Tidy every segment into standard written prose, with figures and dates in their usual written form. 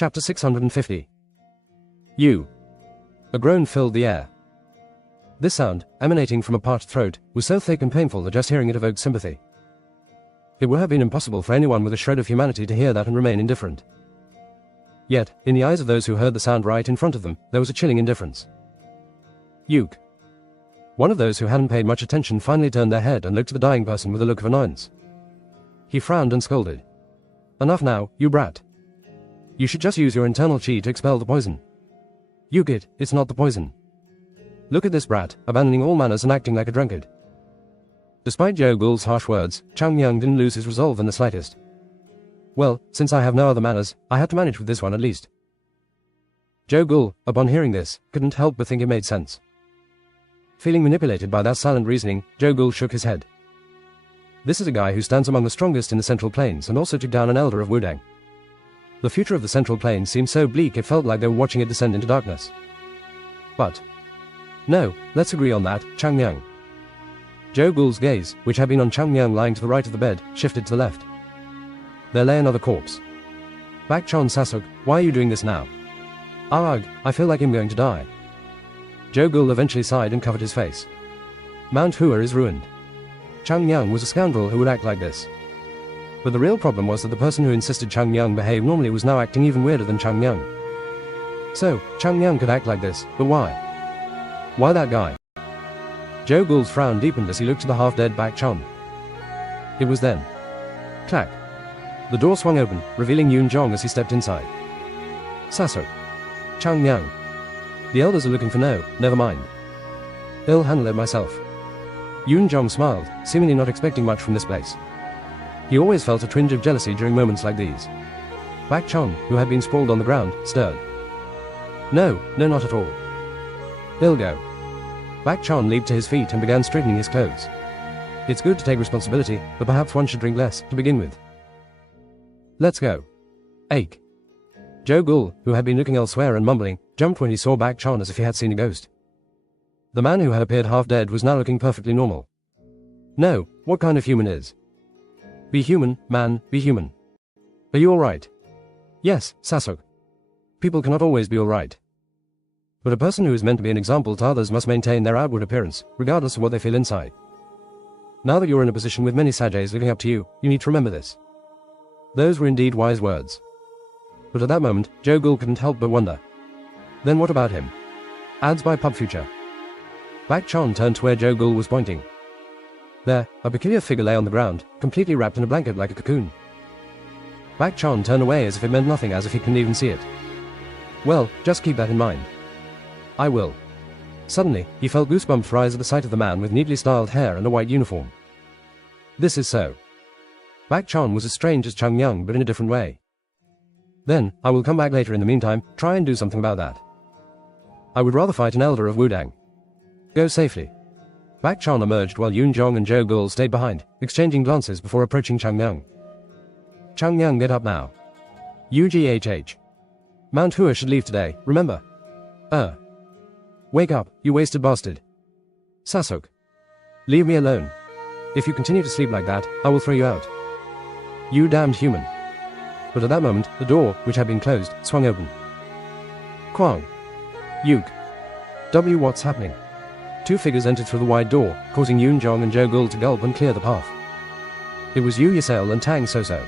Chapter 650. You. A groan filled the air. This sound, emanating from a parched throat, was so thick and painful that just hearing it evoked sympathy. It would have been impossible for anyone with a shred of humanity to hear that and remain indifferent. Yet, in the eyes of those who heard the sound right in front of them, there was a chilling indifference. Uke. One of those who hadn't paid much attention finally turned their head and looked at the dying person with a look of annoyance. He frowned and scolded. Enough now, you brat. You should just use your internal chi to expel the poison. Uke, it's not the poison. Look at this brat, abandoning all manners and acting like a drunkard. Despite Joe Ghoul's harsh words, Chang Myung didn't lose his resolve in the slightest. Well, since I have no other manners, I had to manage with this one at least. Joe Ghoul, upon hearing this, couldn't help but think it made sense. Feeling manipulated by that silent reasoning, Joe Ghoul shook his head. This is a guy who stands among the strongest in the Central Plains and also took down an elder of Wudang. The future of the Central Plains seemed so bleak it felt like they were watching it descend into darkness. But no, let's agree on that, Chang Myung. Joe Ghoul's gaze, which had been on Chang Myung lying to the right of the bed, shifted to the left. There lay another corpse. Bak Chon Sasuk, why are you doing this now? Ugh, I feel like I'm going to die. Joe Ghoul eventually sighed and covered his face. Mount Hua is ruined. Chang Myung was a scoundrel who would act like this. But the real problem was that the person who insisted Chang Myung behave normally was now acting even weirder than Chang Myung. So, Chang Myung could act like this, but why? Why that guy? Joe Ghoul's frown deepened as he looked at the half-dead Bak Chon. It was then. Clack. The door swung open, revealing Yoon Jong as he stepped inside. Sasuk. Chang Myung. The elders are looking for never mind. I'll handle it myself. Yoon Jong smiled, seemingly not expecting much from this place. He always felt a twinge of jealousy during moments like these. Bak Chon, who had been sprawled on the ground, stirred. No, not at all. I'll go. Bak Chon leaped to his feet and began straightening his clothes. It's good to take responsibility, but perhaps one should drink less, to begin with. Let's go. Ache. Joe Ghoul, who had been looking elsewhere and mumbling, jumped when he saw Bak Chon as if he had seen a ghost. The man who had appeared half dead was now looking perfectly normal. No, what kind of human is? Be human, man, be human. Are you alright? Yes, Sasuk. People cannot always be alright. But a person who is meant to be an example to others must maintain their outward appearance, regardless of what they feel inside. Now that you're in a position with many sages looking up to you, you need to remember this. Those were indeed wise words. But at that moment, Joe Ghoul couldn't help but wonder. Then what about him? Ads by Pub Future. Bak Chon turned to where Joe Ghoul was pointing. There, a peculiar figure lay on the ground, completely wrapped in a blanket like a cocoon. Bak Chon turned away as if it meant nothing, as if he couldn't even see it. Well, just keep that in mind. I will. Suddenly, he felt goosebumps rise at the sight of the man with neatly styled hair and a white uniform. This is so. Bak Chon was as strange as Chang Myung, but in a different way. Then, I will come back later. In the meantime, try and do something about that. I would rather fight an elder of Wudang. Go safely. Bak Chon emerged while Yoon Jong and Joe Ghoul stayed behind, exchanging glances before approaching Chang Myung. Chang Myung, get up now. UGHH. Mount Hua should leave today, remember? Wake up, you wasted bastard. Sasuk. Leave me alone. If you continue to sleep like that, I will throw you out. You damned human. But at that moment, the door, which had been closed, swung open. Kwang. Uke. What's happening? Two figures entered through the wide door, causing Yoon Jong and Joe Ghoul to gulp and clear the path. It was Yu Yasel and Tang Soso.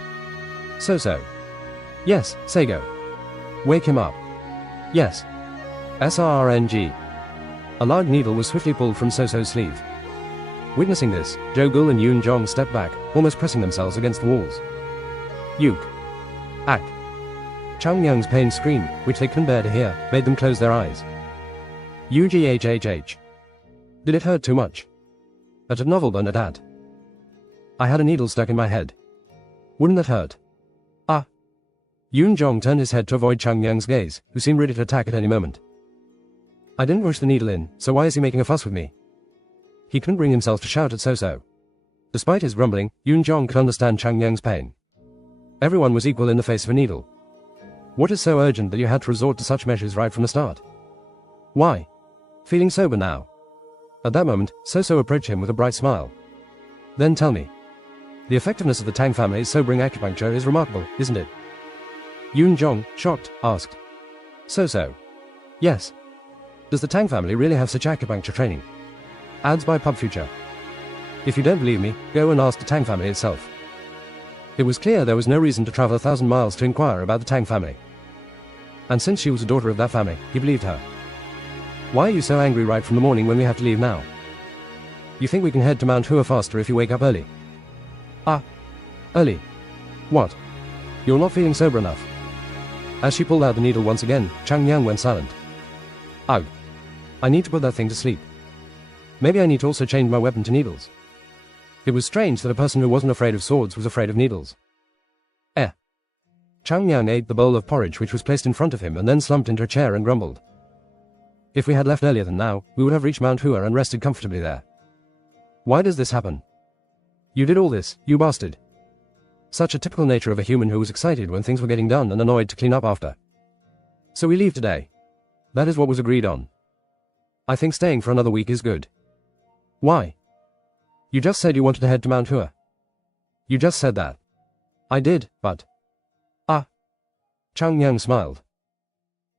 Soso. Yes, Sego. Wake him up. Yes. SRNG. A large needle was swiftly pulled from Soso's sleeve. Witnessing this, Joe Ghoul and Yoon Jong stepped back, almost pressing themselves against the walls. Uke. Ack. Chang Myung's pained scream, which they couldn't bear to hear, made them close their eyes. UGHHH. Did it hurt too much? At a novel burn at that. I had a needle stuck in my head. Wouldn't that hurt? Ah. Yoon Jong turned his head to avoid Chang Myung's gaze, who seemed ready to attack at any moment. I didn't push the needle in, so why is he making a fuss with me? He couldn't bring himself to shout at Soso. Despite his grumbling, Yoon Jong could understand Chang Myung's pain. Everyone was equal in the face of a needle. What is so urgent that you had to resort to such measures right from the start? Why? Feeling sober now? At that moment, Soso approached him with a bright smile. Then tell me. The effectiveness of the Tang family's sobering acupuncture is remarkable, isn't it? Yoon Jong, shocked, asked. So. Yes. Does the Tang family really have such acupuncture training? Ads by Pub Future. If you don't believe me, go and ask the Tang family itself. It was clear there was no reason to travel 1,000 miles to inquire about the Tang family. And since she was a daughter of that family, he believed her. Why are you so angry right from the morning when we have to leave now? You think we can head to Mount Hua faster if you wake up early? Early? What? You're not feeling sober enough. As she pulled out the needle once again, Chang Yang went silent. Ugh. I need to put that thing to sleep. Maybe I need to also change my weapon to needles. It was strange that a person who wasn't afraid of swords was afraid of needles. Chang Yang ate the bowl of porridge which was placed in front of him and then slumped into a chair and grumbled. If we had left earlier than now, we would have reached Mount Hua and rested comfortably there. Why does this happen? You did all this, you bastard. Such a typical nature of a human who was excited when things were getting done and annoyed to clean up after. So we leave today. That is what was agreed on. I think staying for another week is good. Why? You just said you wanted to head to Mount Hua. You just said that. I did, but... Chang Yang smiled.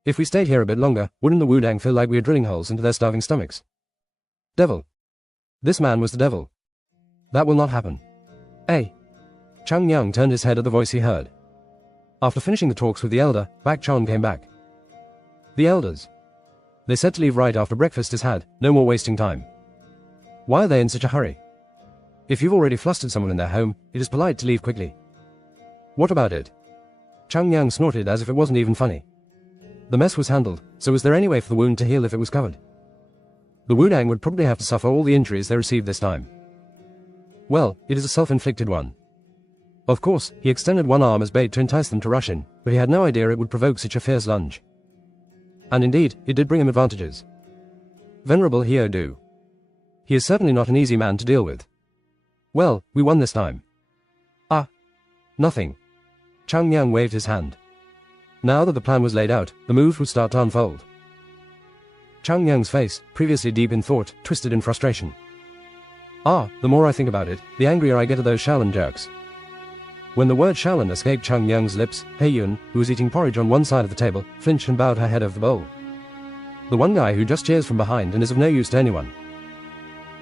If we stayed here a bit longer, wouldn't the Wudang feel like we were drilling holes into their starving stomachs? Devil. This man was the devil. That will not happen. Chang Yang turned his head at the voice he heard. After finishing the talks with the elder, Bak Chon came back. The elders. They said to leave right after breakfast is had, no more wasting time. Why are they in such a hurry? If you've already flustered someone in their home, it is polite to leave quickly. What about it? Chang Yang snorted as if it wasn't even funny. The mess was handled, so was there any way for the wound to heal if it was covered? The Wudang would probably have to suffer all the injuries they received this time. Well, it is a self-inflicted one. Of course, he extended one arm as bait to entice them to rush in, but he had no idea it would provoke such a fierce lunge. And indeed, it did bring him advantages. Venerable Heo-du. He is certainly not an easy man to deal with. Well, we won this time. Nothing. Chang Yang waved his hand. Now that the plan was laid out, the moves would start to unfold. Chang Yang's face, previously deep in thought, twisted in frustration. The more I think about it, the angrier I get at those Shaolin jerks. When the word Shaolin escaped Chang Yang's lips, Hei-yun, who was eating porridge on one side of the table, flinched and bowed her head over the bowl. The one guy who just cheers from behind and is of no use to anyone.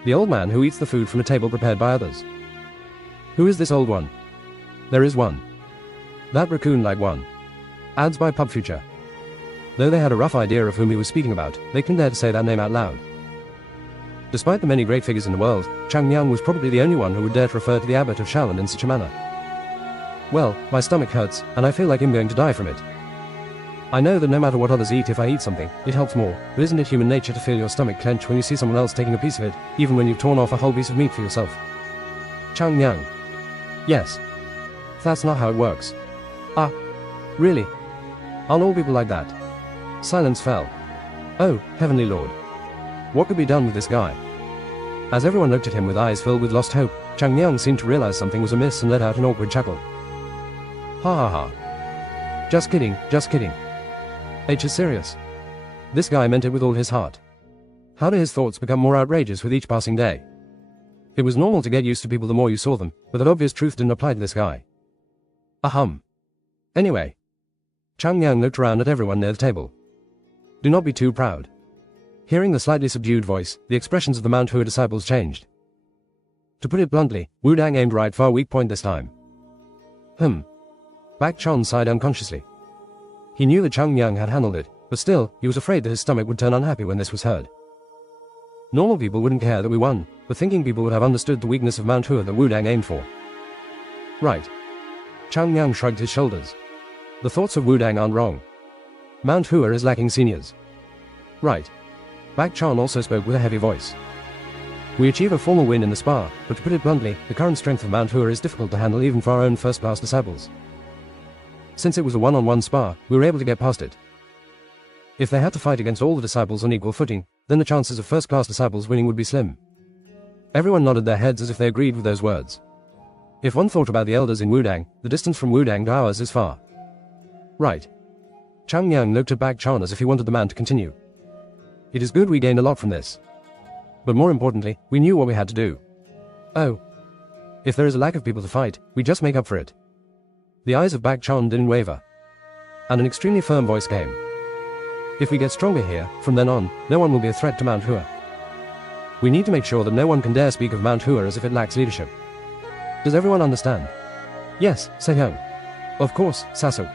The old man who eats the food from a table prepared by others. Who is this old one? There is one. That raccoon-like one. Ads by Pub Future. Though they had a rough idea of whom he was speaking about, they couldn't dare to say that name out loud. Despite the many great figures in the world, Chang Yang was probably the only one who would dare to refer to the abbot of Shaolin in such a manner. Well, my stomach hurts, and I feel like I'm going to die from it. I know that no matter what others eat, if I eat something, it helps more, but isn't it human nature to feel your stomach clench when you see someone else taking a piece of it, even when you've torn off a whole piece of meat for yourself? Chang Yang. Yes. That's not how it works. Really? Aren't all people like that? Silence fell. Oh, Heavenly Lord. What could be done with this guy? As everyone looked at him with eyes filled with lost hope, Chang Yang seemed to realize something was amiss and let out an awkward chuckle. Ha ha ha. Just kidding, just kidding. H is serious. This guy meant it with all his heart. How do his thoughts become more outrageous with each passing day? It was normal to get used to people the more you saw them, but that obvious truth didn't apply to this guy. Anyway. Chang Yang looked around at everyone near the table. Do not be too proud. Hearing the slightly subdued voice, the expressions of the Mount Hua disciples changed. To put it bluntly, Wudang aimed right for our weak point this time. Bak Chon sighed unconsciously. He knew that Chang Yang had handled it, but still, he was afraid that his stomach would turn unhappy when this was heard. Normal people wouldn't care that we won, but thinking people would have understood the weakness of Mount Hua that Wudang aimed for. Right. Chang Yang shrugged his shoulders. The thoughts of Wudang aren't wrong. Mount Hua is lacking seniors. Right. Bak Chon also spoke with a heavy voice. We achieve a formal win in the spar, but to put it bluntly, the current strength of Mount Hua is difficult to handle even for our own first-class disciples. Since it was a one-on-one spar, we were able to get past it. If they had to fight against all the disciples on equal footing, then the chances of first-class disciples winning would be slim. Everyone nodded their heads as if they agreed with those words. If one thought about the elders in Wudang, the distance from Wudang to ours is far. Right. Chang Yang looked at Bak Chon as if he wanted the man to continue. It is good we gained a lot from this. But more importantly, we knew what we had to do. If there is a lack of people to fight, we just make up for it. The eyes of Bak Chon didn't waver. and an extremely firm voice came. If we get stronger here, from then on, no one will be a threat to Mount Hua. We need to make sure that no one can dare speak of Mount Hua as if it lacks leadership. Does everyone understand? Yes, Sehyung. Of course, Sasok.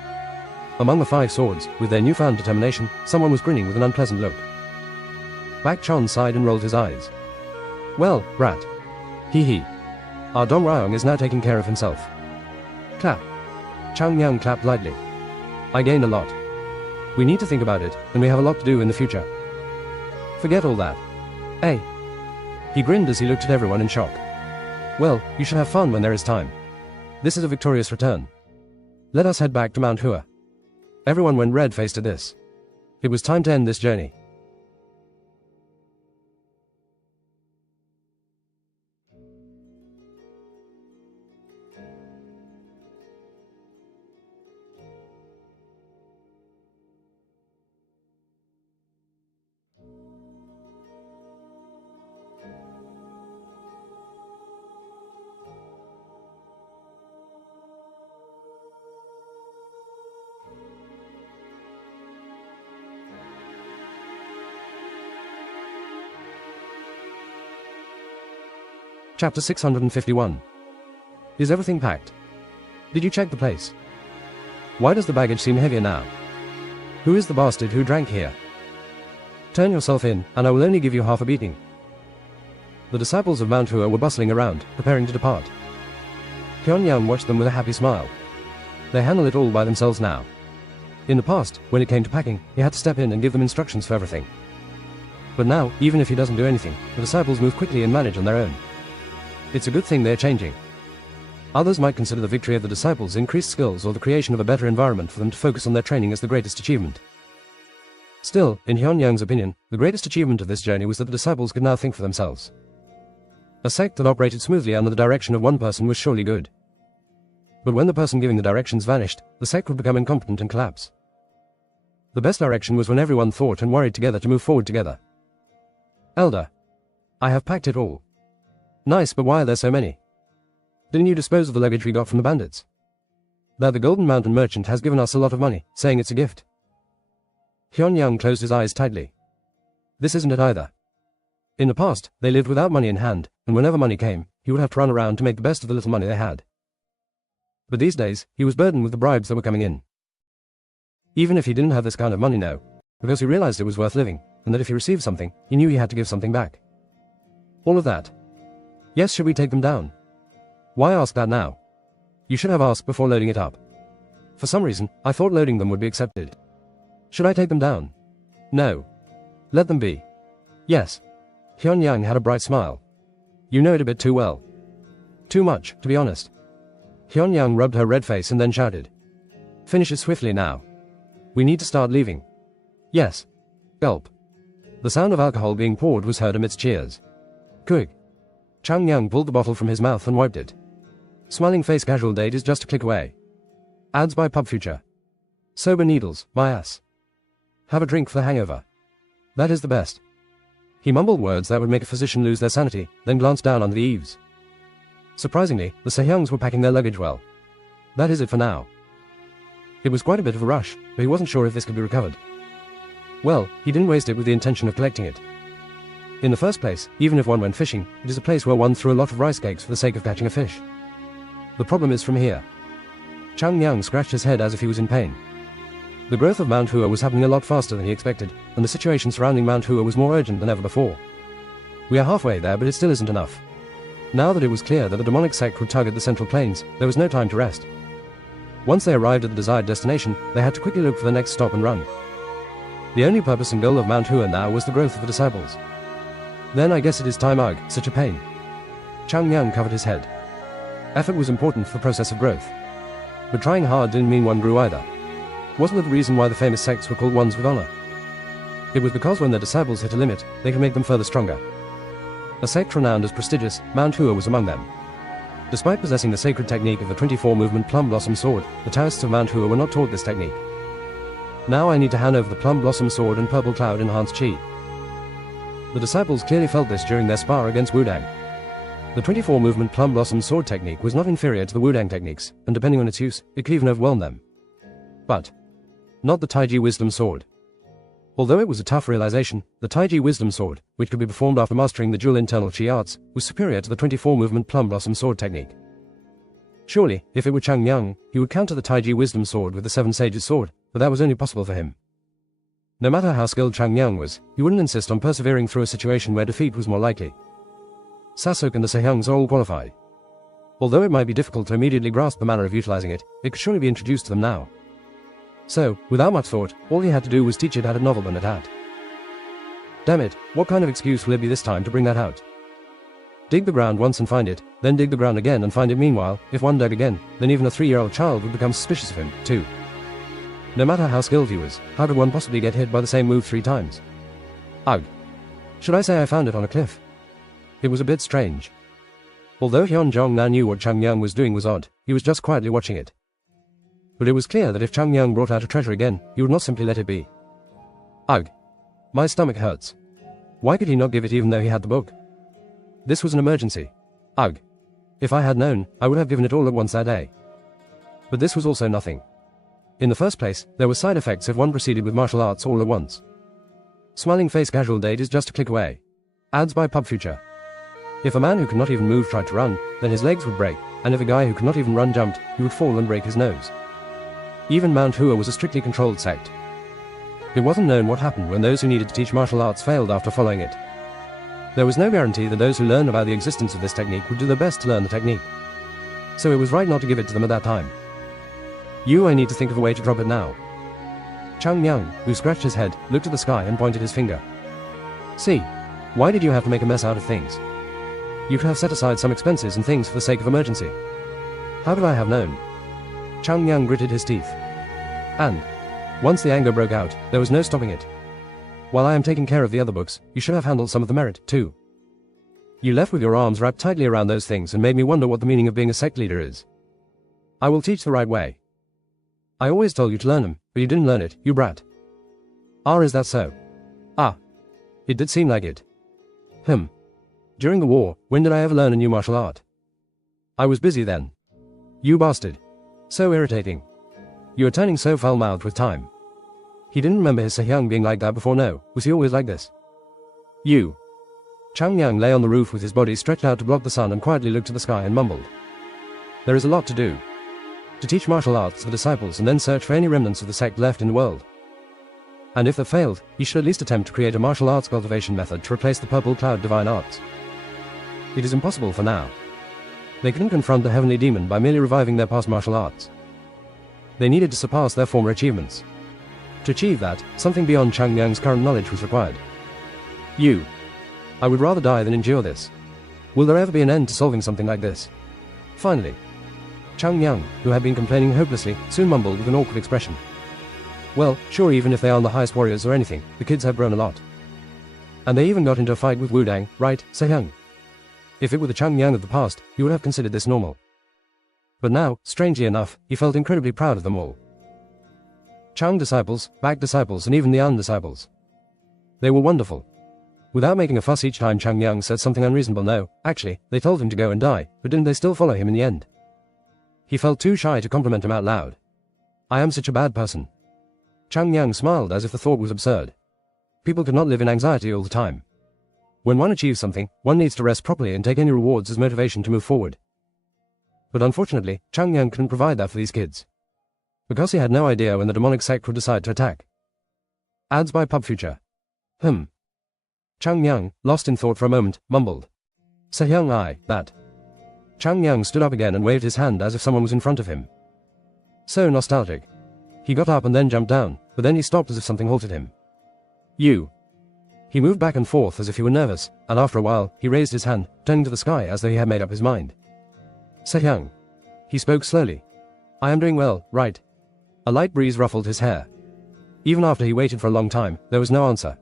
Among the 5 swords, with their newfound determination, someone was grinning with an unpleasant look. Bak Chon sighed and rolled his eyes. Well, brat. Hee hee. Our Dong Ryong is now taking care of himself. Clap. Chang Yang clapped lightly. I gained a lot. We need to think about it, and we have a lot to do in the future. Forget all that. Hey. He grinned as he looked at everyone in shock. Well, you should have fun when there is time. This is a victorious return. Let us head back to Mount Hua. Everyone went red-faced at this. It was time to end this journey. Chapter 651. Is everything packed? Did you check the place? Why does the baggage seem heavier now? Who is the bastard who drank here? Turn yourself in, and I will only give you half a beating. The disciples of Mount Hua were bustling around, preparing to depart. Pyongyang watched them with a happy smile. They handle it all by themselves now. In the past, when it came to packing, he had to step in and give them instructions for everything. But now, even if he doesn't do anything, the disciples move quickly and manage on their own. It's a good thing they're changing. Others might consider the victory of the disciples increased skills or the creation of a better environment for them to focus on their training as the greatest achievement. Still, in Hyun-Young's opinion, the greatest achievement of this journey was that the disciples could now think for themselves. A sect that operated smoothly under the direction of one person was surely good. But when the person giving the directions vanished, the sect would become incompetent and collapse. The best direction was when everyone thought and worried together to move forward together. Elder. I have packed it all. Nice, but why are there so many? Didn't you dispose of the luggage we got from the bandits? That the Golden Mountain merchant has given us a lot of money, saying it's a gift. Hyun-Young closed his eyes tightly. This isn't it either. In the past, they lived without money in hand, and whenever money came, he would have to run around to make the best of the little money they had. But these days, he was burdened with the bribes that were coming in. Even if he didn't have this kind of money now, because he realized it was worth living, and that if he received something, he knew he had to give something back. All of that. Yes, should we take them down? Why ask that now? You should have asked before loading it up. For some reason, I thought loading them would be accepted. Should I take them down? No. Let them be. Yes. Hyun-Yang had a bright smile. You know it a bit too well. Too much, to be honest. Hyun-Yang rubbed her red face and then shouted. Finish it swiftly now. We need to start leaving. Yes. Gulp. The sound of alcohol being poured was heard amidst cheers. Quick. Chang Yang pulled the bottle from his mouth and wiped it. Smiling face casual date is just a click away. Ads by Pub Future. Sober needles, my ass. Have a drink for the hangover. That is the best. He mumbled words that would make a physician lose their sanity, then glanced down under the eaves. Surprisingly, the Sehyungs were packing their luggage well. That is it for now. It was quite a bit of a rush, but he wasn't sure if this could be recovered. Well, he didn't waste it with the intention of collecting it. In the first place, even if one went fishing, it is a place where one threw a lot of rice cakes for the sake of catching a fish. The problem is from here. Chang Yang scratched his head as if he was in pain. The growth of Mount Hua was happening a lot faster than he expected, and the situation surrounding Mount Hua was more urgent than ever before. We are halfway there, but it still isn't enough. Now that it was clear that the demonic sect would target the Central Plains, there was no time to rest. Once they arrived at the desired destination, they had to quickly look for the next stop and run. The only purpose and goal of Mount Hua now was the growth of the disciples. Then I guess it is time. Ugh, such a pain. Chang Yang covered his head. Effort was important for the process of growth. But trying hard didn't mean one grew either. Wasn't that the reason why the famous sects were called ones with honor? It was because when their disciples hit a limit, they could make them further stronger. A sect renowned as prestigious, Mount Hua was among them. Despite possessing the sacred technique of the 24-movement Plum Blossom Sword, the Taoists of Mount Hua were not taught this technique. Now I need to hand over the Plum Blossom Sword and Purple Cloud Enhanced Chi. The disciples clearly felt this during their spar against Wudang. The 24-movement Plum Blossom Sword technique was not inferior to the Wudang techniques, and depending on its use, it could even overwhelm them. But not the Taiji Wisdom Sword. Although it was a tough realization, the Taiji Wisdom Sword, which could be performed after mastering the dual internal chi arts, was superior to the 24-movement Plum Blossom Sword technique. Surely, if it were Chang Yang, he would counter the Taiji Wisdom Sword with the Seven Sages Sword, but that was only possible for him. No matter how skilled Chang Yang was, he wouldn't insist on persevering through a situation where defeat was more likely. Sasok and the Sehyungs are all qualified. Although it might be difficult to immediately grasp the manner of utilizing it, it could surely be introduced to them now. So, without much thought, all he had to do was teach it at a novelman at hat. Damn it, what kind of excuse will it be this time to bring that out? Dig the ground once and find it, then dig the ground again and find it. Meanwhile, if one dug again, then even a 3-year-old child would become suspicious of him, too. No matter how skilled he was, how could one possibly get hit by the same move 3 times? Ugh. Should I say I found it on a cliff? It was a bit strange. Although Hyun Jong now knew what Chang Yang was doing was odd, he was just quietly watching it. But it was clear that if Chang Yang brought out a treasure again, he would not simply let it be. Ugh. My stomach hurts. Why could he not give it even though he had the book? This was an emergency. Ugh. If I had known, I would have given it all at once that day. But this was also nothing. In the first place, there were side effects if one proceeded with martial arts all at once. Smiling face casual date is just a click away. Ads by Pub Future. If a man who could not even move tried to run, then his legs would break, and if a guy who could not even run jumped, he would fall and break his nose. Even Mount Hua was a strictly controlled sect. It wasn't known what happened when those who needed to teach martial arts failed after following it. There was no guarantee that those who learned about the existence of this technique would do their best to learn the technique. So it was right not to give it to them at that time. I need to think of a way to drop it now. Chang Yang, who scratched his head, looked at the sky and pointed his finger. See, why did you have to make a mess out of things? You could have set aside some expenses and things for the sake of emergency. How could I have known? Chang Yang gritted his teeth. And, once the anger broke out, there was no stopping it. While I am taking care of the other books, you should have handled some of the merit, too. You left with your arms wrapped tightly around those things and made me wonder what the meaning of being a sect leader is. I will teach the right way. I always told you to learn them, but you didn't learn it, you brat. Is that so? It did seem like it. During the war, when did I ever learn a new martial art? I was busy then. You bastard. So irritating. You are turning so foul-mouthed with time. He didn't remember his Sehyung being like that before. No, was he always like this? Chang Yang lay on the roof with his body stretched out to block the sun and quietly looked to the sky and mumbled. There is a lot to do. To teach martial arts to the disciples and then search for any remnants of the sect left in the world. And if that failed, he should at least attempt to create a martial arts cultivation method to replace the purple cloud divine arts. It is impossible for now. They couldn't confront the heavenly demon by merely reviving their past martial arts. They needed to surpass their former achievements. To achieve that, something beyond Chang Yang's current knowledge was required. I would rather die than endure this. Will there ever be an end to solving something like this? Finally, Chang Yang, who had been complaining hopelessly, soon mumbled with an awkward expression. Well, sure, even if they aren't the highest warriors or anything, the kids have grown a lot. And they even got into a fight with Wudang, right, Sehyung? If it were the Chang Yang of the past, he would have considered this normal. But now, strangely enough, he felt incredibly proud of them all. Chang disciples, back disciples, and even the An disciples. They were wonderful. Without making a fuss each time Chang Yang said something unreasonable, no, actually, they told him to go and die, but didn't they still follow him in the end? He felt too shy to compliment him out loud. I am such a bad person. Chang Yang smiled as if the thought was absurd. People could not live in anxiety all the time. When one achieves something, one needs to rest properly and take any rewards as motivation to move forward. But unfortunately, Chang Yang couldn't provide that for these kids. Because he had no idea when the demonic sect would decide to attack. Ads by Pub Future. Chang Yang, lost in thought for a moment, mumbled. Sehyung that. Chang Yang stood up again and waved his hand as if someone was in front of him. So nostalgic. He got up and then jumped down, but then he stopped as if something halted him. He moved back and forth as if he were nervous, and after a while, he raised his hand, turning to the sky as though he had made up his mind. Sehyung. He spoke slowly. I am doing well, right? A light breeze ruffled his hair. Even after he waited for a long time, there was no answer.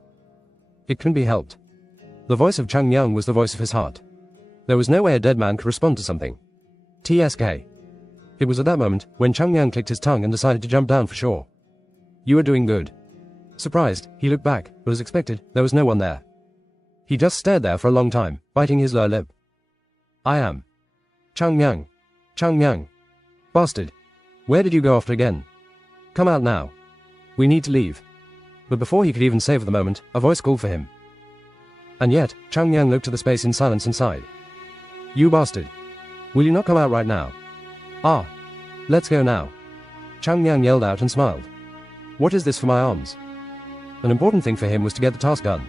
It couldn't be helped. The voice of Chang Yang was the voice of his heart. There was no way a dead man could respond to something. TSK. It was at that moment when Chang Yang clicked his tongue and decided to jump down for sure. You are doing good. Surprised, he looked back, but as expected, there was no one there. He just stared there for a long time, biting his lower lip. I am. Chang Yang. Chang Yang. Bastard. Where did you go after again? Come out now. We need to leave. But before he could even savor the moment, a voice called for him. And yet, Chang Yang looked at the space in silence and sighed. You bastard. Will you not come out right now? Ah. Let's go now. Chang Yang yelled out and smiled. What is this for my arms? An important thing for him was to get the task done.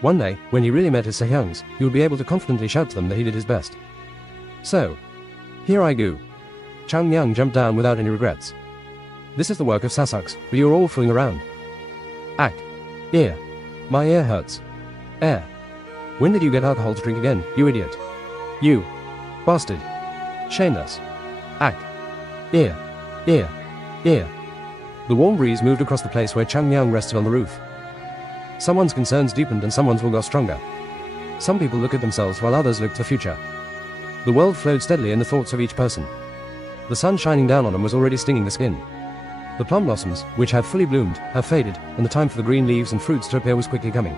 One day, when he really met his Sehyungs, he would be able to confidently shout to them that he did his best. So, here I go. Chang Yang jumped down without any regrets. This is the work of Sasuks, but you're all fooling around. Ack. Ear. My ear hurts. Air. When did you get alcohol to drink again, you idiot? You. Bastard. Shameless. Ack. Ear. Ear. Ear. The warm breeze moved across the place where Chang Yang rested on the roof. Someone's concerns deepened and someone's will got stronger. Some people look at themselves while others look to the future. The world flowed steadily in the thoughts of each person. The sun shining down on them was already stinging the skin. The plum blossoms, which had fully bloomed, have faded, and the time for the green leaves and fruits to appear was quickly coming.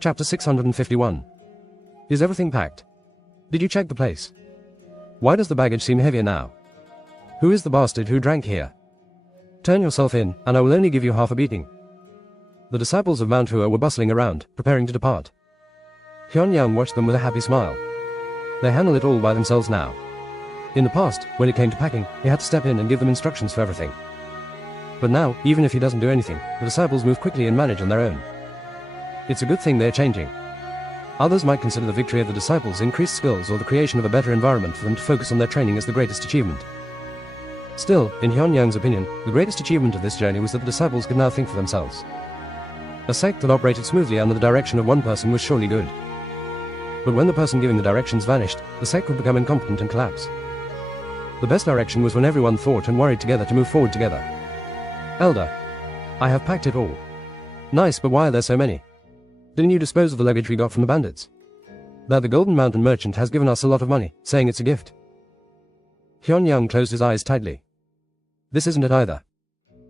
Chapter 651. Is everything packed? Did you check the place? Why does the baggage seem heavier now? Who is the bastard who drank here? Turn yourself in, and I will only give you half a beating. The disciples of Mount Hua were bustling around, preparing to depart. Hyun-yang watched them with a happy smile. They handle it all by themselves now. In the past, when it came to packing, he had to step in and give them instructions for everything. But now, even if he doesn't do anything, the disciples move quickly and manage on their own. It's a good thing they're changing. Others might consider the victory of the disciples increased skills or the creation of a better environment for them to focus on their training as the greatest achievement. Still, in Hyun-yang's opinion, the greatest achievement of this journey was that the disciples could now think for themselves. A sect that operated smoothly under the direction of one person was surely good. But when the person giving the directions vanished, the sect would become incompetent and collapse. The best direction was when everyone thought and worried together to move forward together. Elder, I have packed it all. Nice, but why are there so many? Didn't you dispose of the luggage we got from the bandits? That the Golden Mountain merchant has given us a lot of money, saying it's a gift. Hyun-yang closed his eyes tightly. This isn't it either.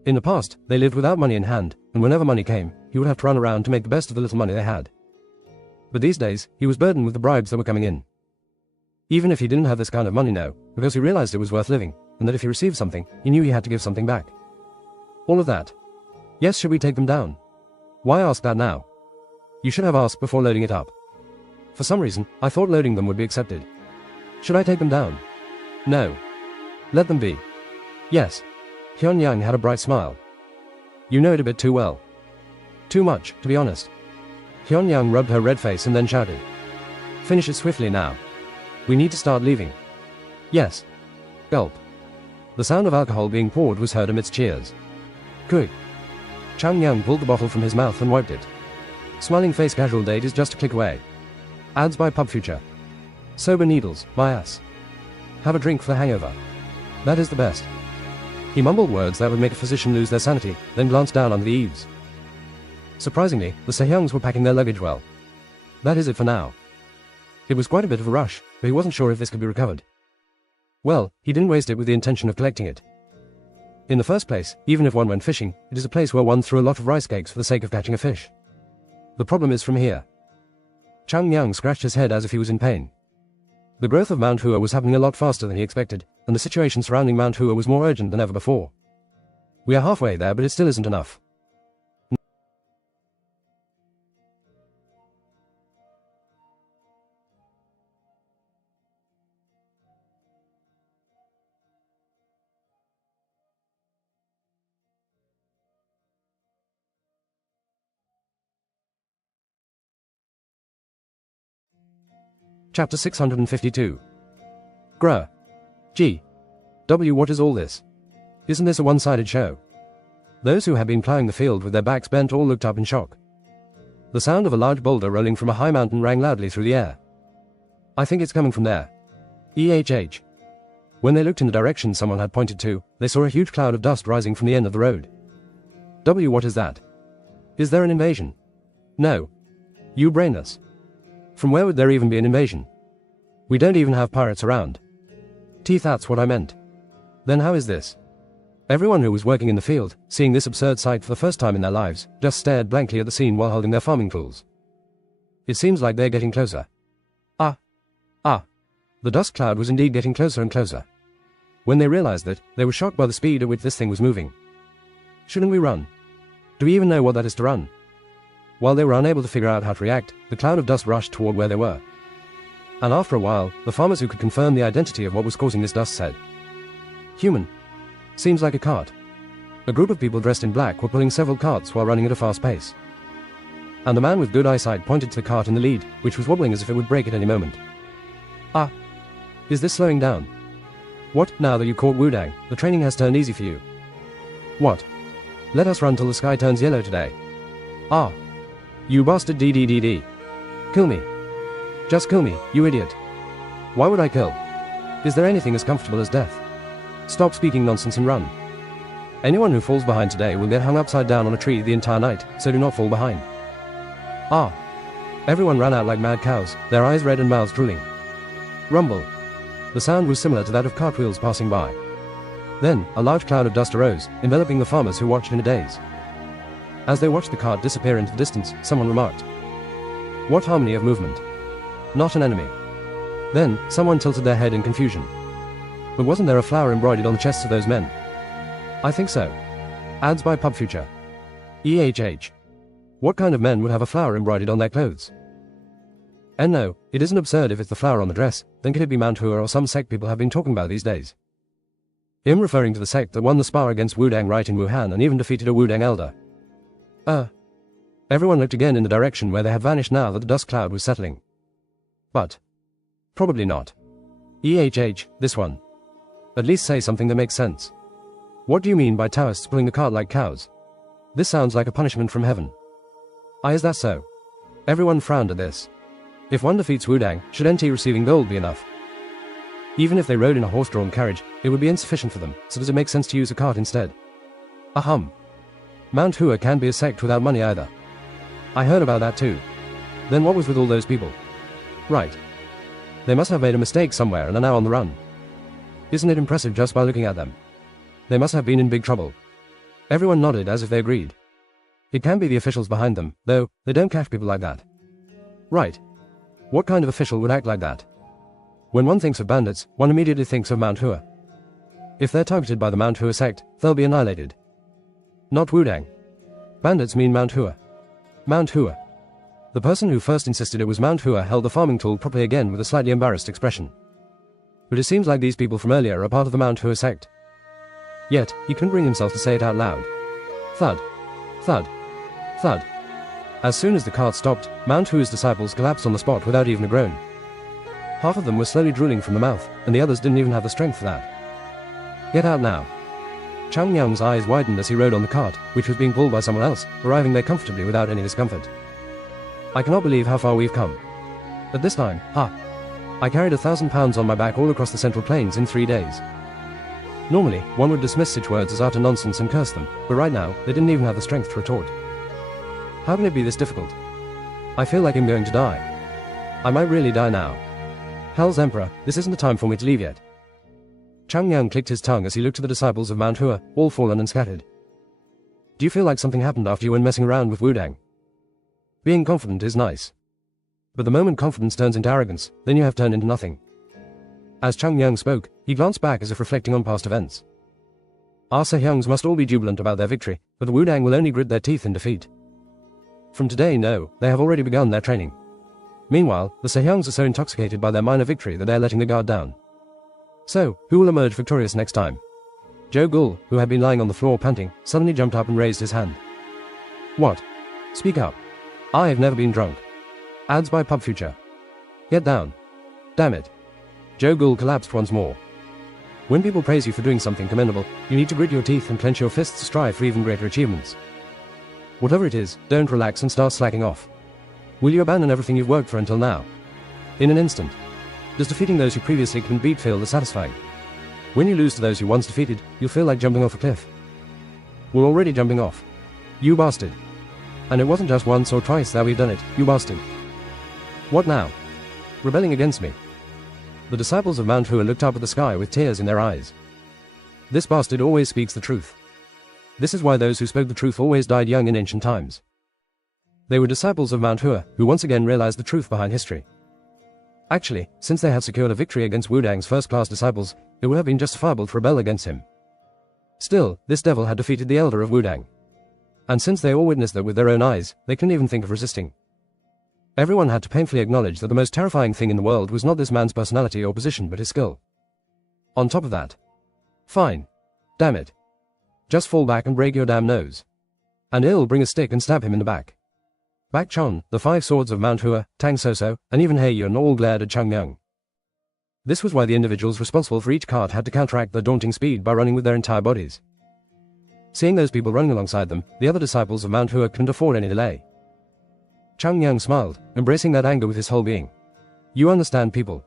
In the past, they lived without money in hand, and whenever money came, he would have to run around to make the best of the little money they had. But these days, he was burdened with the bribes that were coming in. Even if he didn't have this kind of money now, because he realized it was worth living, and that if he received something, he knew he had to give something back. All of that. Yes, should we take them down? Why ask that now? You should have asked before loading it up. For some reason, I thought loading them would be accepted. Should I take them down? No. Let them be. Yes. Hyun-yang had a bright smile. You know it a bit too well. Too much, to be honest. Hyun-yang rubbed her red face and then shouted. Finish it swiftly now. We need to start leaving. Yes. Gulp. The sound of alcohol being poured was heard amidst cheers. Quick. Chang-yang pulled the bottle from his mouth and wiped it. Smiling face casual date is just a click away. Ads by Pub Future. Sober needles, my ass. Have a drink for the hangover. That is the best. He mumbled words that would make a physician lose their sanity, then glanced down under the eaves. Surprisingly, the Sehyungs were packing their luggage well. That is it for now. It was quite a bit of a rush, but he wasn't sure if this could be recovered. Well, he didn't waste it with the intention of collecting it. In the first place, even if one went fishing, it is a place where one threw a lot of rice cakes for the sake of catching a fish. The problem is from here. Chang-yang scratched his head as if he was in pain. The growth of Mount Hua was happening a lot faster than he expected, and the situation surrounding Mount Hua was more urgent than ever before. We are halfway there, but it still isn't enough. Chapter 652. Grr. G. W. What is all this? Isn't this a one-sided show? Those who had been ploughing the field with their backs bent all looked up in shock. The sound of a large boulder rolling from a high mountain rang loudly through the air. I think it's coming from there. EHH. When they looked in the direction someone had pointed to, they saw a huge cloud of dust rising from the end of the road. W. What is that? Is there an invasion? No. You brainless. From where would there even be an invasion? We don't even have pirates around. Teeth, that's what I meant. Then how is this? Everyone who was working in the field, seeing this absurd sight for the first time in their lives, just stared blankly at the scene while holding their farming tools. It seems like they're getting closer. The dust cloud was indeed getting closer and closer. When they realized that, they were shocked by the speed at which this thing was moving. Shouldn't we run? Do we even know what that is to run? While they were unable to figure out how to react, the cloud of dust rushed toward where they were. And after a while, the farmers who could confirm the identity of what was causing this dust said, Human. Seems like a cart. A group of people dressed in black were pulling several carts while running at a fast pace. And the man with good eyesight pointed to the cart in the lead, which was wobbling as if it would break at any moment. Is this slowing down? What, now that you caught Wudang, the training has turned easy for you? What? Let us run till the sky turns yellow today. You bastard DDDD. Kill me. Just kill me, you idiot. Why would I kill? Is there anything as comfortable as death? Stop speaking nonsense and run. Anyone who falls behind today will get hung upside down on a tree the entire night, so do not fall behind. Everyone ran out like mad cows, their eyes red and mouths drooling. Rumble. The sound was similar to that of cartwheels passing by. Then, a large cloud of dust arose, enveloping the farmers who watched in a daze. As they watched the cart disappear into the distance, someone remarked, What harmony of movement. Not an enemy. Then, someone tilted their head in confusion. But wasn't there a flower embroidered on the chests of those men? I think so. Ads by Pub Future. EHH. What kind of men would have a flower embroidered on their clothes? And no, it isn't absurd if it's the flower on the dress, then could it be Mount-hua or some sect people have been talking about these days? Him referring to the sect that won the spar against Wudang right in Wuhan and even defeated a Wudang elder. Everyone looked again in the direction where they had vanished now that the dust cloud was settling. But probably not. EHH, this one. At least say something that makes sense. What do you mean by Taoists pulling the cart like cows? This sounds like a punishment from heaven. Is that so? Everyone frowned at this. If one defeats Wudang, should NT receiving gold be enough? Even if they rode in a horse-drawn carriage, it would be insufficient for them, so does it make sense to use a cart instead? Mount-hua can't be a sect without money either. I heard about that too. Then what was with all those people? Right. They must have made a mistake somewhere and are now on the run. Isn't it impressive just by looking at them? They must have been in big trouble. Everyone nodded as if they agreed. It can be the officials behind them, though they don't catch people like that. Right. What kind of official would act like that? When one thinks of bandits, one immediately thinks of Mount-hua. If they're targeted by the Mount-hua sect, they'll be annihilated. Not Wudang. Bandits mean Mount-hua. Mount-hua. The person who first insisted it was Mount-hua held the farming tool properly again with a slightly embarrassed expression. But it seems like these people from earlier are part of the Mount-hua sect. Yet, he couldn't bring himself to say it out loud. Thud. Thud. Thud. As soon as the cart stopped, Mount-hua's disciples collapsed on the spot without even a groan. Half of them were slowly drooling from the mouth, and the others didn't even have the strength for that. Get out now. Chang Yang's eyes widened as he rode on the cart, which was being pulled by someone else, arriving there comfortably without any discomfort. I cannot believe how far we've come. At this time, I carried 1,000 pounds on my back all across the Central Plains in 3 days. Normally, one would dismiss such words as utter nonsense and curse them, but right now, they didn't even have the strength to retort. How can it be this difficult? I feel like I'm going to die. I might really die now. Hell's Emperor, this isn't the time for me to leave yet. Chang Yang clicked his tongue as he looked at the disciples of Mount-hua, all fallen and scattered. Do you feel like something happened after you went messing around with Wudang? Being confident is nice. But the moment confidence turns into arrogance, then you have turned into nothing. As Chang Yang spoke, he glanced back as if reflecting on past events. Our Sehyungs must all be jubilant about their victory, but the Wudang will only grit their teeth in defeat. From today, no, they have already begun their training. Meanwhile, the Sehyungs are so intoxicated by their minor victory that they're letting the guard down. So, who will emerge victorious next time? Joe Gull, who had been lying on the floor panting, suddenly jumped up and raised his hand. What? Speak up. I've never been drunk. Ads by Pub Future. Get down. Damn it. Joe Gull collapsed once more. When people praise you for doing something commendable, you need to grit your teeth and clench your fists to strive for even greater achievements. Whatever it is, don't relax and start slacking off. Will you abandon everything you've worked for until now? In an instant. Does defeating those you previously couldn't beat feel as satisfying? When you lose to those you once defeated, you'll feel like jumping off a cliff. We're already jumping off. You bastard. And it wasn't just once or twice that we've done it, you bastard. What now? Rebelling against me. The disciples of Mount-hua looked up at the sky with tears in their eyes. This bastard always speaks the truth. This is why those who spoke the truth always died young in ancient times. They were disciples of Mount-hua, who once again realized the truth behind history. Actually, since they had secured a victory against Wudang's first-class disciples, it would have been justifiable to rebel against him. Still, this devil had defeated the elder of Wudang. And since they all witnessed that with their own eyes, they couldn't even think of resisting. Everyone had to painfully acknowledge that the most terrifying thing in the world was not this man's personality or position but his skill. On top of that. Fine. Damn it. Just fall back and break your damn nose. And I'll bring a stick and stab him in the back. Bak Chon, the 5 swords of Mount-hua, Tang Soso, and even He Yun all glared at Chang Yang. This was why the individuals responsible for each cart had to counteract their daunting speed by running with their entire bodies. Seeing those people running alongside them, the other disciples of Mount-hua couldn't afford any delay. Chang Yang smiled, embracing that anger with his whole being. You understand, people.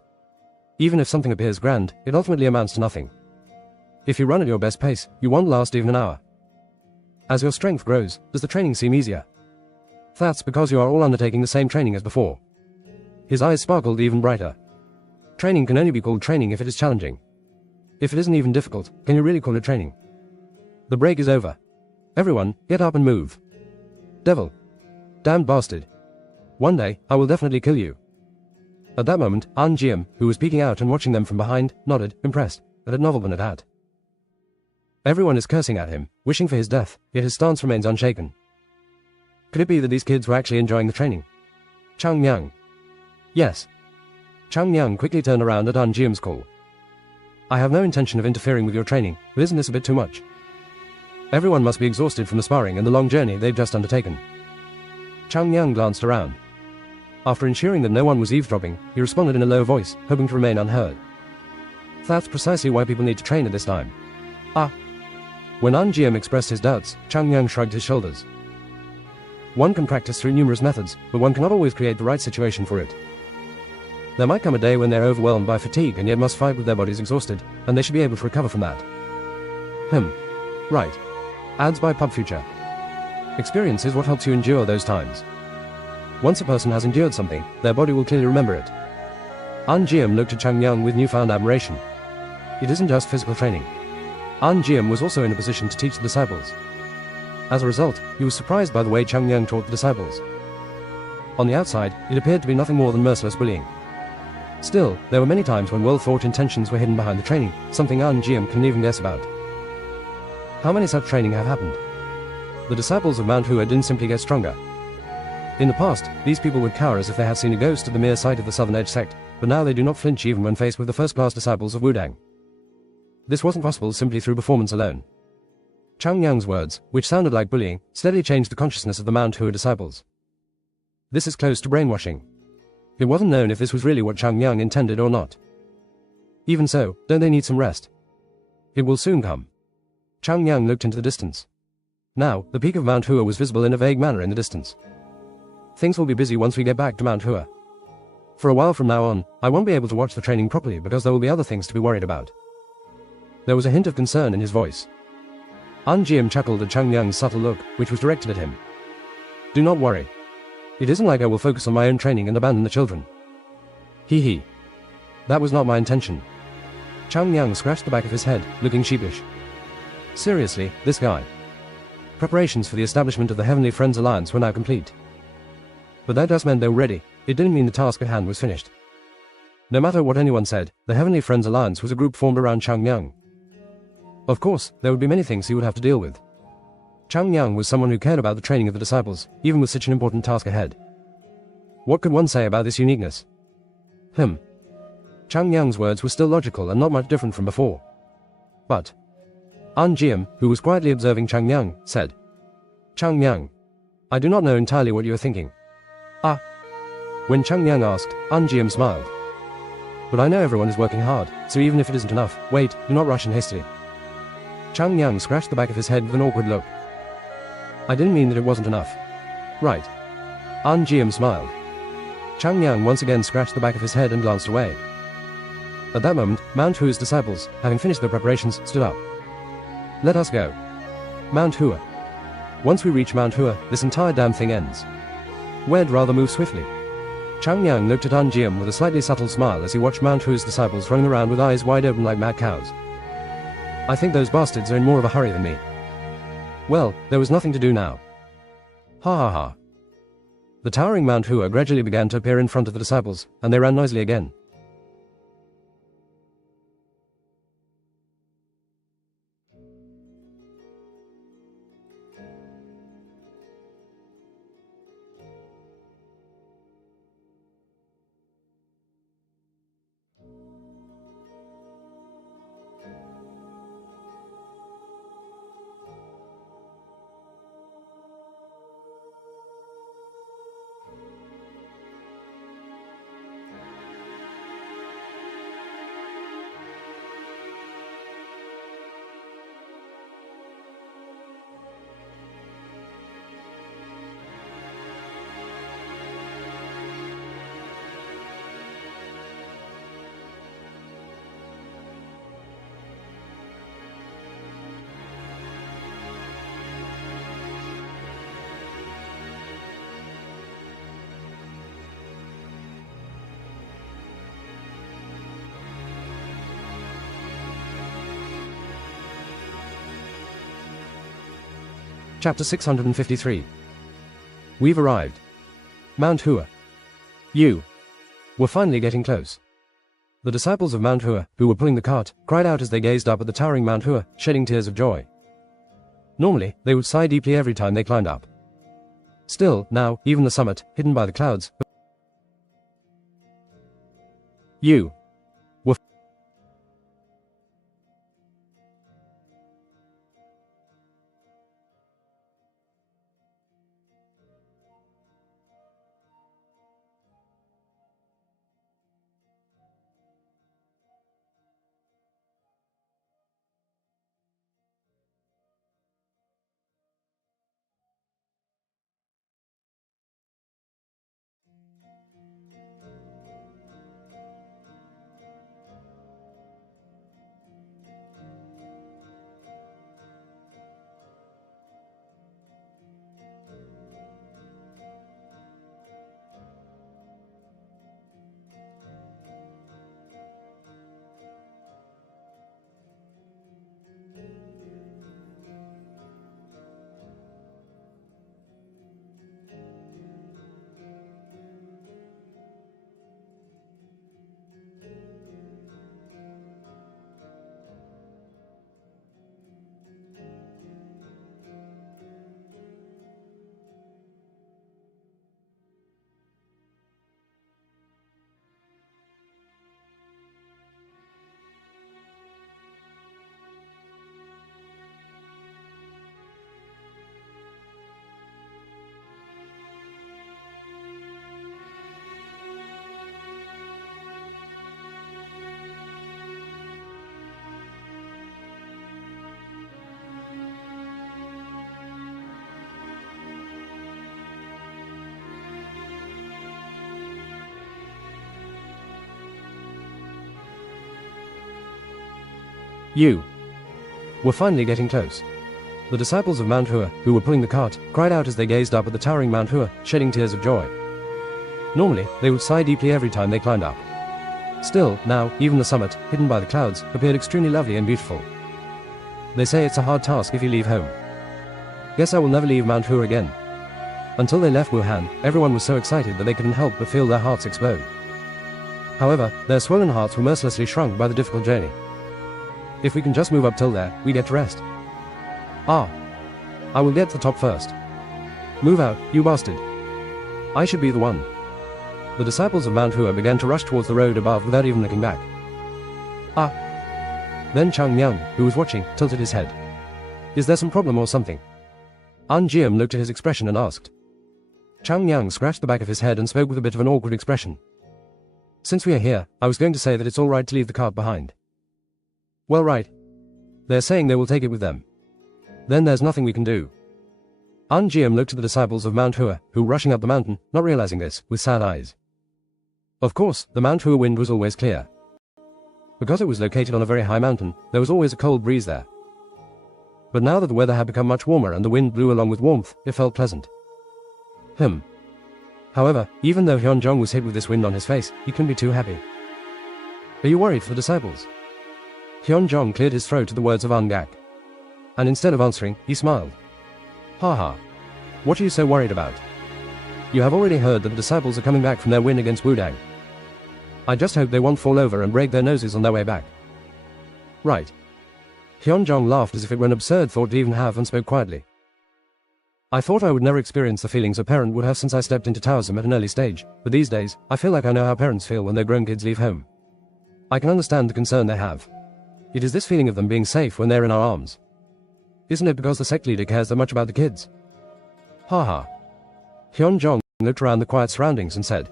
Even if something appears grand, it ultimately amounts to nothing. If you run at your best pace, you won't last even an hour. As your strength grows, does the training seem easier? That's because you are all undertaking the same training as before. His eyes sparkled even brighter. Training can only be called training if it is challenging. If it isn't even difficult, can you really call it training? The break is over. Everyone, get up and move. Devil. Damned bastard. One day, I will definitely kill you. At that moment, An Jiam, who was peeking out and watching them from behind, nodded, impressed, at Novelman at. Everyone is cursing at him, wishing for his death, yet his stance remains unshaken. Could it be that these kids were actually enjoying the training? Chang Yang. Yes. Chang Yang quickly turned around at An Jiam's call. I have no intention of interfering with your training, but isn't this a bit too much? Everyone must be exhausted from the sparring and the long journey they've just undertaken. Chang Yang glanced around. After ensuring that no one was eavesdropping, he responded in a low voice, hoping to remain unheard. That's precisely why people need to train at this time. Ah. When An Jiam expressed his doubts, Chang Yang shrugged his shoulders. One can practice through numerous methods, but one cannot always create the right situation for it. There might come a day when they're overwhelmed by fatigue and yet must fight with their bodies exhausted, and they should be able to recover from that. Right. Ads by Pub Future. Experience is what helps you endure those times. Once a person has endured something, their body will clearly remember it. An Jiam looked at Chang Yang with newfound admiration. It isn't just physical training. An Jiam was also in a position to teach the disciples. As a result, he was surprised by the way Chang Yang taught the disciples. On the outside, it appeared to be nothing more than merciless bullying. Still, there were many times when well-thought intentions were hidden behind the training, something An Jiam couldn't even guess about. How many such training have happened? The disciples of Mount Hua didn't simply get stronger. In the past, these people would cower as if they had seen a ghost at the mere sight of the Southern Edge sect, but now they do not flinch even when faced with the first-class disciples of Wudang. This wasn't possible simply through performance alone. Chang Yang's words, which sounded like bullying, steadily changed the consciousness of the Mount Hua disciples. This is close to brainwashing. It wasn't known if this was really what Chang Yang intended or not. Even so, don't they need some rest? It will soon come. Chang Yang looked into the distance. Now, the peak of Mount Hua was visible in a vague manner in the distance. Things will be busy once we get back to Mount Hua. For a while from now on, I won't be able to watch the training properly because there will be other things to be worried about. There was a hint of concern in his voice. An Jiam chuckled at Chang Yang's subtle look, which was directed at him. Do not worry. It isn't like I will focus on my own training and abandon the children. Hee. That was not my intention. Chang Yang scratched the back of his head, looking sheepish. Seriously, this guy. Preparations for the establishment of the Heavenly Friends Alliance were now complete. But that just meant they were ready. It didn't mean the task at hand was finished. No matter what anyone said, the Heavenly Friends Alliance was a group formed around Chang Yang. Of course, there would be many things he would have to deal with. Chang Yang was someone who cared about the training of the disciples, even with such an important task ahead. What could one say about this uniqueness? Chang Yang's words were still logical and not much different from before. But An Jiam, who was quietly observing Chang Yang, said, Chang Yang, I do not know entirely what you are thinking. When Chang Yang asked, An Jiam smiled. But I know everyone is working hard, so even if it isn't enough, wait, do not rush in hastily. Chang Yang scratched the back of his head with an awkward look. I didn't mean that it wasn't enough. Right. An Jiam smiled. Chang Yang once again scratched the back of his head and glanced away. At that moment, Mount Hua's disciples, having finished their preparations, stood up. Let us go. Mount Hua. Once we reach Mount Hua, this entire damn thing ends. We'd rather move swiftly. Chang Yang looked at An Jiam with a slightly subtle smile as he watched Mount Hua's disciples running around with eyes wide open like mad cows. I think those bastards are in more of a hurry than me. Well, there was nothing to do now. Ha. The towering Mount Hua gradually began to appear in front of the disciples, and they ran noisily again. Chapter 653. We've arrived. Mount Hua. You. We're finally getting close. The disciples of Mount Hua, who were pulling the cart, cried out as they gazed up at the towering Mount Hua, shedding tears of joy. Normally, they would sigh deeply every time they climbed up. Still, now, even the summit, hidden by the clouds, you. Were You. We're finally getting close. The disciples of Mount Hua, who were pulling the cart, cried out as they gazed up at the towering Mount Hua, shedding tears of joy. Normally, they would sigh deeply every time they climbed up. Still, now, even the summit, hidden by the clouds, appeared extremely lovely and beautiful. They say it's a hard task if you leave home. Guess I will never leave Mount Hua again. Until they left Wuhan, everyone was so excited that they couldn't help but feel their hearts explode. However, their swollen hearts were mercilessly shrunk by the difficult journey. If we can just move up till there, we get to rest. Ah. I will get to the top first. Move out, you bastard. I should be the one. The disciples of Mount Hua began to rush towards the road above without even looking back. Ah. Then Chang Myung, who was watching, tilted his head. Is there some problem or something? An Jiam looked at his expression and asked. Chang Myung scratched the back of his head and spoke with a bit of an awkward expression. Since we are here, I was going to say that it's all right to leave the cart behind. Well, right. They're saying they will take it with them. Then there's nothing we can do. An Jiam looked at the disciples of Mount Hua, who were rushing up the mountain, not realizing this, with sad eyes. Of course, the Mount Hua wind was always clear. Because it was located on a very high mountain, there was always a cold breeze there. But now that the weather had become much warmer and the wind blew along with warmth, it felt pleasant. However, even though Hyunjong was hit with this wind on his face, he couldn't be too happy. Are you worried for the disciples? Hyunjong cleared his throat at the words of An Gak. And instead of answering, he smiled. Ha. What are you so worried about? You have already heard that the disciples are coming back from their win against Wudang. I just hope they won't fall over and break their noses on their way back. Right. Hyunjong laughed as if it were an absurd thought to even have and spoke quietly. I thought I would never experience the feelings a parent would have since I stepped into Taoism at an early stage, but these days, I feel like I know how parents feel when their grown kids leave home. I can understand the concern they have. It is this feeling of them being safe when they're in our arms. Isn't it because the sect leader cares that much about the kids? Ha. Hyunjong looked around the quiet surroundings and said,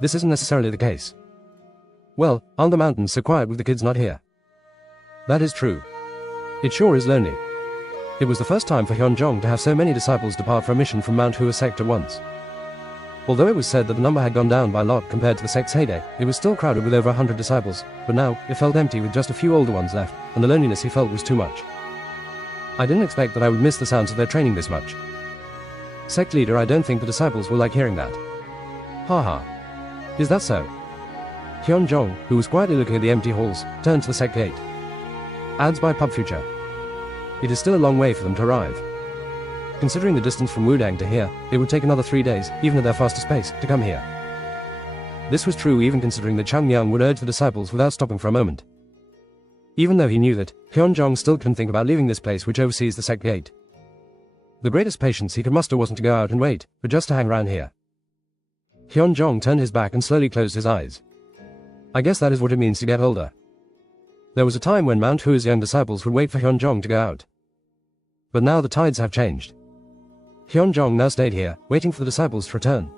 This isn't necessarily the case. Well, aren't the mountains so quiet with the kids not here? That is true. It sure is lonely. It was the first time for Hyunjong to have so many disciples depart for a mission from Mount-hua-sect at once. Although it was said that the number had gone down by a lot compared to the sect's heyday, it was still crowded with over 100 disciples, but now, it felt empty with just a few older ones left, and the loneliness he felt was too much. I didn't expect that I would miss the sounds of their training this much. Sect leader, I don't think the disciples will like hearing that. Ha. Is that so? Hyunjong, who was quietly looking at the empty halls, turned to the sect gate. Ads by Pub Future. It is still a long way for them to arrive. Considering the distance from Wudang to here, it would take another 3 days, even at their fastest pace, to come here. This was true even considering that Changyang would urge the disciples without stopping for a moment. Even though he knew that, Hyunjong still couldn't think about leaving this place which oversees the sect gate. The greatest patience he could muster wasn't to go out and wait, but just to hang around here. Hyunjong turned his back and slowly closed his eyes. I guess that is what it means to get older. There was a time when Mount Hua's young disciples would wait for Hyunjong to go out. But now the tides have changed. Hyunjong now stayed here, waiting for the disciples to return.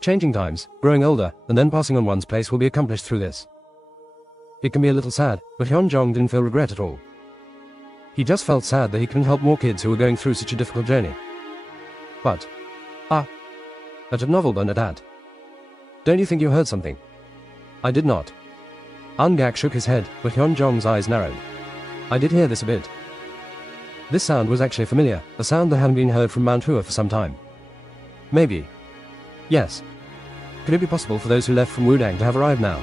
Changing times, growing older, and then passing on one's place will be accomplished through this. It can be a little sad, but Hyunjong didn't feel regret at all. He just felt sad that he couldn't help more kids who were going through such a difficult journey. But, at a novel bun at that. Don't you think you heard something? I did not. Angak shook his head, but Hyunjong's eyes narrowed. I did hear this a bit. This sound was actually familiar, a sound that hadn't been heard from Mount Hua for some time. Maybe. Yes. Could it be possible for those who left from Wudang to have arrived now?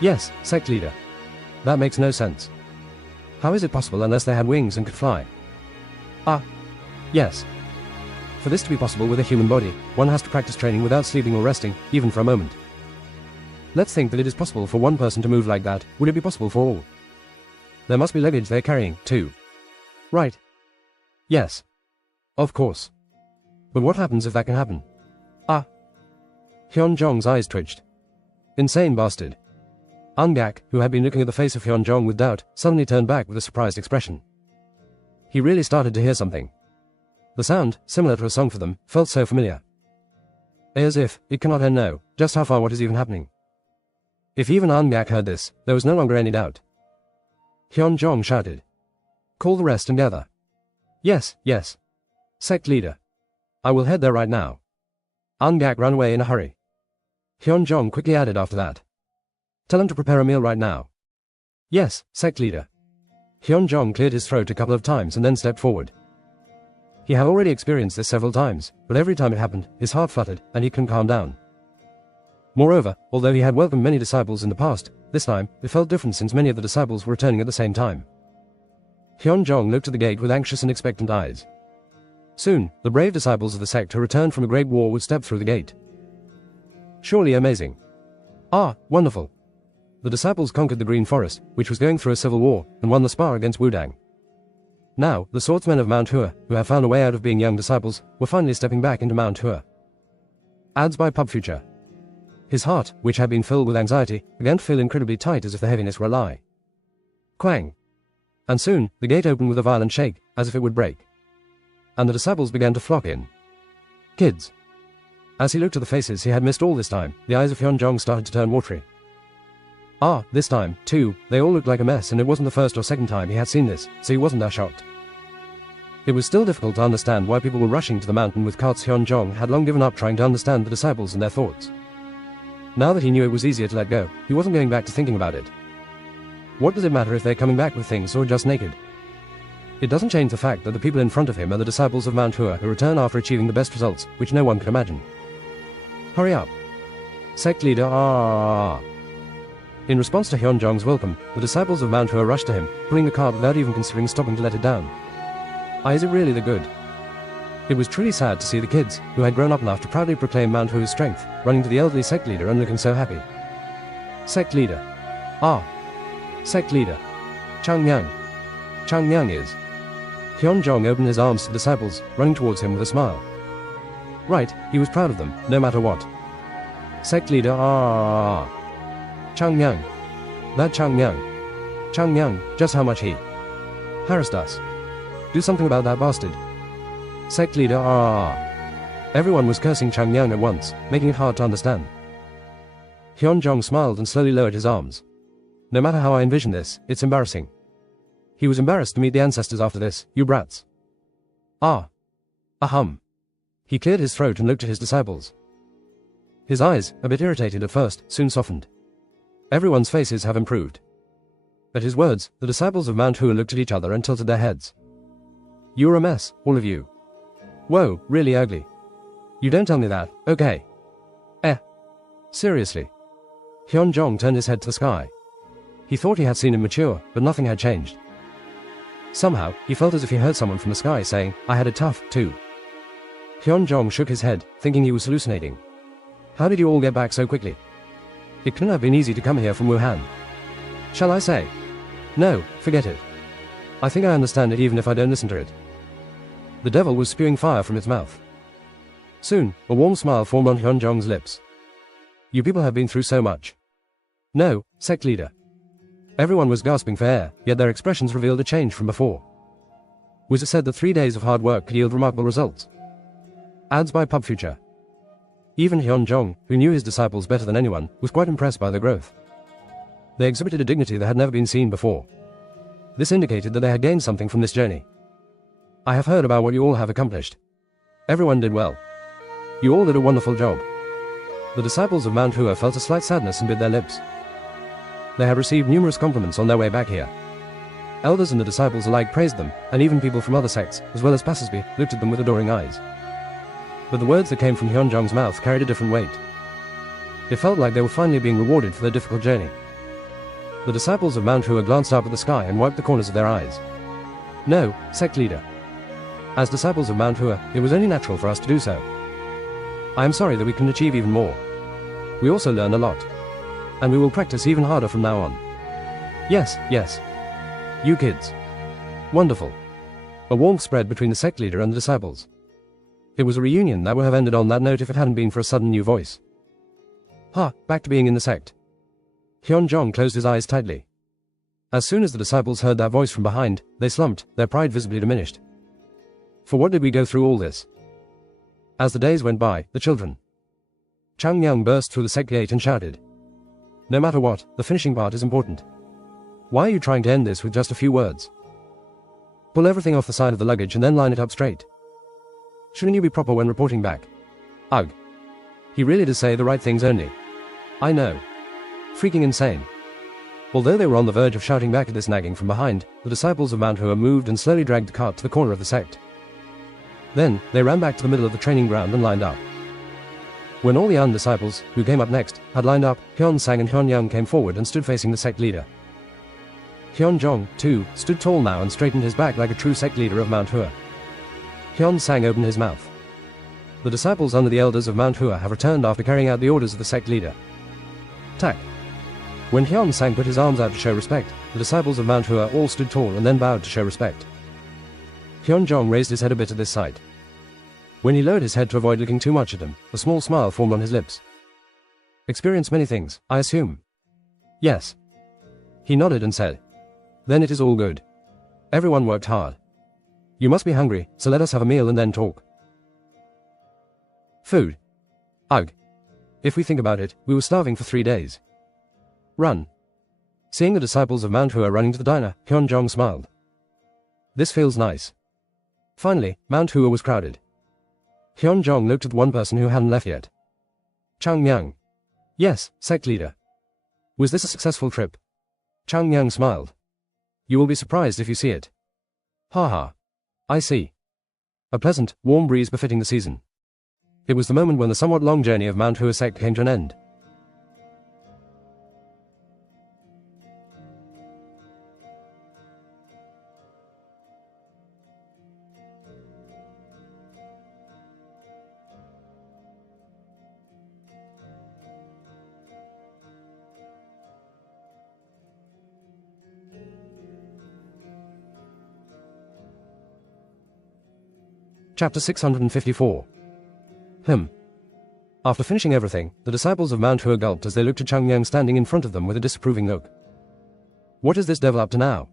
Yes, sect leader. That makes no sense. How is it possible unless they had wings and could fly? Yes. For this to be possible with a human body, one has to practice training without sleeping or resting, even for a moment. Let's think that it is possible for one person to move like that. Would it be possible for all? There must be luggage they're carrying, too. Right. Yes. Of course. But what happens if that can happen? Hyunjong's eyes twitched. Insane bastard. Angak, who had been looking at the face of Hyunjong with doubt, suddenly turned back with a surprised expression. He really started to hear something. The sound, similar to a song for them, felt so familiar. As if, it cannot know, just how far what is even happening. If even Angak heard this, there was no longer any doubt. Hyunjong shouted. Call the rest and gather. Yes, yes. Sect leader. I will head there right now. Angak ran away in a hurry. Hyunjong quickly added after that. Tell him to prepare a meal right now. Yes, sect leader. Hyunjong cleared his throat a couple of times and then stepped forward. He had already experienced this several times, but every time it happened, his heart fluttered and he couldn't calm down. Moreover, although he had welcomed many disciples in the past, this time, it felt different since many of the disciples were returning at the same time. Hyunjong looked at the gate with anxious and expectant eyes. Soon, the brave disciples of the sect who returned from a great war would step through the gate. Surely amazing. Wonderful. The disciples conquered the Green Forest, which was going through a civil war, and won the spar against Wudang. Now, the swordsmen of Mount Hua, who have found a way out of being young disciples, were finally stepping back into Mount Hua. Ads by Pub Future. His heart, which had been filled with anxiety, began to feel incredibly tight as if the heaviness were a lie. Quang. And soon, the gate opened with a violent shake, as if it would break. And the disciples began to flock in. Kids. As he looked at the faces he had missed all this time, the eyes of Hyunjong started to turn watery. This time, too, they all looked like a mess, and it wasn't the first or second time he had seen this, so he wasn't that shocked. It was still difficult to understand why people were rushing to the mountain with carts. Hyunjong had long given up trying to understand the disciples and their thoughts. Now that he knew it was easier to let go, he wasn't going back to thinking about it. What does it matter if they're coming back with things or just naked? It doesn't change the fact that the people in front of him are the disciples of Mount Hua who return after achieving the best results, which no one could imagine. Hurry up. Sect leader, In response to Hyunjong's welcome, the disciples of Mount Hua rushed to him, pulling the cart without even considering stopping to let it down. Is it really the good? It was truly sad to see the kids, who had grown up enough to proudly proclaim Mount Hua's strength, running to the elderly sect leader and looking so happy. Sect leader. Sect leader. Changyang. Changyang is. Hyunjong opened his arms to the disciples, running towards him with a smile. Right, he was proud of them, no matter what. Sect leader, Changyang. That Changyang. Changyang, just how much he harassed us. Do something about that bastard. Sect leader, Everyone was cursing Changyang at once, making it hard to understand. Hyunjong smiled and slowly lowered his arms. No matter how I envision this, it's embarrassing. He was embarrassed to meet the ancestors after this, you brats. Ahum. He cleared his throat and looked at his disciples. His eyes, a bit irritated at first, soon softened. Everyone's faces have improved. At his words, the disciples of Mount Hua looked at each other and tilted their heads. You're a mess, all of you. Whoa, really ugly. You don't tell me that, okay. Seriously. Hyunjong turned his head to the sky. He thought he had seen him mature, but nothing had changed. Somehow, he felt as if he heard someone from the sky saying, I had it tough, too. Hyunjong shook his head, thinking he was hallucinating. How did you all get back so quickly? It couldn't have been easy to come here from Wuhan. Shall I say? No, forget it. I think I understand it even if I don't listen to it. The devil was spewing fire from its mouth. Soon, a warm smile formed on Hyunjong's lips. You people have been through so much. No, sect leader. Everyone was gasping for air, yet their expressions revealed a change from before. Was it said that 3 days of hard work could yield remarkable results? Ads by Pub Future. Even Hyunjong, who knew his disciples better than anyone, was quite impressed by their growth. They exhibited a dignity that had never been seen before. This indicated that they had gained something from this journey. I have heard about what you all have accomplished. Everyone did well. You all did a wonderful job. The disciples of Mount Hua felt a slight sadness and bit their lips. They had received numerous compliments on their way back here. Elders and the disciples alike praised them, and even people from other sects, as well as passersby, looked at them with adoring eyes. But the words that came from Hyunjong's mouth carried a different weight. It felt like they were finally being rewarded for their difficult journey. The disciples of Mount Hua glanced up at the sky and wiped the corners of their eyes. No, sect leader. As disciples of Mount Hua, it was only natural for us to do so. I am sorry that we couldn't achieve even more. We also learned a lot. And we will practice even harder from now on. Yes, yes. You kids. Wonderful. A warmth spread between the sect leader and the disciples. It was a reunion that would have ended on that note if it hadn't been for a sudden new voice. Back to being in the sect. Hyunjong closed his eyes tightly. As soon as the disciples heard that voice from behind, they slumped, their pride visibly diminished. For what did we go through all this? As the days went by, the children. Chang Yang burst through the sect gate and shouted. No matter what, the finishing part is important. Why are you trying to end this with just a few words? Pull everything off the side of the luggage and then line it up straight. Shouldn't you be proper when reporting back? Ugh. He really does say the right things only. I know. Freaking insane. Although they were on the verge of shouting back at this nagging from behind, the disciples of Mount Hua moved and slowly dragged the cart to the corner of the sect. Then, they ran back to the middle of the training ground and lined up. When all the young disciples, who came up next, had lined up, Hyun-sang and Hyun-young came forward and stood facing the sect leader. Hyun-jong, too, stood tall now and straightened his back like a true sect leader of Mount Hua. Hyun-sang opened his mouth. The disciples under the elders of Mount Hua have returned after carrying out the orders of the sect leader. Tak. When Hyun-sang put his arms out to show respect, the disciples of Mount Hua all stood tall and then bowed to show respect. Hyun-jong raised his head a bit at this sight. When he lowered his head to avoid looking too much at him, a small smile formed on his lips. Experienced many things, I assume. Yes. He nodded and said. Then it is all good. Everyone worked hard. You must be hungry, so let us have a meal and then talk. Food. Ugh. If we think about it, we were starving for 3 days. Run. Seeing the disciples of Mount Hua running to the diner, Hyun-jong smiled. This feels nice. Finally, Mount Hua was crowded. Hyun-jong looked at the one person who hadn't left yet. Chang Yang. Yes, sect leader. Was this a successful trip? Chang Yang smiled. You will be surprised if you see it. Ha. I see. A pleasant, warm breeze befitting the season. It was the moment when the somewhat long journey of Mount-hua-sect came to an end. Chapter 654. After finishing everything, the disciples of Mount Hua gulped as they looked at Chang Yang standing in front of them with a disapproving look. What is this devil up to now?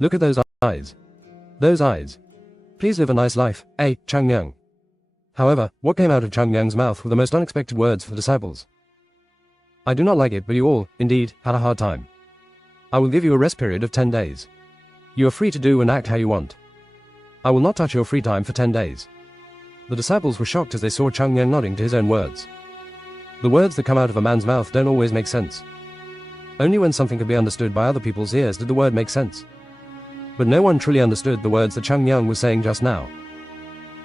Look at those eyes. Those eyes. Please live a nice life, eh, Chang Yang? However, what came out of Chang Yang's mouth were the most unexpected words for the disciples. I do not like it, but you all, indeed, had a hard time. I will give you a rest period of 10 days. You are free to do and act how you want. I will not touch your free time for 10 days. The disciples were shocked as they saw Chang Yang nodding to his own words. The words that come out of a man's mouth don't always make sense. Only when something could be understood by other people's ears did the word make sense. But no one truly understood the words that Chang Yang was saying just now.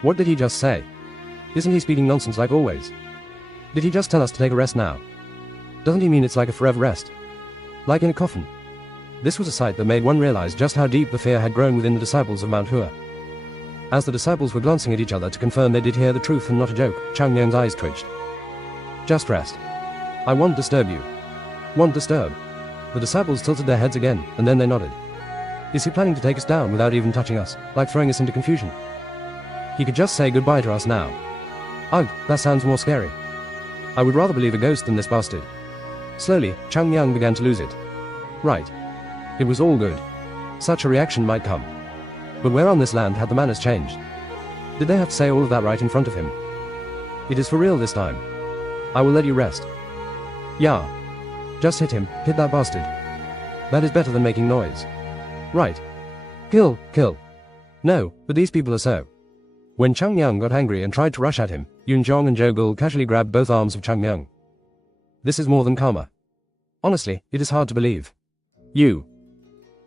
What did he just say? Isn't he speaking nonsense like always? Did he just tell us to take a rest now? Doesn't he mean it's like a forever rest? Like in a coffin? This was a sight that made one realize just how deep the fear had grown within the disciples of Mount Hua. As the disciples were glancing at each other to confirm they did hear the truth and not a joke, Chang Yang's eyes twitched. Just rest. I won't disturb you. Won't disturb. The disciples tilted their heads again, and then they nodded. Is he planning to take us down without even touching us, like throwing us into confusion? He could just say goodbye to us now. Ugh, that sounds more scary. I would rather believe a ghost than this bastard. Slowly, Chang Yang began to lose it. Right. It was all good. Such a reaction might come. But where on this land had the manners changed? Did they have to say all of that right in front of him? It is for real this time. I will let you rest. Yeah. Just hit him, hit that bastard. That is better than making noise. Right. Kill, kill. No, but these people are so. When Chang Yang got angry and tried to rush at him, Yun Zhong and Zhou Gul casually grabbed both arms of Chang Yang. This is more than karma. Honestly, it is hard to believe. You.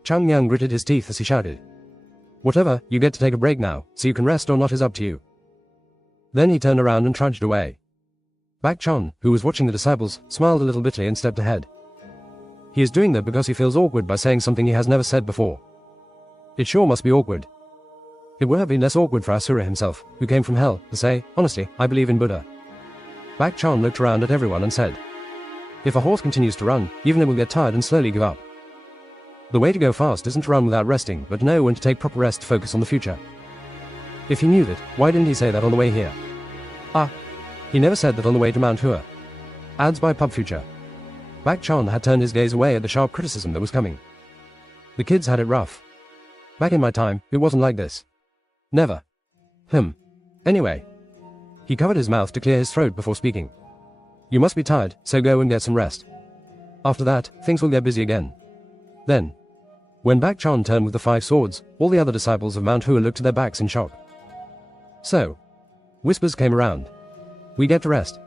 Chang Yang gritted his teeth as he shouted. Whatever, you get to take a break now, so you can rest or not is up to you. Then he turned around and trudged away. Bak Chon, who was watching the disciples, smiled a little bitterly and stepped ahead. He is doing that because he feels awkward by saying something he has never said before. It sure must be awkward. It would have been less awkward for Asura himself, who came from hell, to say, honestly, I believe in Buddha. Bak Chon looked around at everyone and said, if a horse continues to run, even it will get tired and slowly give up. The way to go fast isn't to run without resting, but to know when to take proper rest to focus on the future. If he knew that, why didn't he say that on the way here? Ah, he never said that on the way to Mount Hua. Ads by Pub Future. Bak Chon had turned his gaze away at the sharp criticism that was coming. The kids had it rough. Back in my time, it wasn't like this. Never. Anyway. He covered his mouth to clear his throat before speaking. You must be tired, so go and get some rest. After that, things will get busy again. Then. When Bak Chon turned with the 5 swords, all the other disciples of Mount Hua looked to their backs in shock. So. Whispers came around. We get to rest.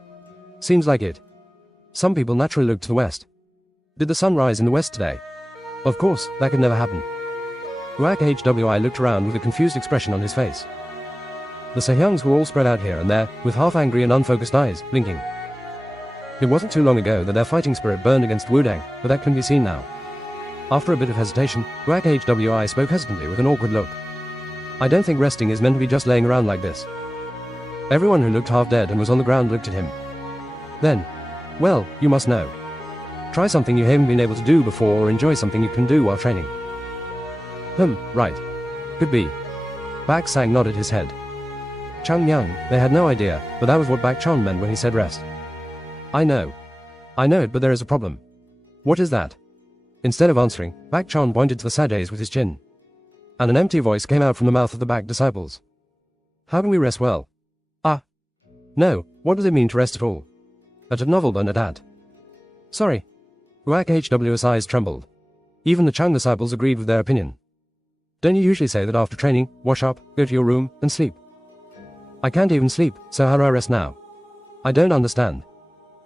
Seems like it. Some people naturally looked to the west. Did the sun rise in the west today? Of course, that could never happen. Uak Hwi looked around with a confused expression on his face. The Sehyungs were all spread out here and there, with half-angry and unfocused eyes, blinking. It wasn't too long ago that their fighting spirit burned against Wudang, but that can be seen now. After a bit of hesitation, Uak Hwi spoke hesitantly with an awkward look. I don't think resting is meant to be just laying around like this. Everyone who looked half dead and was on the ground looked at him. Then, well, you must know. Try something you haven't been able to do before or enjoy something you can do while training. Right. Could be. Bak Sang nodded his head. Chang Yang, they had no idea, but that was what Bak Chon meant when he said rest. I know it, but there is a problem. What is that? Instead of answering, Bak Chon pointed to the sajays with his chin. And an empty voice came out from the mouth of the Bak disciples. How can we rest well? Ah. No, what does it mean to rest at all? At a novel burn at at. Sorry. Uak Hwi's eyes trembled. Even the Chang disciples agreed with their opinion. Don't you usually say that after training, wash up, go to your room, and sleep? I can't even sleep, so how do I rest now? I don't understand.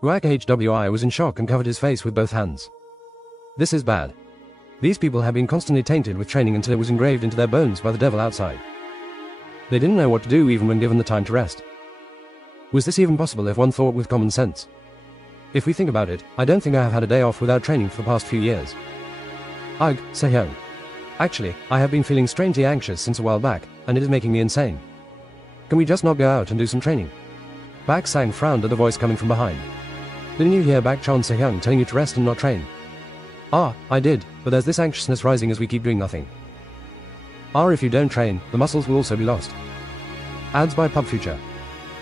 Uak Hwi was in shock and covered his face with both hands. This is bad. These people have been constantly tainted with training until it was engraved into their bones by the devil outside. They didn't know what to do even when given the time to rest. Was this even possible if one thought with common sense? If we think about it, I don't think I have had a day off without training for the past few years. Ugh, Sehyung. Actually, I have been feeling strangely anxious since a while back, and it is making me insane. Can we just not go out and do some training? Bak Sang frowned at the voice coming from behind. Didn't you hear Bak Chon Sehyung telling you to rest and not train? Ah, I did, but there's this anxiousness rising as we keep doing nothing. Ah, if you don't train, the muscles will also be lost. Ads by Pub Future.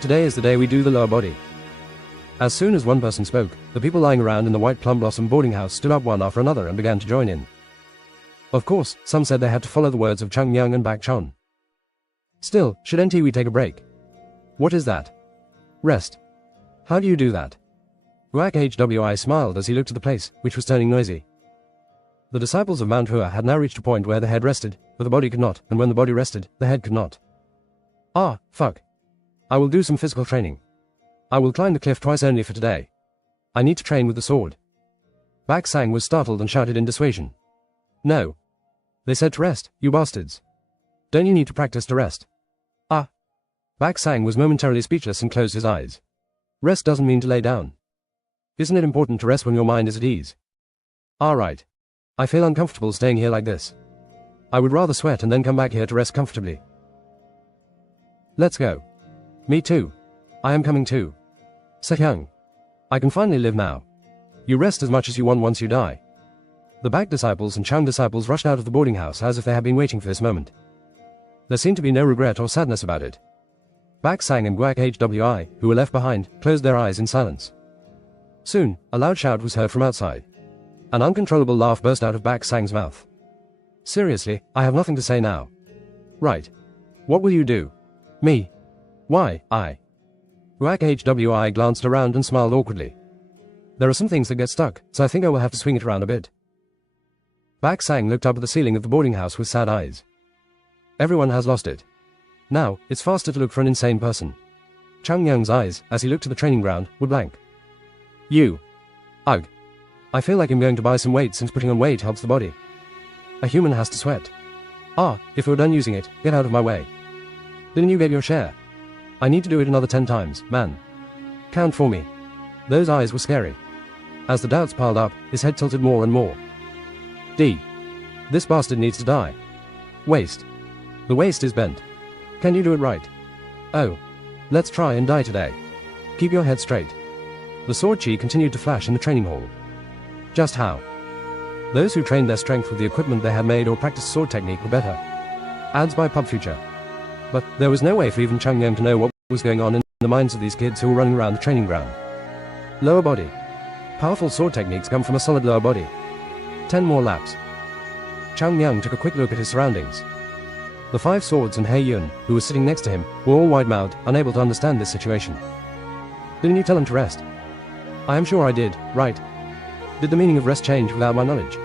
Today is the day we do the lower body. As soon as one person spoke, the people lying around in the White Plum Blossom boarding house stood up one after another and began to join in. Of course, some said they had to follow the words of Chang Yang and Bak Chon. Still, shouldn't we take a break? What is that? Rest. How do you do that? Uak Hwi smiled as he looked at the place, which was turning noisy. The disciples of Mount Hua had now reached a point where the head rested, but the body could not, and when the body rested, the head could not. Ah, fuck. I will do some physical training. I will climb the cliff twice only for today. I need to train with the sword. Bak Sang was startled and shouted in dissuasion. No. They said to rest, you bastards. Don't you need to practice to rest? Ah. Bak Sang was momentarily speechless and closed his eyes. Rest doesn't mean to lay down. Isn't it important to rest when your mind is at ease? All right. I feel uncomfortable staying here like this. I would rather sweat and then come back here to rest comfortably. Let's go. Me too. I am coming too. Sehyung. I can finally live now. You rest as much as you want once you die. The Bak disciples and Chang disciples rushed out of the boarding house as if they had been waiting for this moment. There seemed to be no regret or sadness about it. Bak Sang and Guak Hwi, who were left behind, closed their eyes in silence. Soon, a loud shout was heard from outside. An uncontrollable laugh burst out of Bak Sang's mouth. Seriously, I have nothing to say now. Right. What will you do? Me. Why, I. Guak Hwi glanced around and smiled awkwardly. There are some things that get stuck, so I think I will have to swing it around a bit. Bak Sang looked up at the ceiling of the boarding house with sad eyes. Everyone has lost it. Now, it's faster to look for an insane person. Chang Young's eyes, as he looked to the training ground, were blank. You. Ugh. I feel like I'm going to buy some weight since putting on weight helps the body. A human has to sweat. Ah, if you're done using it, get out of my way. Didn't you get your share? I need to do it another 10 times, man. Count for me. Those eyes were scary. As the doubts piled up, his head tilted more and more. D. This bastard needs to die. Waist. The waist is bent. Can you do it right? Oh. Let's try and die today. Keep your head straight. The sword chi continued to flash in the training hall. Just how? Those who trained their strength with the equipment they had made or practiced sword technique were better. Ads by Pub Future. But there was no way for even Chang Yang to know what was going on in the minds of these kids who were running around the training ground. Lower body. Powerful sword techniques come from a solid lower body. 10 more laps. Chang Yang took a quick look at his surroundings. The 5 swords and He Yun, who was sitting next to him, were all wide-mouthed, unable to understand this situation. Didn't you tell him to rest? I am sure I did, right? Did the meaning of rest change without my knowledge?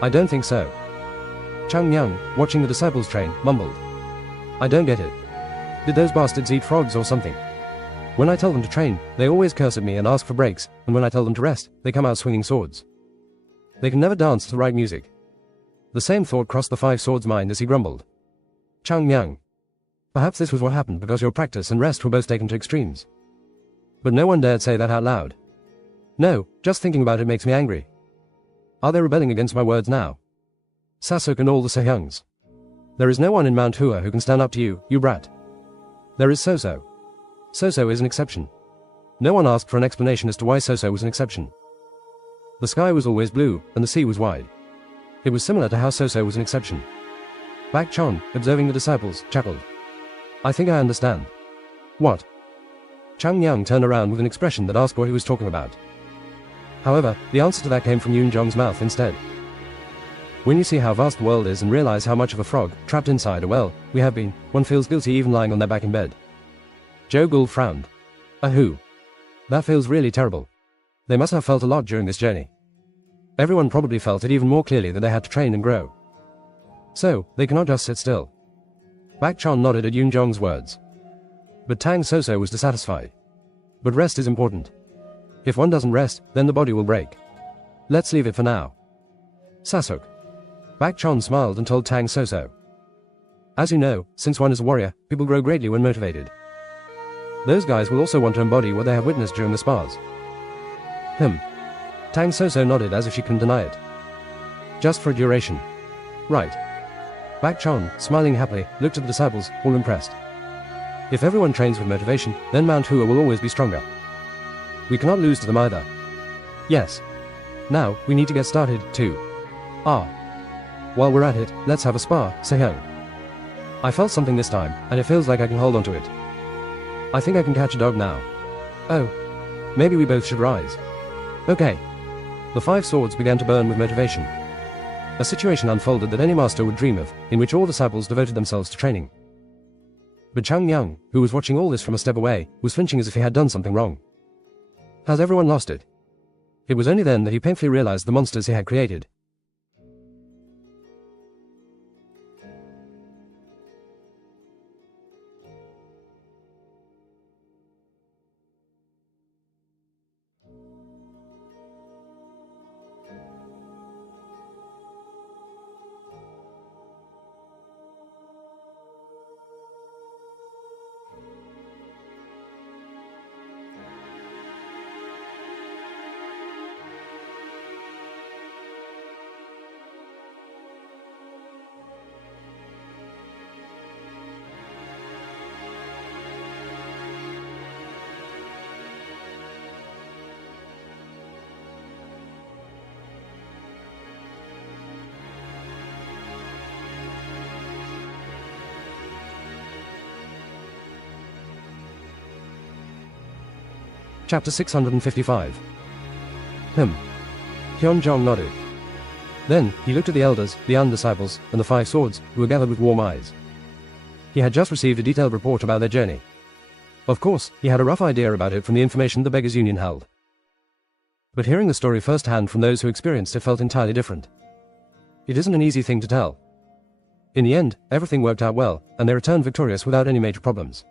I don't think so. Chang Yang, watching the disciples train, mumbled. I don't get it. Did those bastards eat frogs or something? When I tell them to train, they always curse at me and ask for breaks, and when I tell them to rest, they come out swinging swords. They can never dance to the right music. The same thought crossed the 5 swords' mind as he grumbled. Chang Yang. Perhaps this was what happened because your practice and rest were both taken to extremes. But no one dared say that out loud. No, just thinking about it makes me angry. Are they rebelling against my words now? Sasuk and all the Sehyungs. There is no one in Mount Hua who can stand up to you, you brat. There is Soso. Soso is an exception. No one asked for an explanation as to why Soso was an exception. The sky was always blue, and the sea was wide. It was similar to how Soso was an exception. Bak Chon, observing the disciples, chuckled. I think I understand. What? Chang Yang turned around with an expression that asked what he was talking about. However, the answer to that came from Yoon Jong's mouth instead. When you see how vast the world is and realize how much of a frog, trapped inside a well, we have been, one feels guilty even lying on their back in bed. Joe Gould frowned. Who? That feels really terrible. They must have felt a lot during this journey. Everyone probably felt it even more clearly that they had to train and grow. So, they cannot just sit still. Bak Chon nodded at Yoon Jong's words. But Tang Soso was dissatisfied. But rest is important. If one doesn't rest, then the body will break. Let's leave it for now. Sasuk. Bak Chon smiled and told Tang Soso. As you know, since one is a warrior, people grow greatly when motivated. Those guys will also want to embody what they have witnessed during the spars. Tang Soso nodded as if she couldn't deny it. Just for a duration. Right. Bak Chon, smiling happily, looked at the disciples, all impressed. If everyone trains with motivation, then Mount Hua will always be stronger. We cannot lose to them either. Yes. Now, we need to get started, too. While we're at it, let's have a spar, Sehyung. I felt something this time, and it feels like I can hold on to it. I think I can catch a dog now. Oh. Maybe we both should rise. Okay. The 5 swords began to burn with motivation. A situation unfolded that any master would dream of, in which all disciples devoted themselves to training. But Chang Yang, who was watching all this from a step away, was flinching as if he had done something wrong. Has everyone lost it? It was only then that he painfully realized the monsters he had created. Chapter 655. Hyun-jong nodded. Then, he looked at the elders, the undisciples, and the 5 swords, who were gathered with warm eyes. He had just received a detailed report about their journey. Of course, he had a rough idea about it from the information the Beggars' Union held. But hearing the story firsthand from those who experienced it felt entirely different. It isn't an easy thing to tell. In the end, everything worked out well, and they returned victorious without any major problems.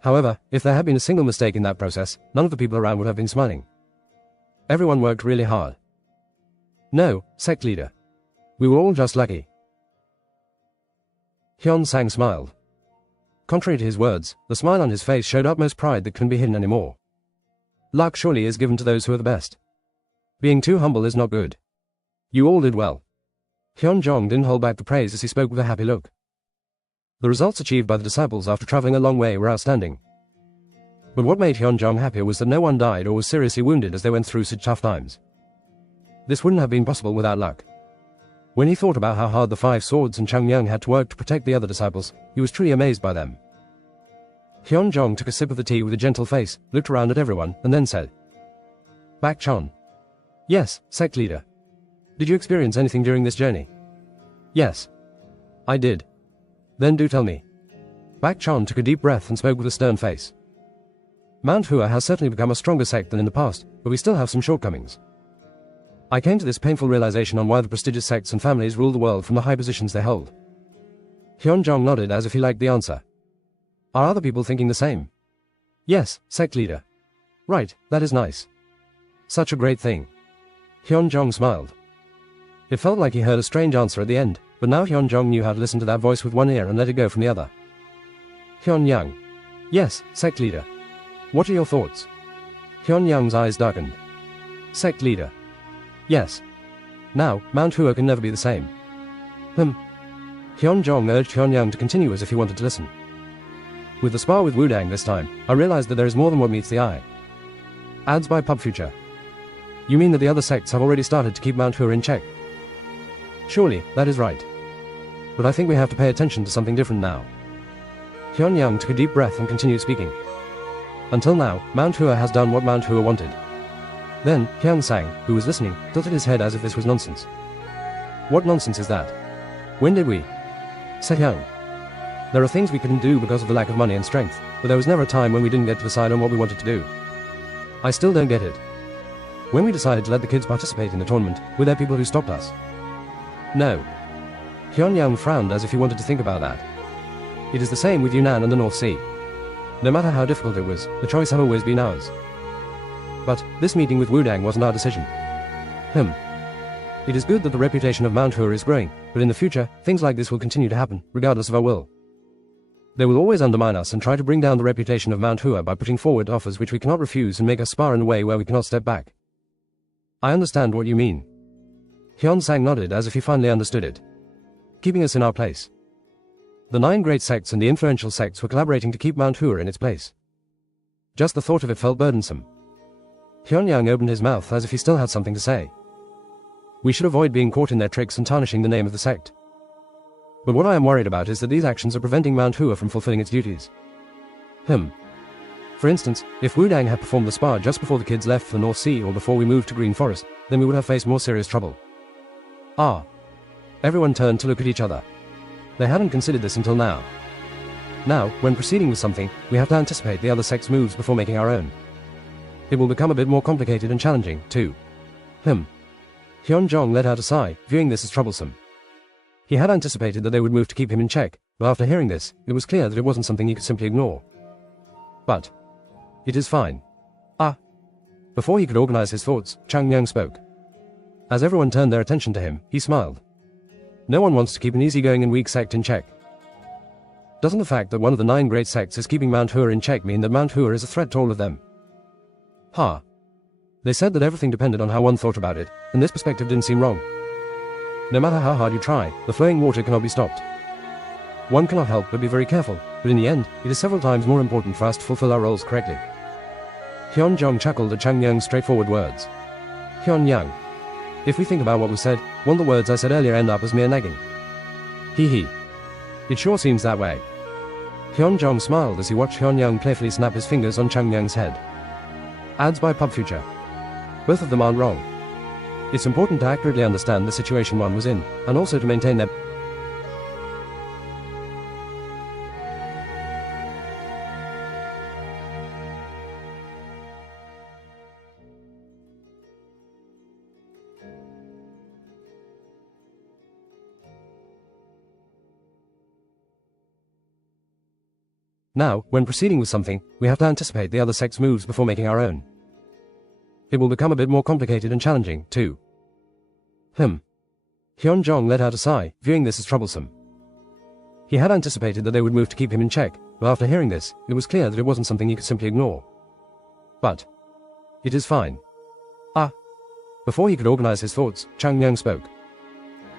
However, if there had been a single mistake in that process, none of the people around would have been smiling. Everyone worked really hard. No, sect leader. We were all just lucky. Hyun-sang smiled. Contrary to his words, the smile on his face showed utmost pride that couldn't be hidden anymore. Luck surely is given to those who are the best. Being too humble is not good. You all did well. Hyun-jong didn't hold back the praise as he spoke with a happy look. The results achieved by the disciples after traveling a long way were outstanding. But what made Hyun-jong happier was that no one died or was seriously wounded as they went through such tough times. This wouldn't have been possible without luck. When he thought about how hard the 5 swords and Chang-myung had to work to protect the other disciples, he was truly amazed by them. Hyun-jong took a sip of the tea with a gentle face, looked around at everyone, and then said, Bak-chon. Yes, sect leader. Did you experience anything during this journey? Yes. I did. Then do tell me. Bak-chon took a deep breath and spoke with a stern face. Mount Hua has certainly become a stronger sect than in the past, but we still have some shortcomings. I came to this painful realization on why the prestigious sects and families rule the world from the high positions they hold. Hyun-jong nodded as if he liked the answer. Are other people thinking the same? Yes, sect leader. Right, that is nice. Such a great thing. Hyun-jong smiled. It felt like he heard a strange answer at the end, but now Hyun-jong knew how to listen to that voice with one ear and let it go from the other. Hyun-young. Yes, sect leader. What are your thoughts? Hyun-young's eyes darkened. Sect leader. Yes. Now, Mount Hua can never be the same. Hyun-jong urged Hyun-young to continue as if he wanted to listen. With the spar with Wudang this time, I realized that there is more than what meets the eye. Ads by Pub Future. You mean that the other sects have already started to keep Mount Hua in check? Surely, that is right. But I think we have to pay attention to something different now. Hyun-young took a deep breath and continued speaking. Until now, Mount Hua has done what Mount Hua wanted. Then, Hyun-sang, who was listening, tilted his head as if this was nonsense. What nonsense is that? When did we? Said Hyun. There are things we couldn't do because of the lack of money and strength, but there was never a time when we didn't get to decide on what we wanted to do. I still don't get it. When we decided to let the kids participate in the tournament, were there people who stopped us? No. Hyun-young frowned as if he wanted to think about that. It is the same with Yunnan and the North Sea. No matter how difficult it was, the choice had always been ours. But, this meeting with Wudang wasn't our decision. It is good that the reputation of Mount Hua is growing, but in the future, things like this will continue to happen, regardless of our will. They will always undermine us and try to bring down the reputation of Mount Hua by putting forward offers which we cannot refuse and make us spar in a way where we cannot step back. I understand what you mean. Hyun-sang nodded as if he finally understood it. Keeping us in our place. The 9 great sects and the influential sects were collaborating to keep Mount Hua in its place. Just the thought of it felt burdensome. Hyun-young opened his mouth as if he still had something to say. We should avoid being caught in their tricks and tarnishing the name of the sect. But what I am worried about is that these actions are preventing Mount Hua from fulfilling its duties. For instance, if Wudang had performed the spar just before the kids left for the North Sea or before we moved to Green Forest, then we would have faced more serious trouble. Everyone turned to look at each other. They hadn't considered this until now. Now, when proceeding with something, we have to anticipate the other sect's moves before making our own. It will become a bit more complicated and challenging, too. Hyun-jong let out a sigh, viewing this as troublesome. He had anticipated that they would move to keep him in check, but after hearing this, it was clear that it wasn't something he could simply ignore. But, it is fine. Before he could organize his thoughts, Chang-myung spoke. As everyone turned their attention to him, he smiled. No one wants to keep an easygoing and weak sect in check. Doesn't the fact that one of the 9 great sects is keeping Mount Hua in check mean that Mount Hua is a threat to all of them? They said that everything depended on how one thought about it, and this perspective didn't seem wrong. No matter how hard you try, the flowing water cannot be stopped. One cannot help but be very careful, but in the end, it is several times more important for us to fulfill our roles correctly. Hyun-jong chuckled at Chang-myung's straightforward words. Hyun-young. If we think about what was said, won't the words I said earlier end up as mere nagging? Hee. It sure seems that way. Hyun-jong smiled as he watched Hyun-young playfully snap his fingers on Chang-myung's head. Ads by Pub Future. Both of them aren't wrong. It's important to accurately understand the situation one was in, and also to maintain their Now, when proceeding with something, we have to anticipate the other sect's moves before making our own. It will become a bit more complicated and challenging, too. Hyun-jong let out a sigh, viewing this as troublesome. He had anticipated that they would move to keep him in check, but after hearing this, it was clear that it wasn't something he could simply ignore. But it is fine. Before he could organize his thoughts, Chang-myung spoke.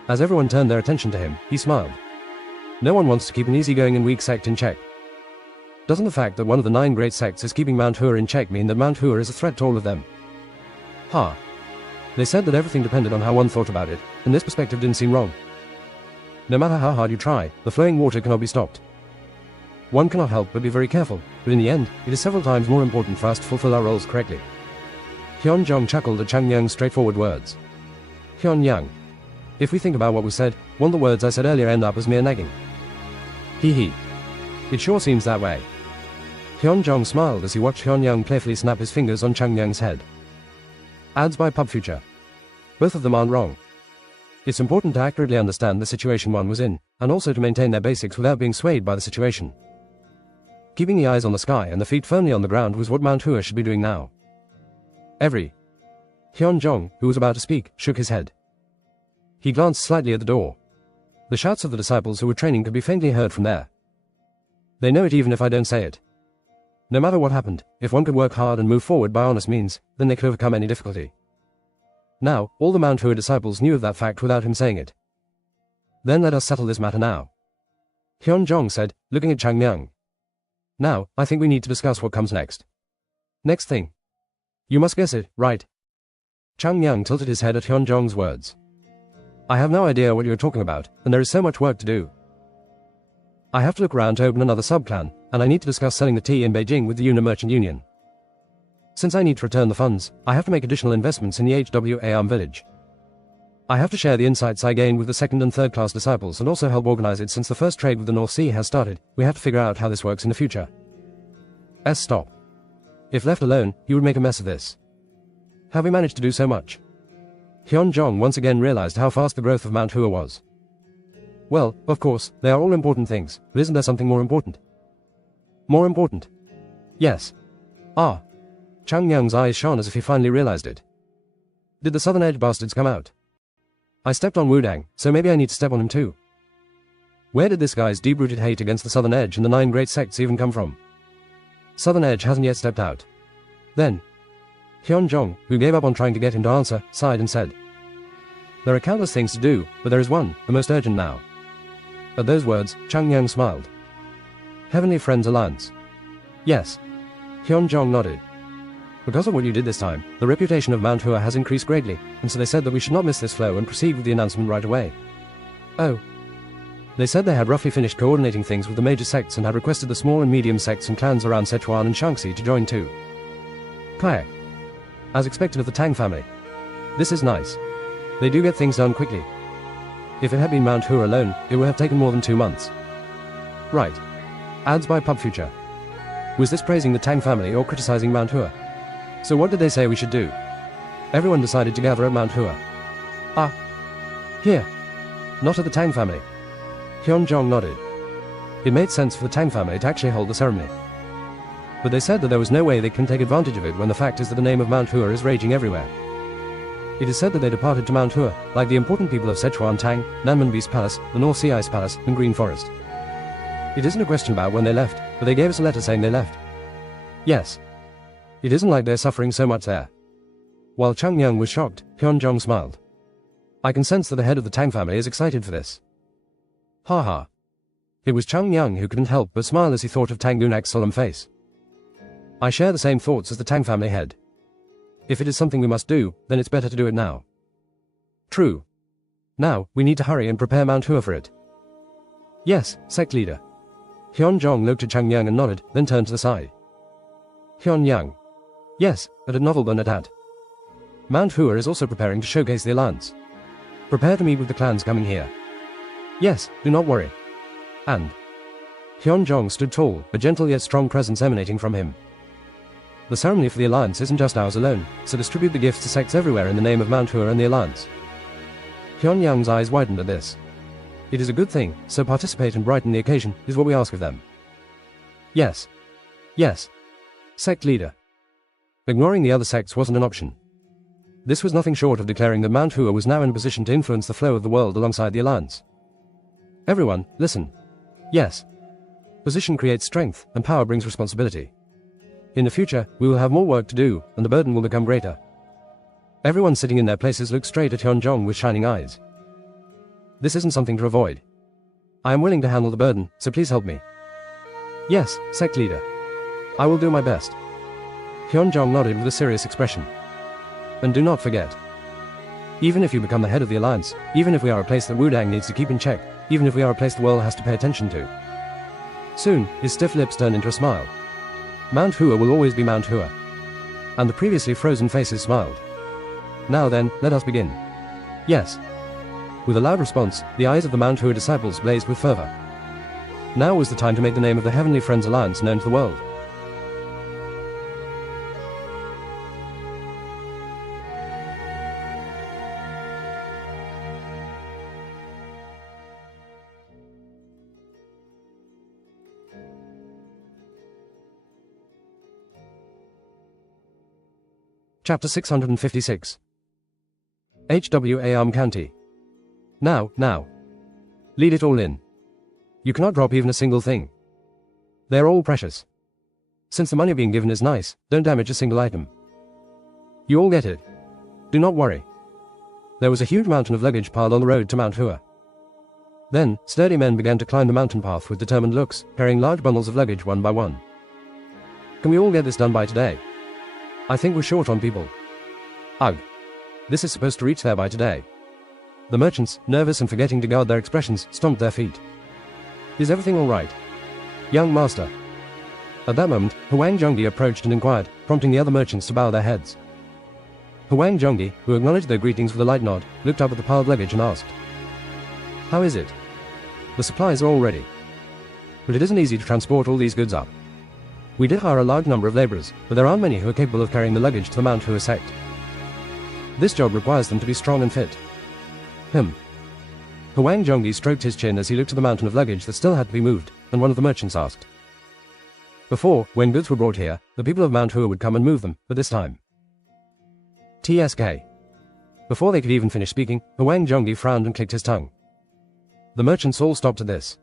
As everyone turned their attention to him, he smiled. No one wants to keep an easygoing and weak sect in check. Doesn't the fact that one of the 9 great sects is keeping Mount Hua in check mean that Mount Hua is a threat to all of them? They said that everything depended on how one thought about it, and this perspective didn't seem wrong. No matter how hard you try, the flowing water cannot be stopped. One cannot help but be very careful, but in the end, it is several times more important for us to fulfill our roles correctly. Hyun-jong chuckled at Chang-myung's straightforward words. Hyun-young. If we think about what was said, one of the words I said earlier end up as mere nagging. Hee. It sure seems that way. Hyun-jong smiled as he watched Hyun-young playfully snap his fingers on Chang-myung's head. Ads by Pub Future. Both of them aren't wrong. It's important to accurately understand the situation one was in, and also to maintain their basics without being swayed by the situation. Keeping the eyes on the sky and the feet firmly on the ground was what Mount Hua should be doing now. Hyun-jong, who was about to speak, shook his head. He glanced slightly at the door. The shouts of the disciples who were training could be faintly heard from there. They know it even if I don't say it. No matter what happened, if one could work hard and move forward by honest means, then they could overcome any difficulty. Now, all the Mount Hua disciples knew of that fact without him saying it. Then let us settle this matter now. Hyun-jong said, looking at Chang-myung. Now, I think we need to discuss what comes next. Next thing. You must guess it, right? Chang-myung tilted his head at Hyun-jong's words. I have no idea what you're talking about, and there is so much work to do. I have to look around to open another sub-clan, and I need to discuss selling the tea in Beijing with the Yuna Merchant Union. Since I need to return the funds, I have to make additional investments in the HWA village. I have to share the insights I gain with the second and third class disciples and also help organize it. Since the first trade with the North Sea has started, we have to figure out how this works in the future. Stop. If left alone, he would make a mess of this. Have we managed to do so much? Hyun-jong once again realized how fast the growth of Mount Hua was. Well, of course, they are all important things, but isn't there something more important? More important? Yes. Chang-myung's eyes shone as if he finally realized it. Did the Southern Edge bastards come out? I stepped on Wudang, so maybe I need to step on him too. Where did this guy's deep-rooted hate against the Southern Edge and the 9 great sects even come from? Southern Edge hasn't yet stepped out. Then, Hyun-jong, who gave up on trying to get him to answer, sighed and said, There are countless things to do, but there is one, the most urgent now. At those words, Chang-myung smiled. Heavenly Friends Alliance. Yes. Hyun-jong nodded. Because of what you did this time, the reputation of Mount Hua has increased greatly, and so they said that we should not miss this flow and proceed with the announcement right away. Oh. They said they had roughly finished coordinating things with the major sects and had requested the small and medium sects and clans around Sichuan and Shaanxi to join too. Kayak. As expected of the Tang family. This is nice. They do get things done quickly. If it had been Mount Hua alone, it would have taken more than 2 months. Right. Ads by Pub Future. Was this praising the Tang family or criticizing Mount Hua? So what did they say we should do? Everyone decided to gather at Mount Hua. Here. Not at the Tang family. Hyun-jong nodded. It made sense for the Tang family to actually hold the ceremony. But they said that there was no way they can take advantage of it when the fact is that the name of Mount Hua is raging everywhere. It is said that they departed to Mount Hua, like the important people of Sichuan Tang, Nanman Beast Palace, the North Sea Ice Palace, and Green Forest. It isn't a question about when they left, but they gave us a letter saying they left. Yes. It isn't like they're suffering so much there. While Chang-myung was shocked, Hyun-jong smiled. I can sense that the head of the Tang family is excited for this. Ha. It was Chang-myung who couldn't help but smile as he thought of Tang Gunak's solemn face. I share the same thoughts as the Tang family head. If it is something we must do, then it's better to do it now. True. Now, we need to hurry and prepare Mount Hua for it. Yes, sect leader. Hyun-jong looked at Chang-myung and nodded, then turned to the side. Hyun-young. Yes, at a novel burn at that. Mount Hua is also preparing to showcase the alliance. Prepare to meet with the clans coming here. Yes, do not worry. And Hyunjong stood tall, a gentle yet strong presence emanating from him. The ceremony for the alliance isn't just ours alone, so distribute the gifts to sects everywhere in the name of Mount Hua and the alliance. Hyunyang's eyes widened at this. It is a good thing, so participate and brighten the occasion, is what we ask of them. Yes. Yes. Sect leader. Ignoring the other sects wasn't an option. This was nothing short of declaring that Mount Hua was now in a position to influence the flow of the world alongside the alliance. Everyone, listen. Yes. Position creates strength, and power brings responsibility. In the future, we will have more work to do, and the burden will become greater. Everyone sitting in their places looked straight at Hyunjong with shining eyes. This isn't something to avoid. I am willing to handle the burden, so please help me. Yes, sect leader. I will do my best. Hyunjong nodded with a serious expression. And do not forget. Even if you become the head of the alliance, even if we are a place that Wudang needs to keep in check, even if we are a place the world has to pay attention to. Soon, his stiff lips turned into a smile. Mount Hua will always be Mount Hua. And the previously frozen faces smiled. Now then, let us begin. Yes. With a loud response, the eyes of the Mount Hua disciples blazed with fervor. Now was the time to make the name of the Heavenly Friends Alliance known to the world. Chapter 656. Hwa County. Now. Lead it all in. You cannot drop even a single thing. They are all precious. Since the money being given is nice, don't damage a single item. You all get it. Do not worry. There was a huge mountain of luggage piled on the road to Mount Hua. Then, sturdy men began to climb the mountain path with determined looks, carrying large bundles of luggage one by one. Can we all get this done by today? I think we're short on people. Ugh. This is supposed to reach there by today. The merchants, nervous and forgetting to guard their expressions, stomped their feet. Is everything all right? Young master. At that moment, Hwang Jonggi approached and inquired, prompting the other merchants to bow their heads. Hwang Jonggi, who acknowledged their greetings with a light nod, looked up at the piled luggage and asked, How is it? The supplies are all ready. But it isn't easy to transport all these goods up. We did hire a large number of laborers, but there aren't many who are capable of carrying the luggage to the Mount Hua sect. This job requires them to be strong and fit. Hwang Jonggi stroked his chin as he looked at the mountain of luggage that still had to be moved, and one of the merchants asked. Before, when goods were brought here, the people of Mount Hua would come and move them, but this time. TSK. Before they could even finish speaking, Hwang Jonggi frowned and clicked his tongue. The merchants all stopped at this.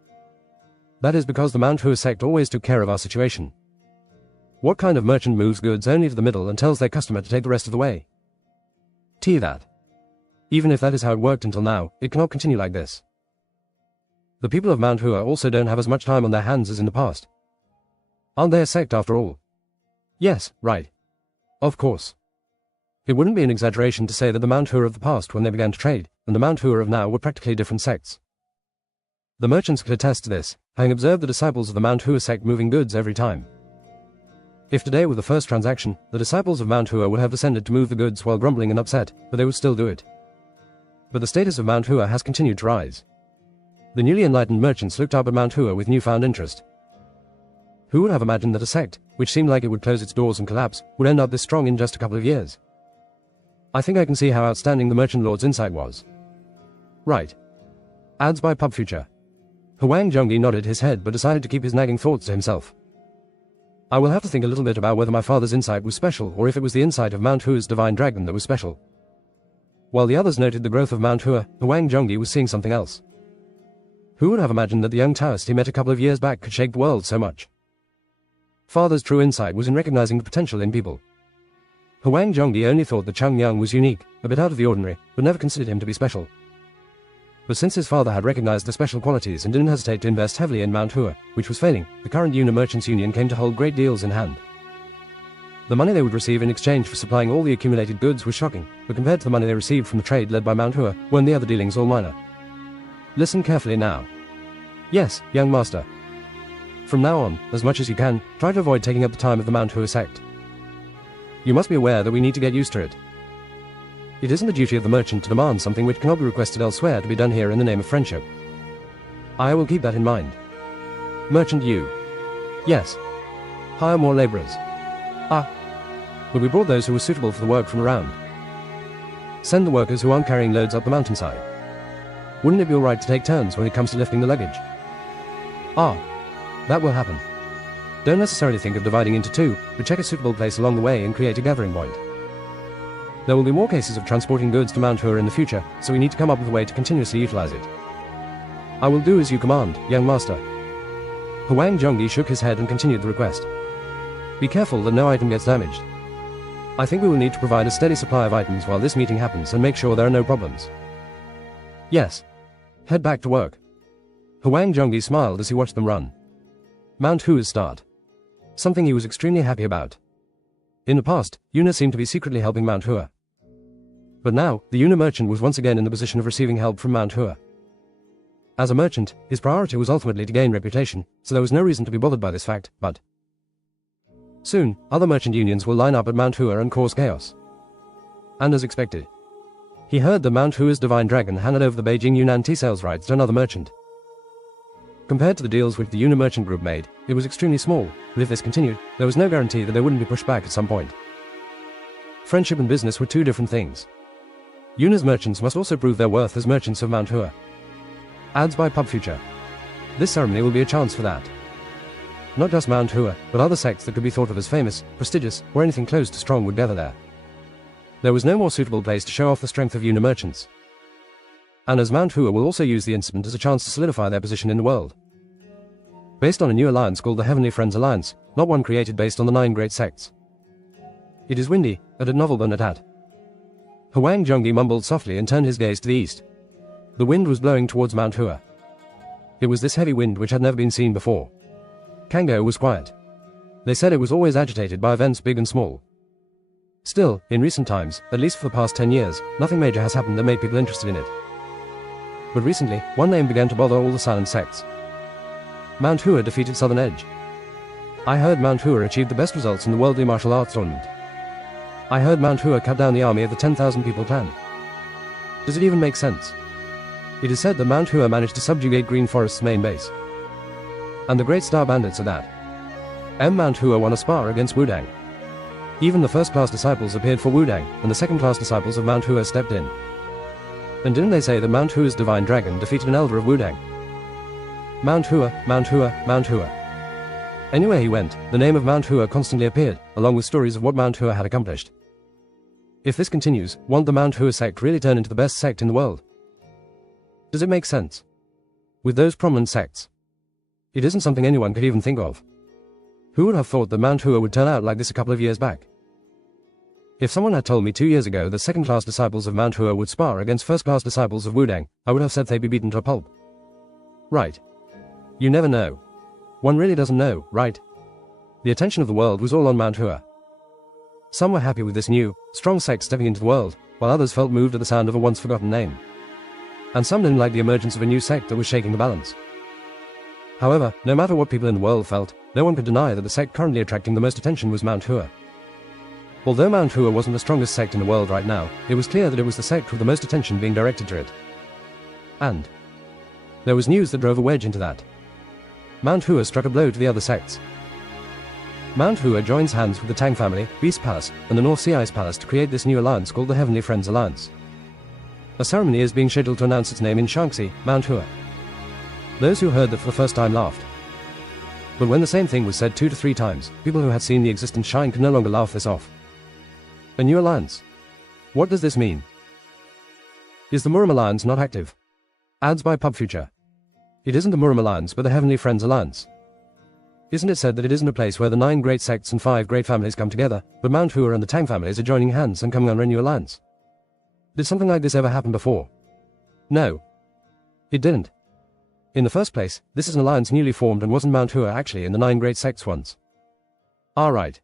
That is because the Mount Hua sect always took care of our situation. What kind of merchant moves goods only to the middle and tells their customer to take the rest of the way? That. Even if that is how it worked until now, it cannot continue like this. The people of Mount Hua also don't have as much time on their hands as in the past. Aren't they a sect after all? Yes, right. Of course. It wouldn't be an exaggeration to say that the Mount Hua of the past when they began to trade, and the Mount Hua of now were practically different sects. The merchants could attest to this, having observed the disciples of the Mount Hua sect moving goods every time. If today were the first transaction, the disciples of Mount Hua would have descended to move the goods while grumbling and upset, but they would still do it. But the status of Mount Hua has continued to rise. The newly enlightened merchants looked up at Mount Hua with newfound interest. Who would have imagined that a sect, which seemed like it would close its doors and collapse, would end up this strong in just a couple of years? I think I can see how outstanding the merchant lord's insight was. Right. Ads by Pub Future. Hwang Jonggi nodded his head but decided to keep his nagging thoughts to himself. I will have to think a little bit about whether my father's insight was special or if it was the insight of Mount Hua's divine dragon that was special. While the others noted the growth of Mount Hua, Hwang Jonggi was seeing something else. Who would have imagined that the young Taoist he met a couple of years back could shake the world so much? Father's true insight was in recognizing the potential in people. Hwang Jonggi only thought that Chang Yang was unique, a bit out of the ordinary, but never considered him to be special. But since his father had recognized the special qualities and didn't hesitate to invest heavily in Mount Hua, which was failing, the current Una Merchants Union came to hold great deals in hand. The money they would receive in exchange for supplying all the accumulated goods was shocking, but compared to the money they received from the trade led by Mount Hua, weren't the other dealings all minor? Listen carefully now. Yes, young master. From now on, as much as you can, try to avoid taking up the time of the Mount Hua sect. You must be aware that we need to get used to it. It isn't the duty of the merchant to demand something which cannot be requested elsewhere to be done here in the name of friendship. I will keep that in mind. Merchant you. Yes. Hire more laborers. Ah. But we brought those who were suitable for the work from around. Send the workers who aren't carrying loads up the mountainside. Wouldn't it be alright to take turns when it comes to lifting the luggage? Ah. That will happen. Don't necessarily think of dividing into two, but check a suitable place along the way and create a gathering point. There will be more cases of transporting goods to Mount Hua in the future, so we need to come up with a way to continuously utilize it. I will do as you command, young master. Huang Zhongli shook his head and continued the request. Be careful that no item gets damaged. I think we will need to provide a steady supply of items while this meeting happens and make sure there are no problems. Yes. Head back to work. Huang Zhongli smiled as he watched them run. Mount Hua's start. Something he was extremely happy about. In the past, Yuna seemed to be secretly helping Mount Hua. But now, the Yuna merchant was once again in the position of receiving help from Mount Hua. As a merchant, his priority was ultimately to gain reputation, so there was no reason to be bothered by this fact, but soon, other merchant unions will line up at Mount Hua and cause chaos. And as expected, he heard that Mount Hua's divine dragon handed over the Beijing Yunnan tea sales rights to another merchant. Compared to the deals which the Yuna merchant group made, it was extremely small, but if this continued, there was no guarantee that they wouldn't be pushed back at some point. Friendship and business were two different things. Yuna's merchants must also prove their worth as merchants of Mount Hua. Ads by Pub Future. This ceremony will be a chance for that. Not just Mount Hua, but other sects that could be thought of as famous, prestigious, or anything close to strong would gather there. There was no more suitable place to show off the strength of Yuna merchants. And as Mount Hua will also use the incident as a chance to solidify their position in the world. Based on a new alliance called the Heavenly Friends Alliance, not one created based on the 9 great sects. It is windy, and at Novelburn at. Huang Zhongli mumbled softly and turned his gaze to the east. The wind was blowing towards Mount Hua. It was this heavy wind which had never been seen before. Kango was quiet. They said it was always agitated by events big and small. Still, in recent times, at least for the past 10 years, nothing major has happened that made people interested in it. But recently, one name began to bother all the silent sects. Mount Hua defeated Southern Edge. I heard Mount Hua achieved the best results in the worldly martial arts tournament. I heard Mount Hua cut down the army of the 10,000 people clan. Does it even make sense? It is said that Mount Hua managed to subjugate Green Forest's main base. And the Great Star Bandits are that. Mount Hua won a spar against Wudang. Even the first-class disciples appeared for Wudang, and the second-class disciples of Mount Hua stepped in. And didn't they say that Mount Hua's divine dragon defeated an elder of Wudang? Mount Hua, Mount Hua, Mount Hua. Anywhere he went, the name of Mount Hua constantly appeared, along with stories of what Mount Hua had accomplished. If this continues, won't the Mount-Hua-sect really turn into the best sect in the world? Does it make sense? With those prominent sects, it isn't something anyone could even think of. Who would have thought that Mount Hua would turn out like this a couple of years back? If someone had told me 2 years ago that second-class disciples of Mount Hua would spar against first-class disciples of Wudang, I would have said they'd be beaten to a pulp. Right. You never know. One really doesn't know, right? The attention of the world was all on Mount Hua. Some were happy with this new, strong sect stepping into the world, while others felt moved at the sound of a once-forgotten name. And some didn't like the emergence of a new sect that was shaking the balance. However, no matter what people in the world felt, no one could deny that the sect currently attracting the most attention was Mount Hua. Although Mount Hua wasn't the strongest sect in the world right now, it was clear that it was the sect with the most attention being directed to it. And there was news that drove a wedge into that. Mount Hua struck a blow to the other sects. Mount Hua joins hands with the Tang family, Beast Palace, and the North Sea Ice Palace to create this new alliance called the Heavenly Friends Alliance. A ceremony is being scheduled to announce its name in Shaanxi, Mount Hua. Those who heard that for the first time laughed. But when the same thing was said 2 to 3 times, people who had seen the existence shine could no longer laugh this off. A new alliance. What does this mean? Is the Murim Alliance not active? Ads by Pub Future. It isn't the Murim Alliance but the Heavenly Friends Alliance. Isn't it said that it isn't a place where the 9 great sects and 5 great families come together, but Mount Hua and the Tang families are joining hands and coming under a new alliance? Did something like this ever happen before? No. It didn't. In the first place, this is an alliance newly formed and wasn't Mount Hua actually in the 9 great sects once. Alright.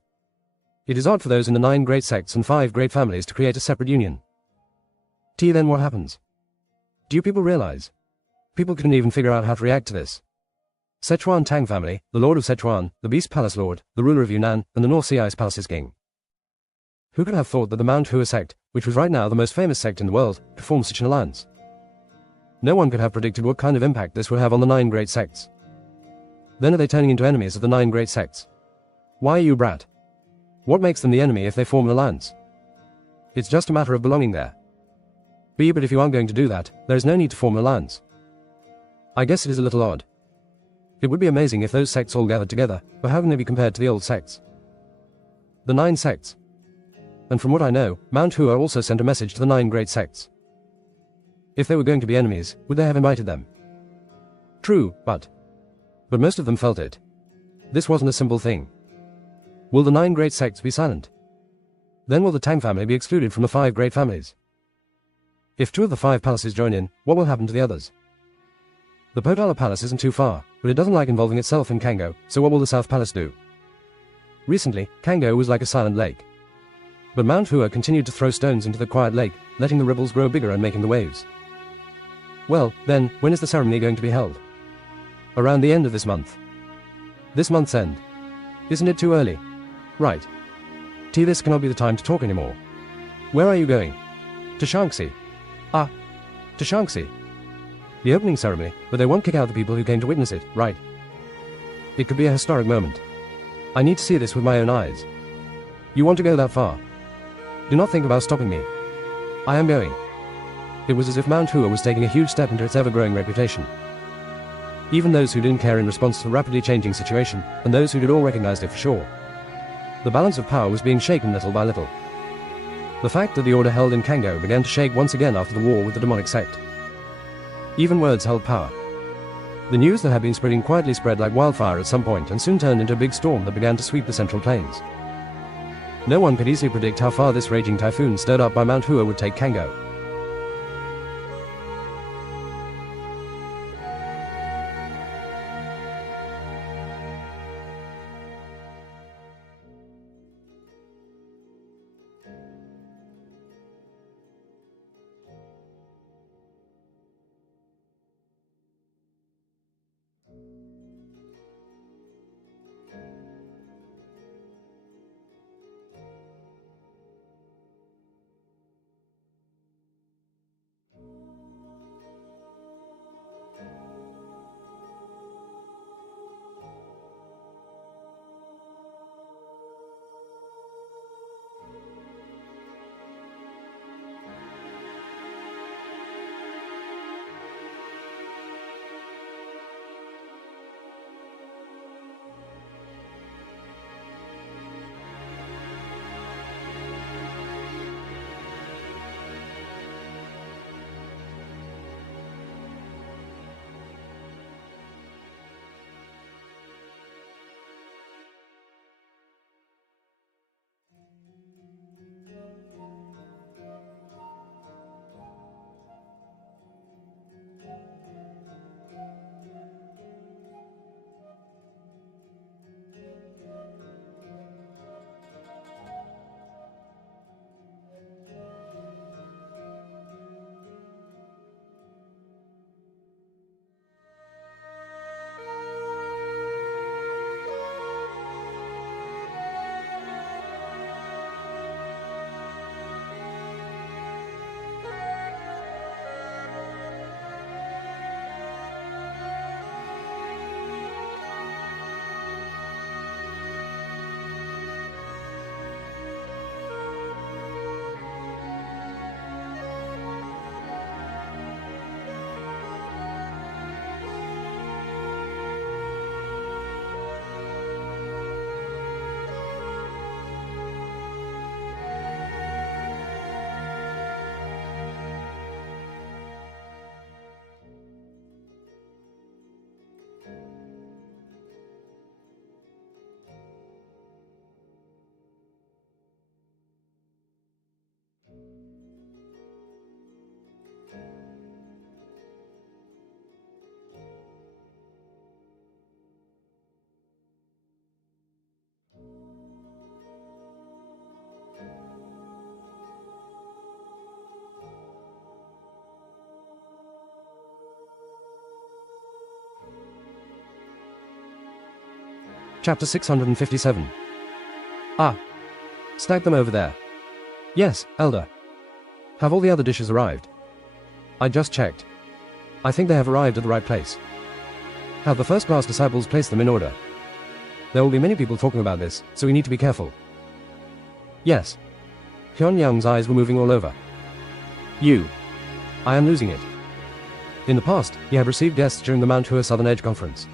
It is odd for those in the 9 great sects and 5 great families to create a separate union. Then what happens? Do you people realize? People couldn't even figure out how to react to this. Sichuan Tang family, the Lord of Sichuan, the Beast Palace Lord, the ruler of Yunnan, and the North Sea Ice Palace's king. Who could have thought that the Mount-Hua-sect, which was right now the most famous sect in the world, could form such an alliance? No one could have predicted what kind of impact this would have on the 9 great sects. Then are they turning into enemies of the 9 great sects? Why, you brat? What makes them the enemy if they form an alliance? It's just a matter of belonging there. But if you aren't going to do that, there is no need to form an alliance. I guess it is a little odd. It would be amazing if those sects all gathered together, but how can they be compared to the old sects? The 9 sects. And from what I know, Mount Hua also sent a message to the 9 great sects. If they were going to be enemies, would they have invited them? True, but most of them felt it. This wasn't a simple thing. Will the 9 great sects be silent? Then will the Tang family be excluded from the 5 great families? If 2 of the 5 palaces join in, what will happen to the others? The Potala Palace isn't too far, but it doesn't like involving itself in Kango, so what will the South Palace do? Recently, Kango was like a silent lake. But Mount Hua continued to throw stones into the quiet lake, letting the ripples grow bigger and making the waves. Well, then, when is the ceremony going to be held? Around the end of this month. This month's end. Isn't it too early? Right. This cannot be the time to talk anymore. Where are you going? To Shaanxi. Ah, to Shaanxi. The opening ceremony, but they won't kick out the people who came to witness it, right? It could be a historic moment. I need to see this with my own eyes. You want to go that far? Do not think about stopping me. I am going. It was as if Mount Hua was taking a huge step into its ever-growing reputation. Even those who didn't care in response to the rapidly changing situation, and those who did all recognized it for sure. The balance of power was being shaken little by little. The fact that the order held in Kango began to shake once again after the war with the demonic sect. Even words held power. The news that had been spreading quietly spread like wildfire at some point and soon turned into a big storm that began to sweep the Central Plains. No one could easily predict how far this raging typhoon stirred up by Mount Hua would take Kango. Chapter 657. Ah. Stack them over there. Yes, Elder. Have all the other dishes arrived? I just checked. I think they have arrived at the right place. Have the first-class disciples placed them in order? There will be many people talking about this, so we need to be careful. Yes. Hyun-young's eyes were moving all over. I am losing it. In the past, he had received guests during the Mount Hua Southern Edge Conference.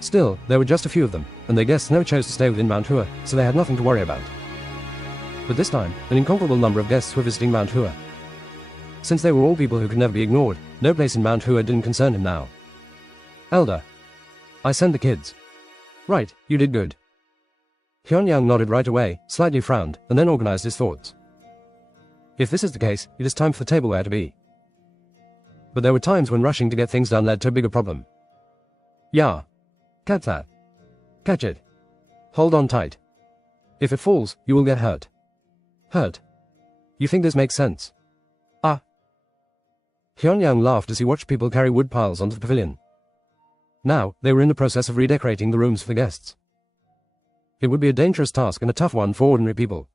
Still, there were just a few of them, and their guests never chose to stay within Mount Hua, so they had nothing to worry about. But this time, an incomparable number of guests were visiting Mount Hua. Since they were all people who could never be ignored, no place in Mount Hua didn't concern him now. Elder. I sent the kids. Right, you did good. Hyun-young nodded right away, slightly frowned, and then organized his thoughts. If this is the case, it is time for the tableware to be. But there were times when rushing to get things done led to a bigger problem. Yeah. Catch that. Catch it. Hold on tight. If it falls, you will get hurt. Hurt? You think this makes sense? Ah. Hyun-young laughed as he watched people carry wood piles onto the pavilion. Now, they were in the process of redecorating the rooms for the guests. It would be a dangerous task and a tough one for ordinary people.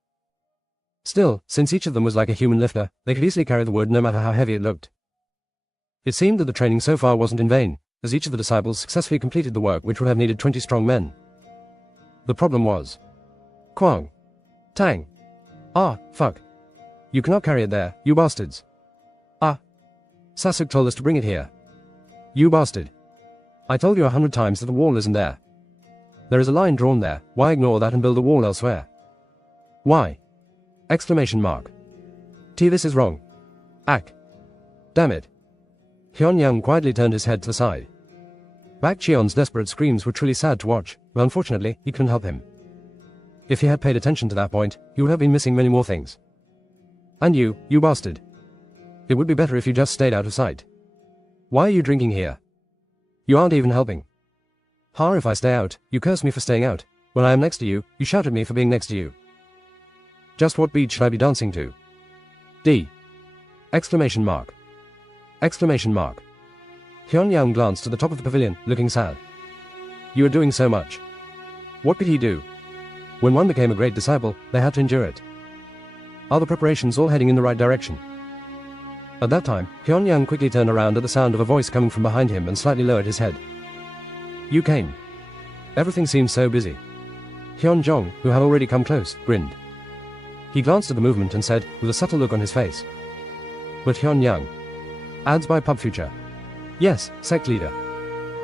Still, since each of them was like a human lifter, they could easily carry the wood no matter how heavy it looked. It seemed that the training so far wasn't in vain, as each of the disciples successfully completed the work which would have needed 20 strong men. The problem was... Kwang. Tang. Ah, fuck. You cannot carry it there, you bastards. Ah. Sasuk told us to bring it here. You bastard. I told you 100 times that the wall isn't there. There is a line drawn there, why ignore that and build a wall elsewhere? Why? Exclamation mark. This is wrong. Ack. Damn it. Hyun-young quietly turned his head to the side. Bak Cheon's desperate screams were truly sad to watch, but unfortunately, he couldn't help him. If he had paid attention to that point, he would have been missing many more things. And you bastard. It would be better if you just stayed out of sight. Why are you drinking here? You aren't even helping. If I stay out, you curse me for staying out. When I am next to you, you shout at me for being next to you. Just what beat should I be dancing to? D. Exclamation mark. Exclamation mark. Hyun-young glanced to the top of the pavilion, looking sad. You are doing so much. What could he do? When one became a great disciple, they had to endure it. Are the preparations all heading in the right direction? At that time, Hyun-young quickly turned around at the sound of a voice coming from behind him and slightly lowered his head. You came. Everything seems so busy. Hyun-jong, who had already come close, grinned. He glanced at the movement and said, with a subtle look on his face. But Hyun-young. Ads by Pub Future. Yes, sect leader.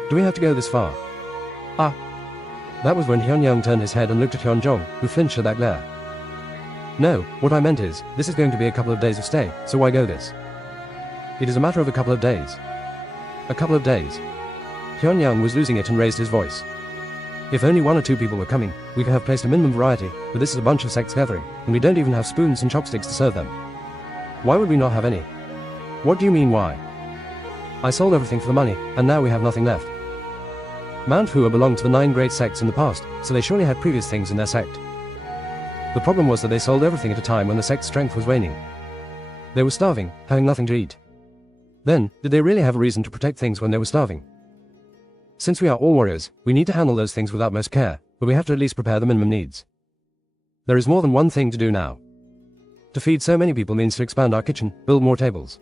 Do we have to go this far? Ah. That was when Hyun-young turned his head and looked at Hyun-jong, who flinched at that glare. No, what I meant is, this is going to be a couple of days of stay, so why go this? It is a matter of a couple of days. A couple of days. Hyun-young was losing it and raised his voice. If only 1 or 2 people were coming, we could have placed a minimum variety, but this is a bunch of sects gathering, and we don't even have spoons and chopsticks to serve them. Why would we not have any? What do you mean why? I sold everything for the money, and now we have nothing left. Mount Hua belonged to the 9 great sects in the past, so they surely had previous things in their sect. The problem was that they sold everything at a time when the sect's strength was waning. They were starving, having nothing to eat. Then, did they really have a reason to protect things when they were starving? Since we are all warriors, we need to handle those things with utmost care, but we have to at least prepare the minimum needs. There is more than one thing to do now. To feed so many people means to expand our kitchen, build more tables.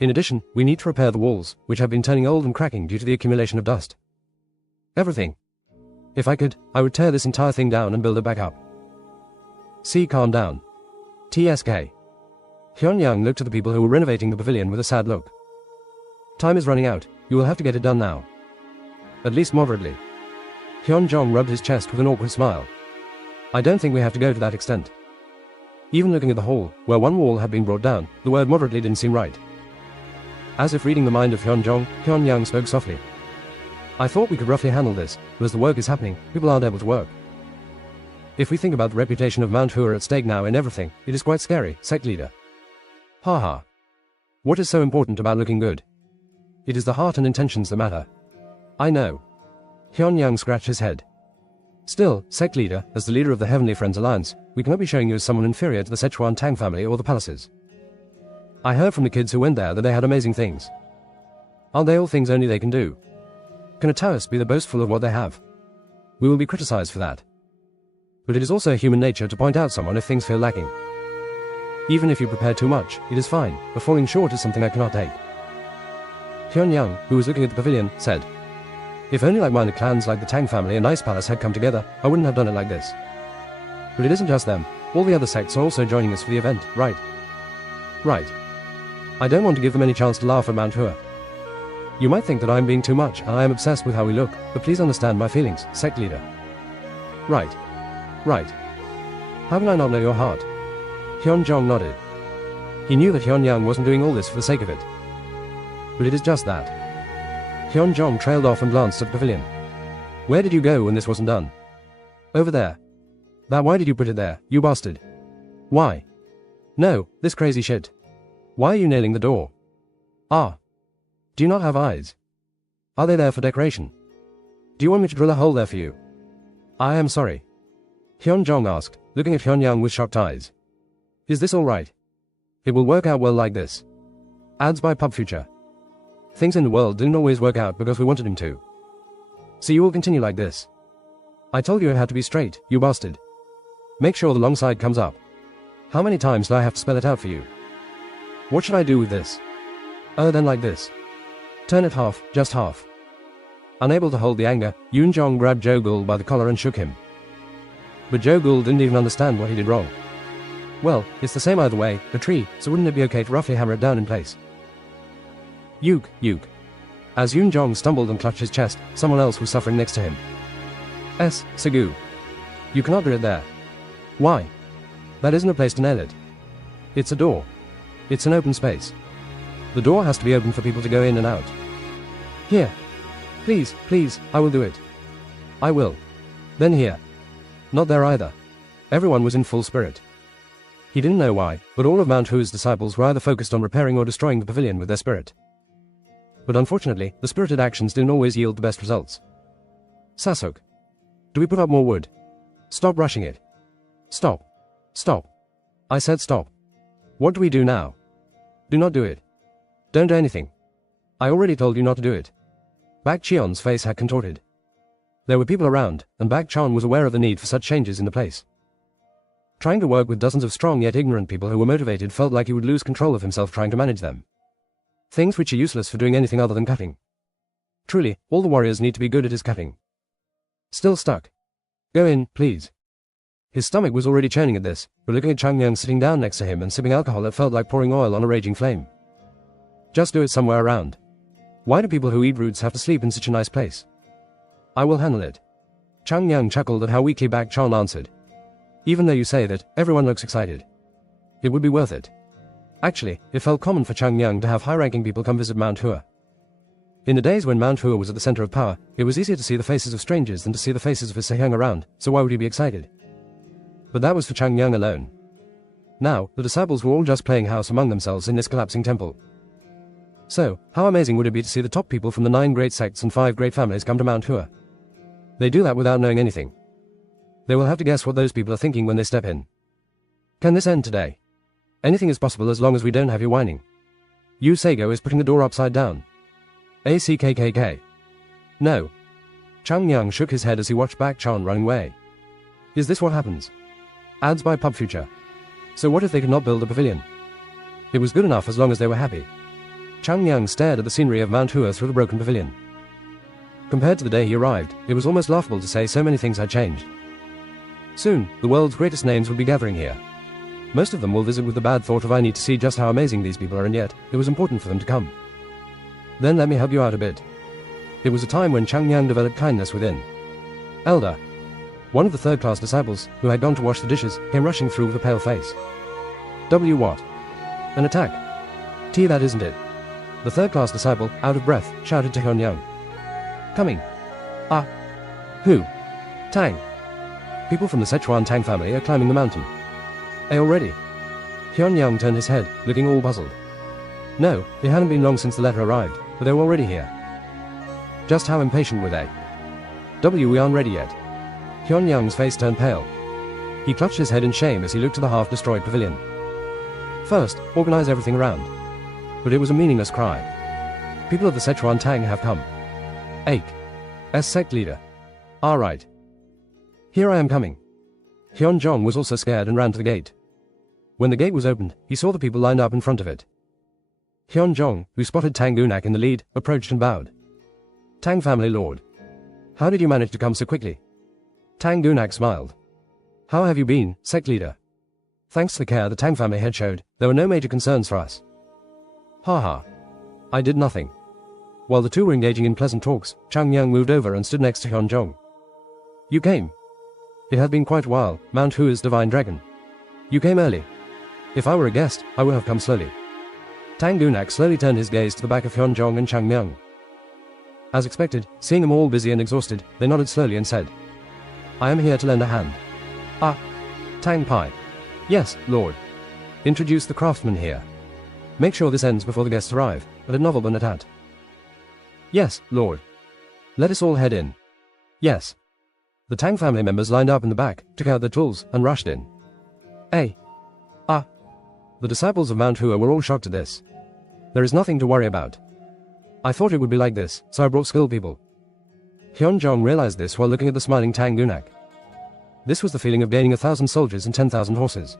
In addition, we need to repair the walls, which have been turning old and cracking due to the accumulation of dust. Everything. If I could, I would tear this entire thing down and build it back up. See, calm down. TSK. Hyun-young looked at the people who were renovating the pavilion with a sad look. Time is running out, you will have to get it done now. At least moderately. Hyun-jong rubbed his chest with an awkward smile. I don't think we have to go to that extent. Even looking at the hall, where one wall had been brought down, the word moderately didn't seem right. As if reading the mind of Hyun-jong, Hyun-young spoke softly. I thought we could roughly handle this, but as the work is happening, people aren't able to work. If we think about the reputation of Mount Hua at stake now in everything, it is quite scary, sect leader. Haha. What is so important about looking good? It is the heart and intentions that matter. I know. Hyun-young scratched his head. Still, sect leader, as the leader of the Heavenly Friends Alliance, we cannot be showing you as someone inferior to the Sichuan Tang family or the palaces. I heard from the kids who went there that they had amazing things. Aren't they all things only they can do? Can a Taoist be the boastful of what they have? We will be criticized for that. But it is also human nature to point out someone if things feel lacking. Even if you prepare too much, it is fine, but falling short is something I cannot take. Hyun-yang, who was looking at the pavilion, said, "If only like-minded clans like the Tang family and Ice Palace had come together, I wouldn't have done it like this. But it isn't just them. All the other sects are also joining us for the event, right? Right. I don't want to give them any chance to laugh at Mount Hua. You might think that I am being too much and I am obsessed with how we look, but please understand my feelings, sect leader." Right. Right. How can I not know your heart? Hyun-jong nodded. He knew that Hyun-yang wasn't doing all this for the sake of it. But it is just that. Hyun-jong trailed off and glanced at the pavilion. "Where did you go when this wasn't done?" "Over there." "That why did you put it there, you bastard?" "Why?" "No, this crazy shit. Why are you nailing the door?" "Ah. Do you not have eyes? Are they there for decoration? Do you want me to drill a hole there for you?" "I am sorry." Hyun-jong asked, looking at Hyun-yang with shocked eyes. "Is this alright? It will work out well like this." Ads by Pub Future. Things in the world didn't always work out because we wanted them to. So you will continue like this. I told you it had to be straight, you bastard. Make sure the long side comes up. How many times do I have to spell it out for you? What should I do with this? Oh, then like this. Turn it half, just half. Unable to hold the anger, Yoon-jong grabbed Jo-gul by the collar and shook him. But Jo-gul didn't even understand what he did wrong. Well, it's the same either way, a tree, so wouldn't it be okay to roughly hammer it down in place? Yook. As Yoon-jong stumbled and clutched his chest, someone else was suffering next to him. Segu. You cannot do it there. Why? That isn't a place to nail it. It's a door. It's an open space. The door has to be open for people to go in and out. Here. Please, I will do it. I will. Then here. Not there either. Everyone was in full spirit. He didn't know why, but all of Mount Hua's disciples were either focused on repairing or destroying the pavilion with their spirit. But unfortunately, the spirited actions didn't always yield the best results. Sasuk. Do we put up more wood? Stop rushing it. Stop. I said stop. What do we do now? Do not do it. Don't do anything. I already told you not to do it. Bak Cheon's face had contorted. There were people around, and Bak Cheon was aware of the need for such changes in the place. Trying to work with dozens of strong yet ignorant people who were motivated felt like he would lose control of himself trying to manage them. Things which are useless for doing anything other than cutting. Truly, all the warriors need to be good at his cutting. Still stuck. Go in, please. His stomach was already churning at this, but looking at Chang-myung sitting down next to him and sipping alcohol, it felt like pouring oil on a raging flame. Just do it somewhere around. Why do people who eat roots have to sleep in such a nice place? I will handle it. Chang-myung chuckled at how weakly Bak Cheon answered. Even though you say that, everyone looks excited. It would be worth it. Actually, it felt common for Chang-myung to have high-ranking people come visit Mount Hua. In the days when Mount Hua was at the center of power, it was easier to see the faces of strangers than to see the faces of his Sehyoung around, so why would he be excited? But that was for Chang-myung alone. Now, the disciples were all just playing house among themselves in this collapsing temple. So, how amazing would it be to see the top people from the 9 great sects and 5 great families come to Mount Hua? They do that without knowing anything. They will have to guess what those people are thinking when they step in. Can this end today? Anything is possible as long as we don't have you whining. Yu Sego is putting the door upside down. ACKKK. No. Chang-myung shook his head as he watched Bak Cheon running away. Is this what happens? Ads by Pub Future. So what if they could not build a pavilion? It was good enough as long as they were happy. Chang-myung stared at the scenery of Mount Hua through the broken pavilion. Compared to the day he arrived, it was almost laughable to say so many things had changed. Soon, the world's greatest names would be gathering here. Most of them will visit with the bad thought of I need to see just how amazing these people are, and yet, it was important for them to come. Then let me help you out a bit. It was a time when Chang-myung developed kindness within. Elder. One of the third-class disciples, who had gone to wash the dishes, came rushing through with a pale face. What? An attack? That isn't it. The third-class disciple, out of breath, shouted to Hyun-young. Coming. Ah. Who? Tang. People from the Sichuan Tang family are climbing the mountain. Already? Hyun-young turned his head, looking all puzzled. No, it hadn't been long since the letter arrived, but they were already here. Just how impatient were they? We aren't ready yet. Hyun-young's face turned pale. He clutched his head in shame as he looked to the half-destroyed pavilion. First, organize everything around. But it was a meaningless cry. People of the Sichuan Tang have come. Ache. As sect leader. Right. Here I am coming. Hyun-jong was also scared and ran to the gate. When the gate was opened, he saw the people lined up in front of it. Hyun-jong, who spotted Tang Gunak in the lead, approached and bowed. Tang family lord. How did you manage to come so quickly? Tang Gunak smiled. How have you been, sect leader? Thanks to the care the Tang family had showed, there were no major concerns for us. Haha. I did nothing. While the two were engaging in pleasant talks, Chang Young moved over and stood next to Hyun-jong. You came. It had been quite a while, Mount Hua's divine dragon. You came early. If I were a guest, I would have come slowly. Tang Gunak slowly turned his gaze to the back of Hyun-jong and Chang Myung. As expected, seeing them all busy and exhausted, they nodded slowly and said, I am here to lend a hand. Ah. Tang Pai. Yes, Lord. Introduce the craftsman here. Make sure this ends before the guests arrive, at a novel at. Yes, Lord. Let us all head in. Yes. The Tang family members lined up in the back, took out their tools, and rushed in. Hey. Ah. The disciples of Mount Hua were all shocked at this. There is nothing to worry about. I thought it would be like this, so I brought skilled people. Hyun-jong realized this while looking at the smiling Tang Gunak. This was the feeling of gaining 1,000 soldiers and 10,000 horses.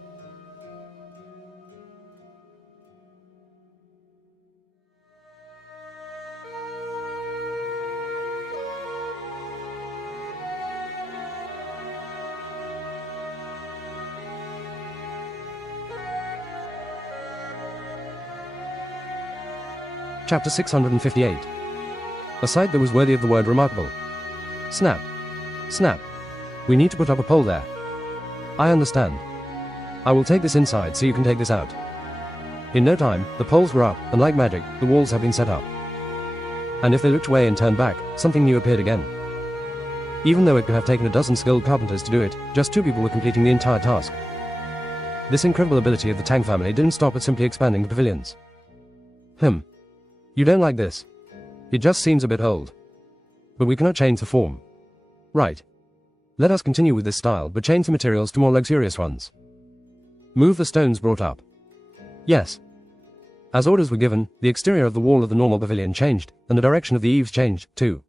Chapter 658. A sight that was worthy of the word remarkable. Snap. Snap. We need to put up a pole there. I understand. I will take this inside so you can take this out. In no time, the poles were up, and like magic, the walls have been set up. And if they looked away and turned back, something new appeared again. Even though it could have taken a dozen skilled carpenters to do it, just 2 people were completing the entire task. This incredible ability of the Tang family didn't stop at simply expanding the pavilions. You don't like this. It just seems a bit old. But we cannot change the form. Right. Let us continue with this style, but change the materials to more luxurious ones. Move the stones brought up. Yes. As orders were given, the exterior of the wall of the normal pavilion changed, and the direction of the eaves changed, too.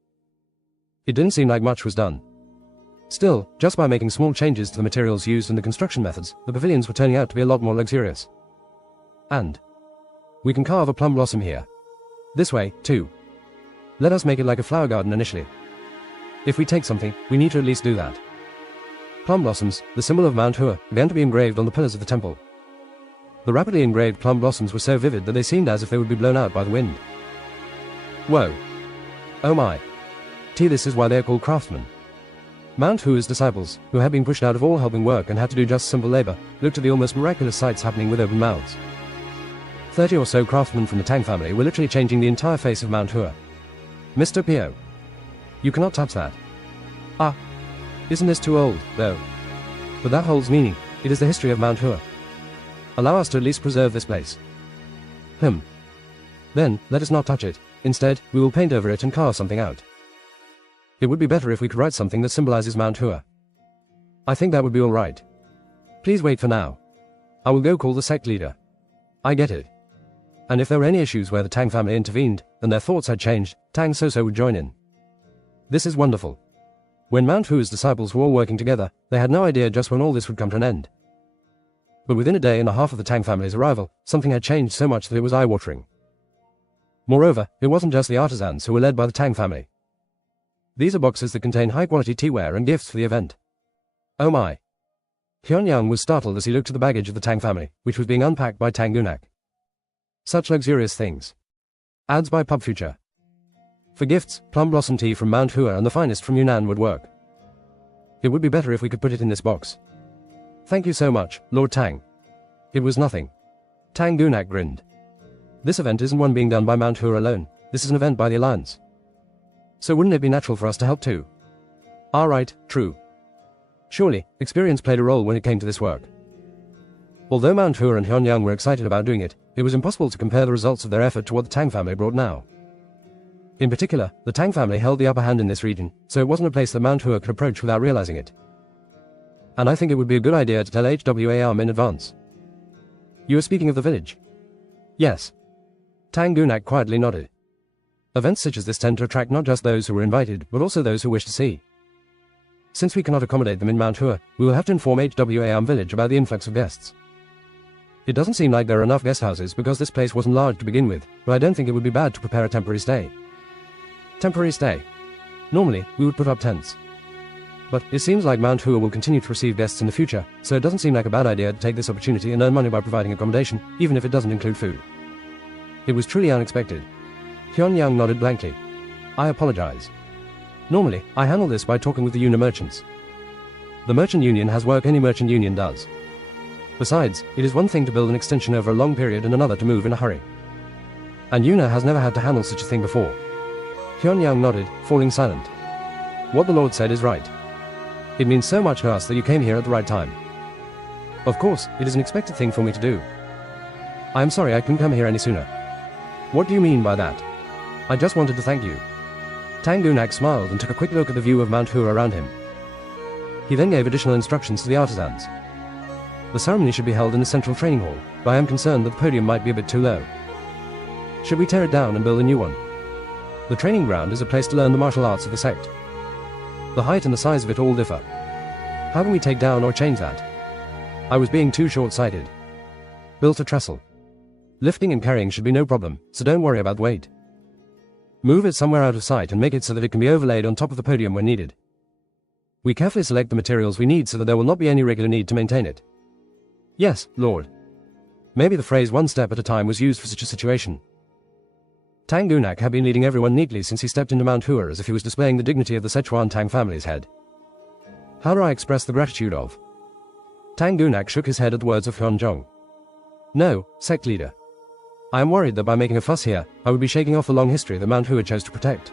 It didn't seem like much was done. Still, just by making small changes to the materials used and the construction methods, the pavilions were turning out to be a lot more luxurious. And we can carve a plum blossom here. This way, too. Let us make it like a flower garden initially. If we take something, we need to at least do that. Plum blossoms, the symbol of Mount Hua, began to be engraved on the pillars of the temple. The rapidly engraved plum blossoms were so vivid that they seemed as if they would be blown out by the wind. Whoa. Oh my. This is why they are called craftsmen. Mount Hua's disciples, who had been pushed out of all helping work and had to do just simple labor, looked at the almost miraculous sights happening with open mouths. 30 or so craftsmen from the Tang family were literally changing the entire face of Mount Hua. Mr. Pio. You cannot touch that. Ah. Isn't this too old, though? But that holds meaning. It is the history of Mount Hua. Allow us to at least preserve this place. Then, let us not touch it. Instead, we will paint over it and carve something out. It would be better if we could write something that symbolizes Mount Hua. I think that would be all right. Please wait for now. I will go call the sect leader. I get it. And if there were any issues where the Tang family intervened, and their thoughts had changed, Tang Soso would join in. This is wonderful. When Mount Hua's disciples were all working together, they had no idea just when all this would come to an end. But within a day and a half of the Tang family's arrival, something had changed so much that it was eye-watering. Moreover, it wasn't just the artisans who were led by the Tang family. These are boxes that contain high-quality teaware and gifts for the event. Oh my. Hyun-young was startled as he looked at the baggage of the Tang family, which was being unpacked by Tang Gunak. Such luxurious things. Ads by Pub Future. For gifts, plum blossom tea from Mount Hua and the finest from Yunnan would work. It would be better if we could put it in this box. Thank you so much, Lord Tang. It was nothing. Tang Gunak grinned. This event isn't one being done by Mount Hua alone, this is an event by the Alliance. So wouldn't it be natural for us to help too? Right, true. Surely, experience played a role when it came to this work. Although Mount Hua and Hyun-young were excited about doing it, it was impossible to compare the results of their effort to what the Tang family brought now. In particular, the Tang family held the upper hand in this region, so it wasn't a place that Mount Hua could approach without realizing it. And I think it would be a good idea to tell HWARM in advance. You are speaking of the village? Yes. Tang Gunak quietly nodded. Events such as this tend to attract not just those who were invited, but also those who wish to see. Since we cannot accommodate them in Mount Hua, we will have to inform HWARM village about the influx of guests. It doesn't seem like there are enough guest houses because this place wasn't large to begin with, but I don't think it would be bad to prepare a temporary stay. Temporary stay. Normally, we would put up tents. But it seems like Mount Hua will continue to receive guests in the future, so it doesn't seem like a bad idea to take this opportunity and earn money by providing accommodation, even if it doesn't include food. It was truly unexpected. Hyun-young nodded blankly. I apologize. Normally, I handle this by talking with the Yuna merchants. The merchant union has work any merchant union does. Besides, it is one thing to build an extension over a long period and another to move in a hurry. And Yuna has never had to handle such a thing before. Hyun-young nodded, falling silent. What the Lord said is right. It means so much to us that you came here at the right time. Of course, it is an expected thing for me to do. I am sorry I couldn't come here any sooner. What do you mean by that? I just wanted to thank you. Tang Gunak smiled and took a quick look at the view of Mount Hua around him. He then gave additional instructions to the artisans. The ceremony should be held in the central training hall, but I am concerned that the podium might be a bit too low. Should we tear it down and build a new one? The training ground is a place to learn the martial arts of the sect. The height and the size of it all differ. How can we take down or change that? I was being too short-sighted. Built a trestle. Lifting and carrying should be no problem, so don't worry about weight. Move it somewhere out of sight and make it so that it can be overlaid on top of the podium when needed. We carefully select the materials we need so that there will not be any regular need to maintain it. Yes, Lord. Maybe the phrase one step at a time was used for such a situation. Tang Gunak had been leading everyone neatly since he stepped into Mount Hua as if he was displaying the dignity of the Sichuan Tang family's head. How do I express the gratitude of? Tang Gunak shook his head at the words of Hyun-jong. No, sect leader. I am worried that by making a fuss here, I would be shaking off the long history that Mount Hua chose to protect.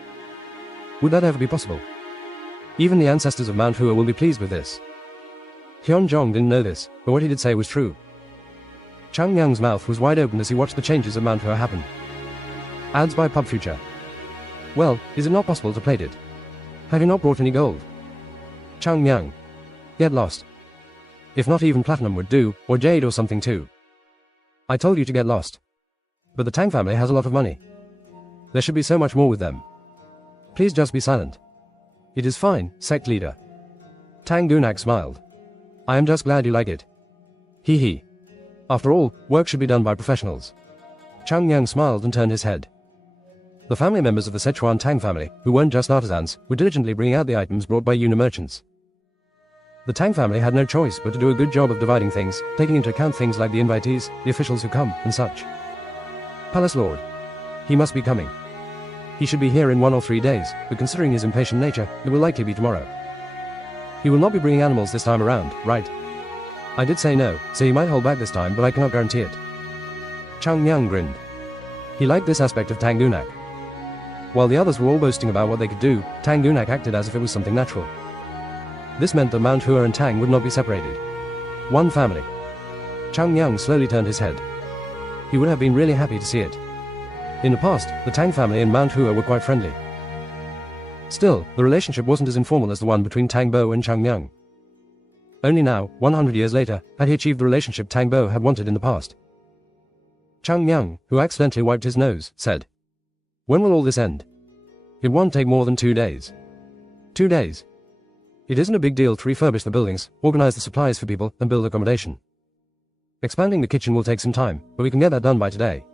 Would that ever be possible? Even the ancestors of Mount Hua will be pleased with this. Hyun-jong didn't know this, but what he did say was true. Chang Myung's mouth was wide open as he watched the changes of Mount Hua happen. Ads by Pub Future. Well, is it not possible to plate it? Have you not brought any gold? Chang Myung. Get lost. If not, even platinum would do, or jade or something too. I told you to get lost. But the Tang family has a lot of money. There should be so much more with them. Please just be silent. It is fine, sect leader. Tang Gunak smiled. I am just glad you like it. Hee hee. After all, work should be done by professionals. Chang Myung smiled and turned his head. The family members of the Sichuan Tang family, who weren't just artisans, were diligently bringing out the items brought by Yuna merchants. The Tang family had no choice but to do a good job of dividing things, taking into account things like the invitees, the officials who come, and such. Palace Lord. He must be coming. He should be here in 1 or 3 days, but considering his impatient nature, it will likely be tomorrow. He will not be bringing animals this time around, right? I did say no, so he might hold back this time, but I cannot guarantee it. Chang Myung grinned. He liked this aspect of Tang Gunak. While the others were all boasting about what they could do, Tang Gunak acted as if it was something natural. This meant that Mount Hua and Tang would not be separated. One family. Chang Myung slowly turned his head. He would have been really happy to see it. In the past, the Tang family and Mount Hua were quite friendly. Still, the relationship wasn't as informal as the one between Tang Bo and Chang Myung. Only now, 100 years later, had he achieved the relationship Tang Bo had wanted in the past. Chang Myung, who accidentally wiped his nose, said, When will all this end? It won't take more than 2 days. 2 days. It isn't a big deal to refurbish the buildings, organize the supplies for people, and build accommodation. Expanding the kitchen will take some time, but we can get that done by today.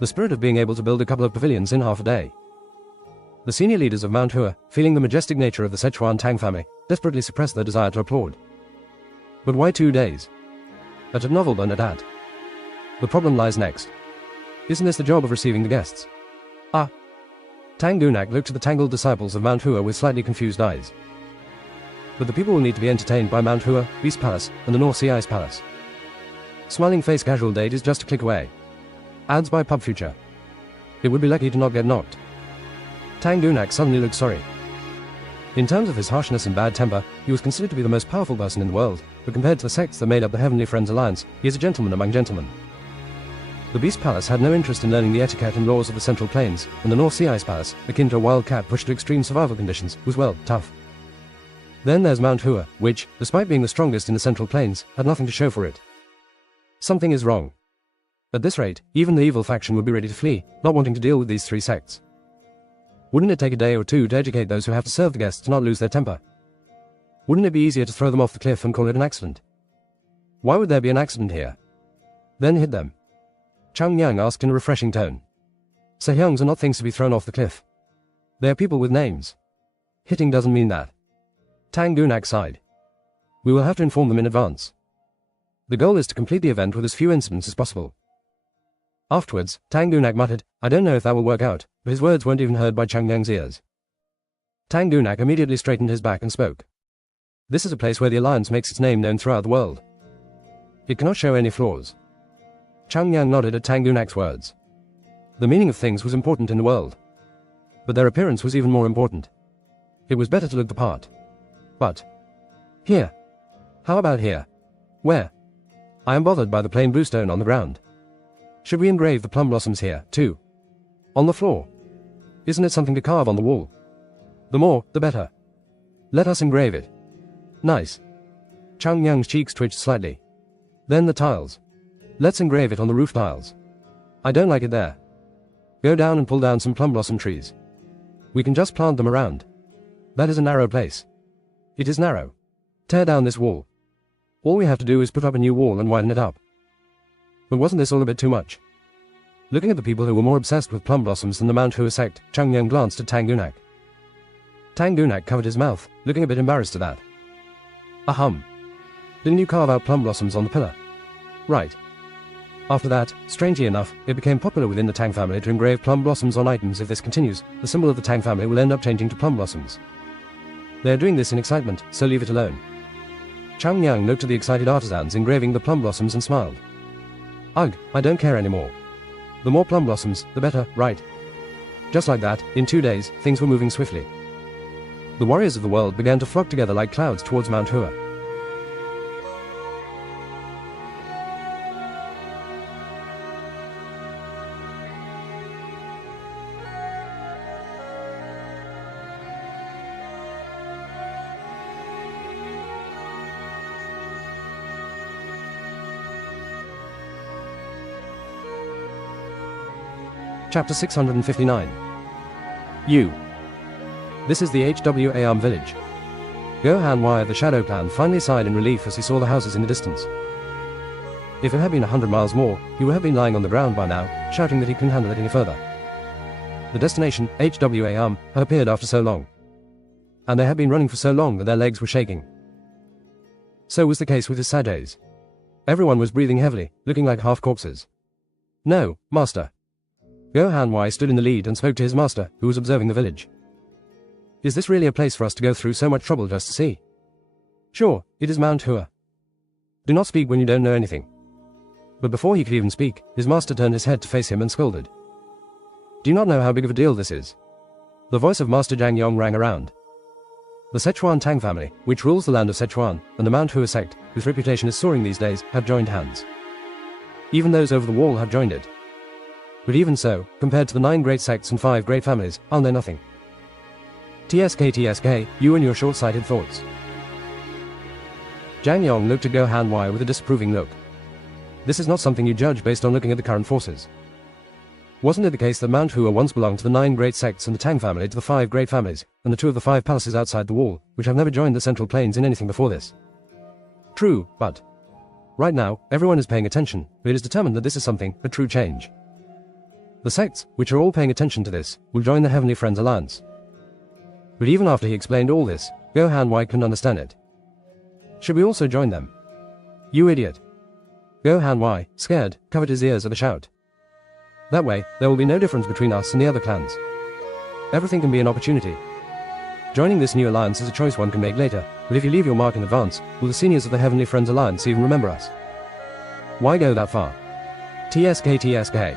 The spirit of being able to build a couple of pavilions in half a day. The senior leaders of Mount Hua, feeling the majestic nature of the Sichuan Tang family, desperately suppressed their desire to applaud. But why 2 days? At a novel burn at that. The problem lies next. Isn't this the job of receiving the guests? Ah. Tang Gunak looked at the tangled disciples of Mount Hua with slightly confused eyes. But the people will need to be entertained by Mount Hua, Beast Palace, and the North Sea Ice Palace. Smiling Face Casual Date is just a click away. Ads by Pub Future. It would be lucky to not get knocked. Tang Gunak suddenly looked sorry. In terms of his harshness and bad temper, he was considered to be the most powerful person in the world, but compared to the sects that made up the Heavenly Friends Alliance, he is a gentleman among gentlemen. The Beast Palace had no interest in learning the etiquette and laws of the Central Plains, and the North Sea Ice Palace, akin to a wild cat pushed to extreme survival conditions, was, well, tough. Then there's Mount Hua, which, despite being the strongest in the Central Plains, had nothing to show for it. Something is wrong. At this rate, even the evil faction would be ready to flee, not wanting to deal with these 3 sects. Wouldn't it take a day or 2 to educate those who have to serve the guests to not lose their temper? Wouldn't it be easier to throw them off the cliff and call it an accident? Why would there be an accident here? Then hit them. Chang Yang asked in a refreshing tone. Sehyungs are not things to be thrown off the cliff. They are people with names. Hitting doesn't mean that. Tang Gunak sighed. We will have to inform them in advance. The goal is to complete the event with as few incidents as possible. Afterwards, Tang Gunak muttered, I don't know if that will work out, but his words weren't even heard by Chang Yang's ears. Tang Gunak immediately straightened his back and spoke. This is a place where the Alliance makes its name known throughout the world. It cannot show any flaws. Chang Yang nodded at Tang Gunak's words. The meaning of things was important in the world. But their appearance was even more important. It was better to look the part. But here. How about here? Where? I am bothered by the plain blue stone on the ground. Should we engrave the plum blossoms here, too? On the floor? Isn't it something to carve on the wall? The more, the better. Let us engrave it. Nice. Chang Yang's cheeks twitched slightly. Then the tiles. Let's engrave it on the roof tiles. I don't like it there. Go down and pull down some plum blossom trees. We can just plant them around. That is a narrow place. It is narrow. Tear down this wall. All we have to do is put up a new wall and widen it up. But wasn't this all a bit too much? Looking at the people who were more obsessed with plum blossoms than the Mount-Hua-sect, Chang Yang glanced at Tang Gunak. Tang Gunak covered his mouth, looking a bit embarrassed at that. Ahem. Didn't you carve out plum blossoms on the pillar? Right. After that, strangely enough, it became popular within the Tang family to engrave plum blossoms on items. If this continues, the symbol of the Tang family will end up changing to plum blossoms. They are doing this in excitement, so leave it alone. Chang Yang looked at the excited artisans engraving the plum blossoms and smiled. Ugh, I don't care anymore. The more plum blossoms, the better, right? Just like that, in 2 days, things were moving swiftly. The warriors of the world began to flock together like clouds towards Mount Hua. Chapter 659. You. This is the HWAM village. Go Hanwei of the Shadow Clan finally sighed in relief as he saw the houses in the distance. If it had been 100 miles more, he would have been lying on the ground by now, shouting that he couldn't handle it any further. The destination, HWAM, had appeared after so long. And they had been running for so long that their legs were shaking. So was the case with his sages. Everyone was breathing heavily, looking like half corpses. No, master. Go Hanwei stood in the lead and spoke to his master, who was observing the village. Is this really a place for us to go through so much trouble just to see? Sure, it is Mount Hua. Do not speak when you don't know anything. But before he could even speak, his master turned his head to face him and scolded. Do you not know how big of a deal this is? The voice of Master Zhang Yong rang around. The Sichuan Tang family, which rules the land of Sichuan, and the Mount-Hua-sect, whose reputation is soaring these days, have joined hands. Even those over the wall have joined it. But even so, compared to the 9 great sects and 5 great families, aren't they nothing? TSK, you and your short-sighted thoughts. Zhang Yong looked at Go Hanwei with a disapproving look. This is not something you judge based on looking at the current forces. Wasn't it the case that Mount Hua once belonged to the 9 great sects and the Tang family to the 5 great families, and the 2 of the 5 palaces outside the wall, which have never joined the Central Plains in anything before this? True, but right now, everyone is paying attention, but it is determined that this is something, a true change. The sects, which are all paying attention to this, will join the Heavenly Friends Alliance. But even after he explained all this, Go Hanwei couldn't understand it. Should we also join them? You idiot. Go Hanwei, scared, covered his ears at the shout. That way, there will be no difference between us and the other clans. Everything can be an opportunity. Joining this new alliance is a choice one can make later, but if you leave your mark in advance, will the seniors of the Heavenly Friends Alliance even remember us? Why go that far? TSK.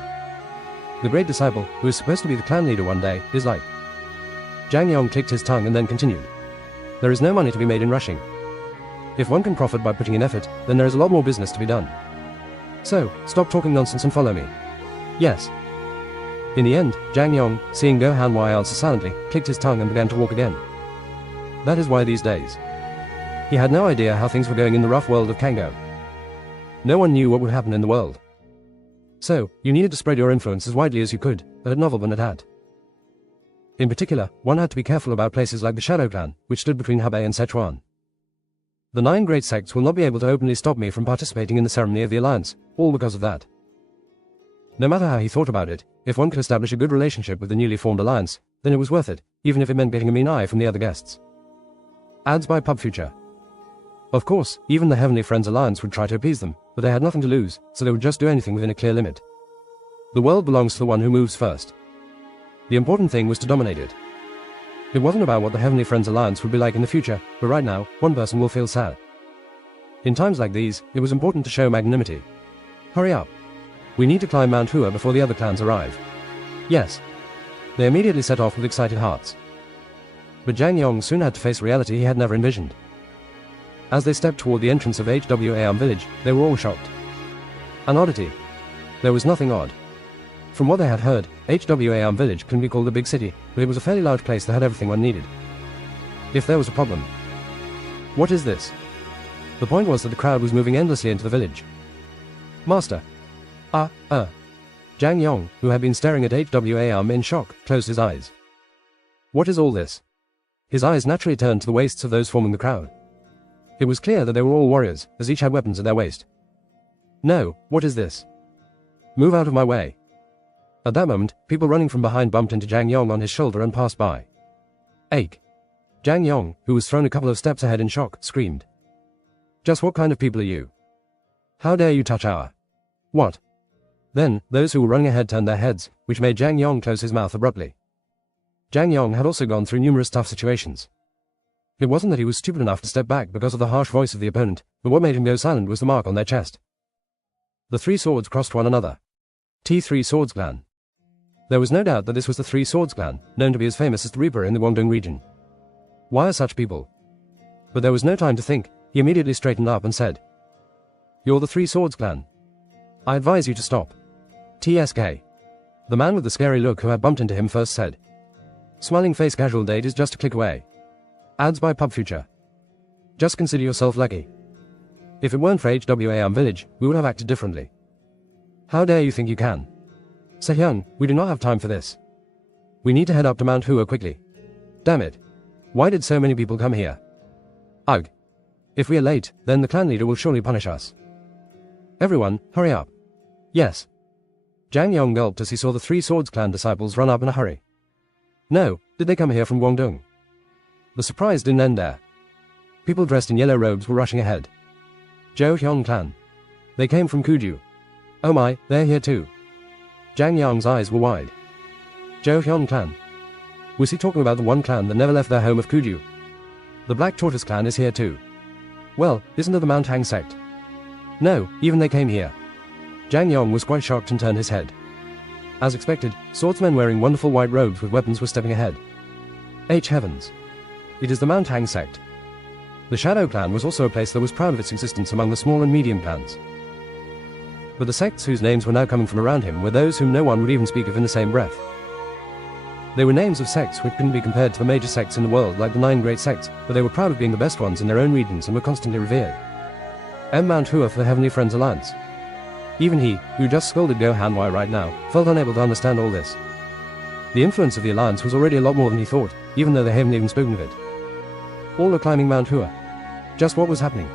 The great disciple, who is supposed to be the clan leader one day, is like. Zhang Yong clicked his tongue and then continued. There is no money to be made in rushing. If one can profit by putting in effort, then there is a lot more business to be done. So, stop talking nonsense and follow me. Yes. In the end, Zhang Yong, seeing Go Hanwei answer silently, clicked his tongue and began to walk again. That is why these days. He had no idea how things were going in the rough world of Kango. No one knew what would happen in the world. So, you needed to spread your influence as widely as you could, but at Novelman it had. In particular, one had to be careful about places like the Shadow Clan, which stood between Hebei and Sichuan. The 9 great sects will not be able to openly stop me from participating in the ceremony of the Alliance, All because of that. No matter how he thought about it, if one could establish a good relationship with the newly formed alliance, then it was worth it, even if it meant getting a mean eye from the other guests. Ads by Pub Future. Of course, even the Heavenly Friends Alliance would try to appease them, but they had nothing to lose, so they would just do anything within a clear limit. The world belongs to the one who moves first. The important thing was to dominate it. It wasn't about what the Heavenly Friends Alliance would be like in the future, but right now, one person will feel sad. In times like these, it was important to show magnanimity. Hurry up. We need to climb Mount Hua before the other clans arrive. Yes. They immediately set off with excited hearts. But Zhang Yong soon had to face reality he had never envisioned. As they stepped toward the entrance of Hwa village, they were all shocked. An oddity. There was nothing odd. From what they had heard, Hwa village couldn't be called a big city, but it was a fairly large place that had everything one needed. If there was a problem. What is this? The point was that the crowd was moving endlessly into the village. Master. Zhang Yong, who had been staring at Hwa in shock, closed his eyes. What is all this? His eyes naturally turned to the waists of those forming the crowd. It was clear that they were all warriors, as each had weapons at their waist. No, what is this? Move out of my way. At that moment, people running from behind bumped into Zhang Yong on his shoulder and passed by. Ache. Zhang Yong, who was thrown a couple of steps ahead in shock, screamed. Just what kind of people are you? How dare you touch our... What? Then, those who were running ahead turned their heads, which made Zhang Yong close his mouth abruptly. Zhang Yong had also gone through numerous tough situations. It wasn't that he was stupid enough to step back because of the harsh voice of the opponent, but what made him go silent was the mark on their chest. The three swords crossed one another. T3 Swords Clan. There was no doubt that this was the Three Swords Clan, known to be as famous as the Reaper in the Guangdong region. Why are such people? But there was no time to think. He immediately straightened up and said, You're the Three Swords Clan. I advise you to stop. TSK. The man with the scary look who had bumped into him first said. Smiling face casual date is just a click away. Ads by Pub Future. Just consider yourself lucky. If it weren't for Hwa village, we would have acted differently. How dare you think you can? Sehyun, we do not have time for this. We need to head up to Mount Hua quickly. Damn it. Why did so many people come here? Ugh. If we are late, then the clan leader will surely punish us. Everyone, hurry up. Yes. Zhang Yong gulped as he saw the Three Swords Clan disciples run up in a hurry. No, did they come here from Guangdong? The surprise didn't end there. People dressed in yellow robes were rushing ahead. Zhou Hyun Clan. They came from Kuju. Oh my, they're here too. Zhang Yong's eyes were wide. Zhou Hyun Clan. Was he talking about the one clan that never left their home of Kuju? The Black Tortoise Clan is here too. Well, isn't it the Mount-hua-sect? No, even they came here. Zhang Yong was quite shocked and turned his head. As expected, swordsmen wearing wonderful white robes with weapons were stepping ahead. H heavens. It is the Mount-hua-sect. The Shadow Clan was also a place that was proud of its existence among the small and medium clans. But the sects whose names were now coming from around him were those whom no one would even speak of in the same breath. They were names of sects which couldn't be compared to the major sects in the world like the 9 great sects, but they were proud of being the best ones in their own regions and were constantly revered. Mount Hua for the Heavenly Friends Alliance. Even he, who just scolded Go Hanwei right now, felt unable to understand all this. The influence of the alliance was already a lot more than he thought, even though they haven't even spoken of it. All were climbing Mount Hua. Just what was happening?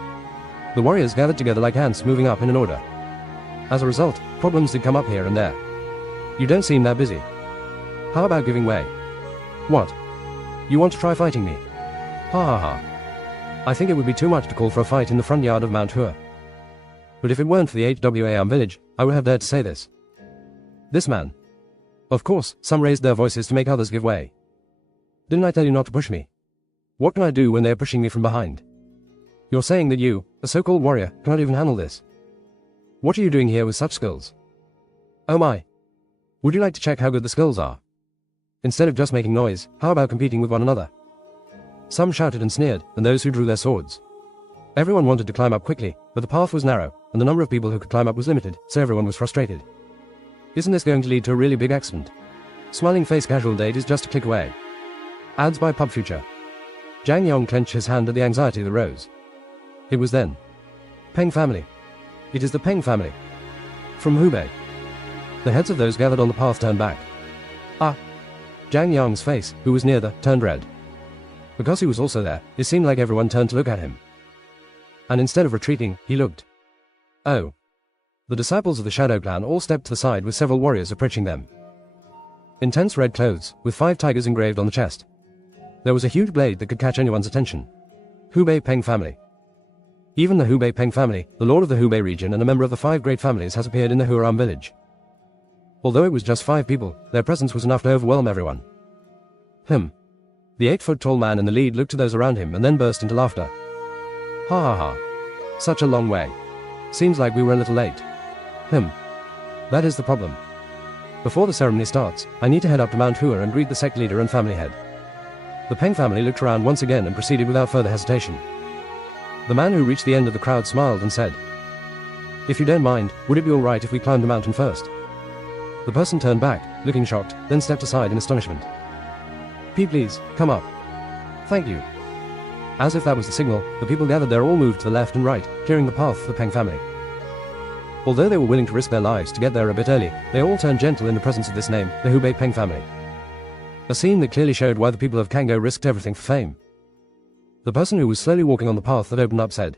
The warriors gathered together like ants moving up in an order. As a result, problems did come up here and there. You don't seem that busy. How about giving way? What? You want to try fighting me? Ha ha ha. I think it would be too much to call for a fight in the front yard of Mount Hua. But if it weren't for the Hwa village, I would have dared to say this. This man. Of course, some raised their voices to make others give way. Didn't I tell you not to push me? What can I do when they are pushing me from behind? You're saying that you, a so-called warrior, cannot even handle this. What are you doing here with such skills? Oh my. Would you like to check how good the skills are? Instead of just making noise, how about competing with one another? Some shouted and sneered, and those who drew their swords. Everyone wanted to climb up quickly, but the path was narrow, and the number of people who could climb up was limited, so everyone was frustrated. Isn't this going to lead to a really big accident? Smiling face casual date is just a click away. Ads by Pub Future. Zhang Yong clenched his hand at the anxiety that rose. It was then. Peng family. It is the Peng family. From Hubei. The heads of those gathered on the path turned back. Ah! Zhang Yong's face, who was near turned red. Because he was also there, it seemed like everyone turned to look at him. And instead of retreating, he looked. Oh. The disciples of the Shadow Clan all stepped to the side with several warriors approaching them. Intense red clothes, with 5 tigers engraved on the chest. There was a huge blade that could catch anyone's attention. Hubei Peng family. Even the Hubei Peng family, the lord of the Hubei region and a member of the 5 great families, has appeared in the Huaram village. Although it was just 5 people, their presence was enough to overwhelm everyone. The 8-foot-tall man in the lead looked to those around him and then burst into laughter. Ha ha ha. Such a long way. Seems like we were a little late. That is the problem. Before the ceremony starts, I need to head up to Mount Hua and greet the sect leader and family head. The Peng family looked around once again and proceeded without further hesitation. The man who reached the end of the crowd smiled and said, "If you don't mind, would it be alright if we climbed the mountain first?" The person turned back, looking shocked, then stepped aside in astonishment. Please, come up. Thank you." As if that was the signal, the people gathered there all moved to the left and right, clearing the path for the Peng family. Although they were willing to risk their lives to get there a bit early, they all turned gentle in the presence of this name, the Hubei Peng family. A scene that clearly showed why the people of Kango risked everything for fame. The person who was slowly walking on the path that opened up said,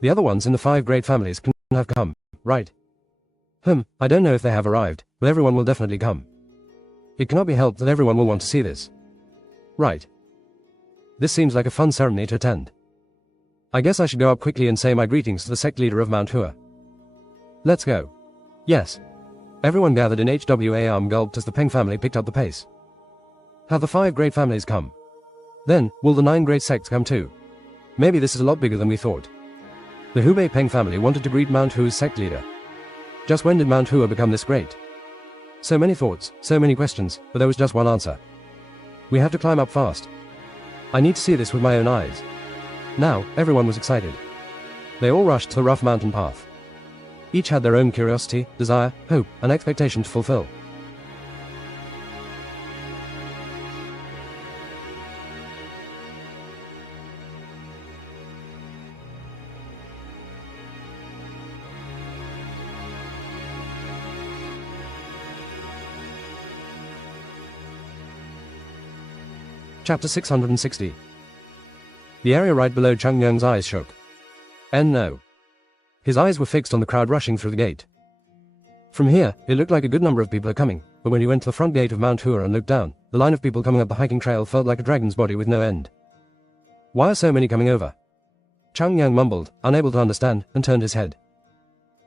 "The other ones in the 5 great families can have come, right? I don't know if they have arrived, but everyone will definitely come. It cannot be helped that everyone will want to see this. Right. This seems like a fun ceremony to attend. I guess I should go up quickly and say my greetings to the sect leader of Mount Hua. Let's go." Yes. Everyone gathered in HWA gulped as the Peng family picked up the pace. Have the 5 great families come? Then, will the 9 great sects come too? Maybe this is a lot bigger than we thought. The Hubei Peng family wanted to greet Mount Hua's sect leader. Just when did Mount Hua become this great? So many thoughts, so many questions, but there was just one answer. We have to climb up fast. I need to see this with my own eyes. Now, everyone was excited. They all rushed to the rough mountain path. Each had their own curiosity, desire, hope, and expectation to fulfill. Chapter 660. The area right below Chung Young's eyes shook. And no. His eyes were fixed on the crowd rushing through the gate. From here, it looked like a good number of people are coming, but when he went to the front gate of Mount Hua and looked down, the line of people coming up the hiking trail felt like a dragon's body with no end. Why are so many coming over? Chung Young mumbled, unable to understand, and turned his head.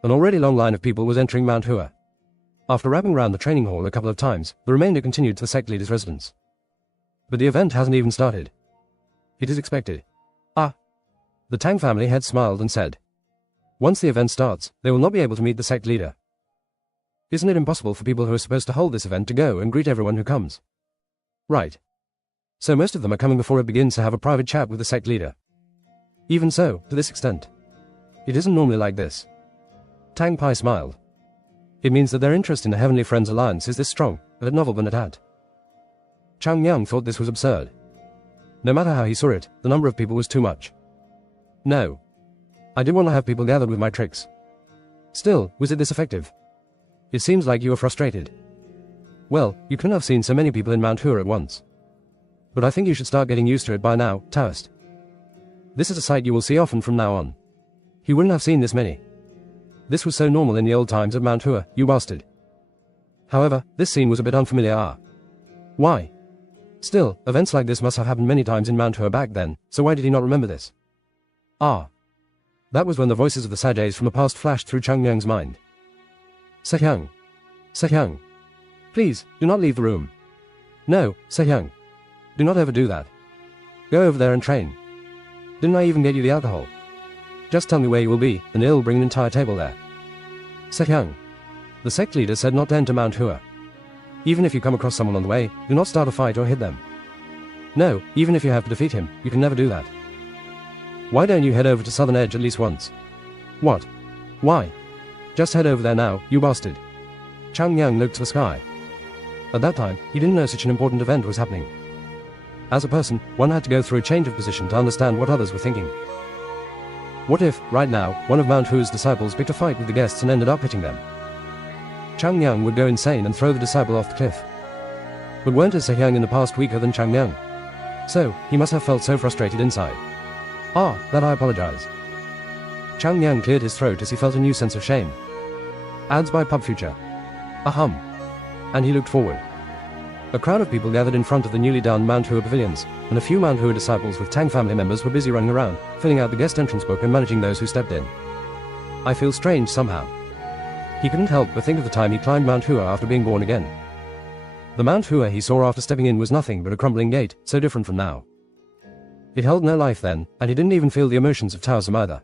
An already long line of people was entering Mount Hua. After wrapping around the training hall a couple of times, the remainder continued to the sect leader's residence. But the event hasn't even started. It is expected. The Tang family head smiled and said, "Once the event starts, they will not be able to meet the sect leader. Isn't it impossible for people who are supposed to hold this event to go and greet everyone who comes? Right. So most of them are coming before it begins to have a private chat with the sect leader. Even so, to this extent. It isn't normally like this." Tang Pai smiled. It means that their interest in the Heavenly Friends Alliance is this strong, but novel than at. Chung Yang thought this was absurd. No matter how he saw it, the number of people was too much. No. I did want to have people gathered with my tricks. Still, was it this effective? It seems like you were frustrated. Well, you couldn't have seen so many people in Mount Hua at once. But I think you should start getting used to it by now, Taoist. This is a sight you will see often from now on. He wouldn't have seen this many. This was so normal in the old times at Mount Hua, you bastard. However, this scene was a bit unfamiliar. Why? Still, events like this must have happened many times in Mount Hua back then, so why did he not remember this? That was when the voices of the sages from the past flashed through Chung Young's mind. Sehyang. Sehyang. Please, do not leave the room. No, Sehyang. Do not ever do that. Go over there and train. Didn't I even get you the alcohol? Just tell me where you will be, and I'll bring an entire table there. Sehyang. The sect leader said not to enter Mount Hua. Even if you come across someone on the way, do not start a fight or hit them. No, even if you have to defeat him, you can never do that. Why don't you head over to Southern Edge at least once? What? Why? Just head over there now, you bastard. Chung Yang looked to the sky. At that time, he didn't know such an important event was happening. As a person, one had to go through a change of position to understand what others were thinking. What if, right now, one of Mount Hua's disciples picked a fight with the guests and ended up hitting them? Chung Yang would go insane and throw the disciple off the cliff. But weren't his Sehyang in the past weaker than Chung Yang? So, he must have felt so frustrated inside. That I apologize. Chang Yang cleared his throat as he felt a new sense of shame. Ads by Pub Future. Ahum. And he looked forward. A crowd of people gathered in front of the newly done Mount Hua pavilions, and a few Mount Hua disciples with Tang family members were busy running around, filling out the guest entrance book and managing those who stepped in. I feel strange somehow. He couldn't help but think of the time he climbed Mount Hua after being born again. The Mount Hua he saw after stepping in was nothing but a crumbling gate, so different from now. It held no life then, and he didn't even feel the emotions of Taoism either.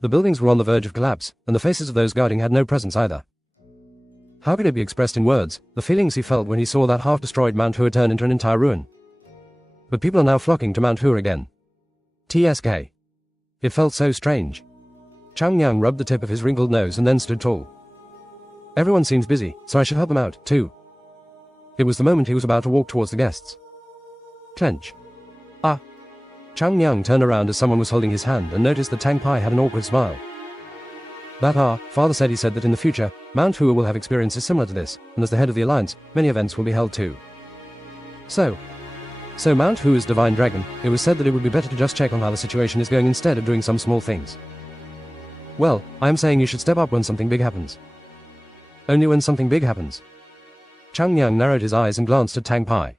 The buildings were on the verge of collapse, and the faces of those guarding had no presence either. How could it be expressed in words, the feelings he felt when he saw that half-destroyed Mount Hua turn into an entire ruin? But people are now flocking to Mount Hua again. TSK. It felt so strange. Chang Yang rubbed the tip of his wrinkled nose and then stood tall. Everyone seems busy, so I should help them out, too. It was the moment he was about to walk towards the guests. Clench. Ah. Chang Yang turned around as someone was holding his hand and noticed that Tang Pai had an awkward smile. Father said that in the future, Mount Hua will have experiences similar to this, and as the head of the alliance, many events will be held too. So Mount Hua's divine dragon, it was said that it would be better to just check on how the situation is going instead of doing some small things. Well, I am saying you should step up when something big happens. Only when something big happens. Chang Yang narrowed his eyes and glanced at Tang Pai.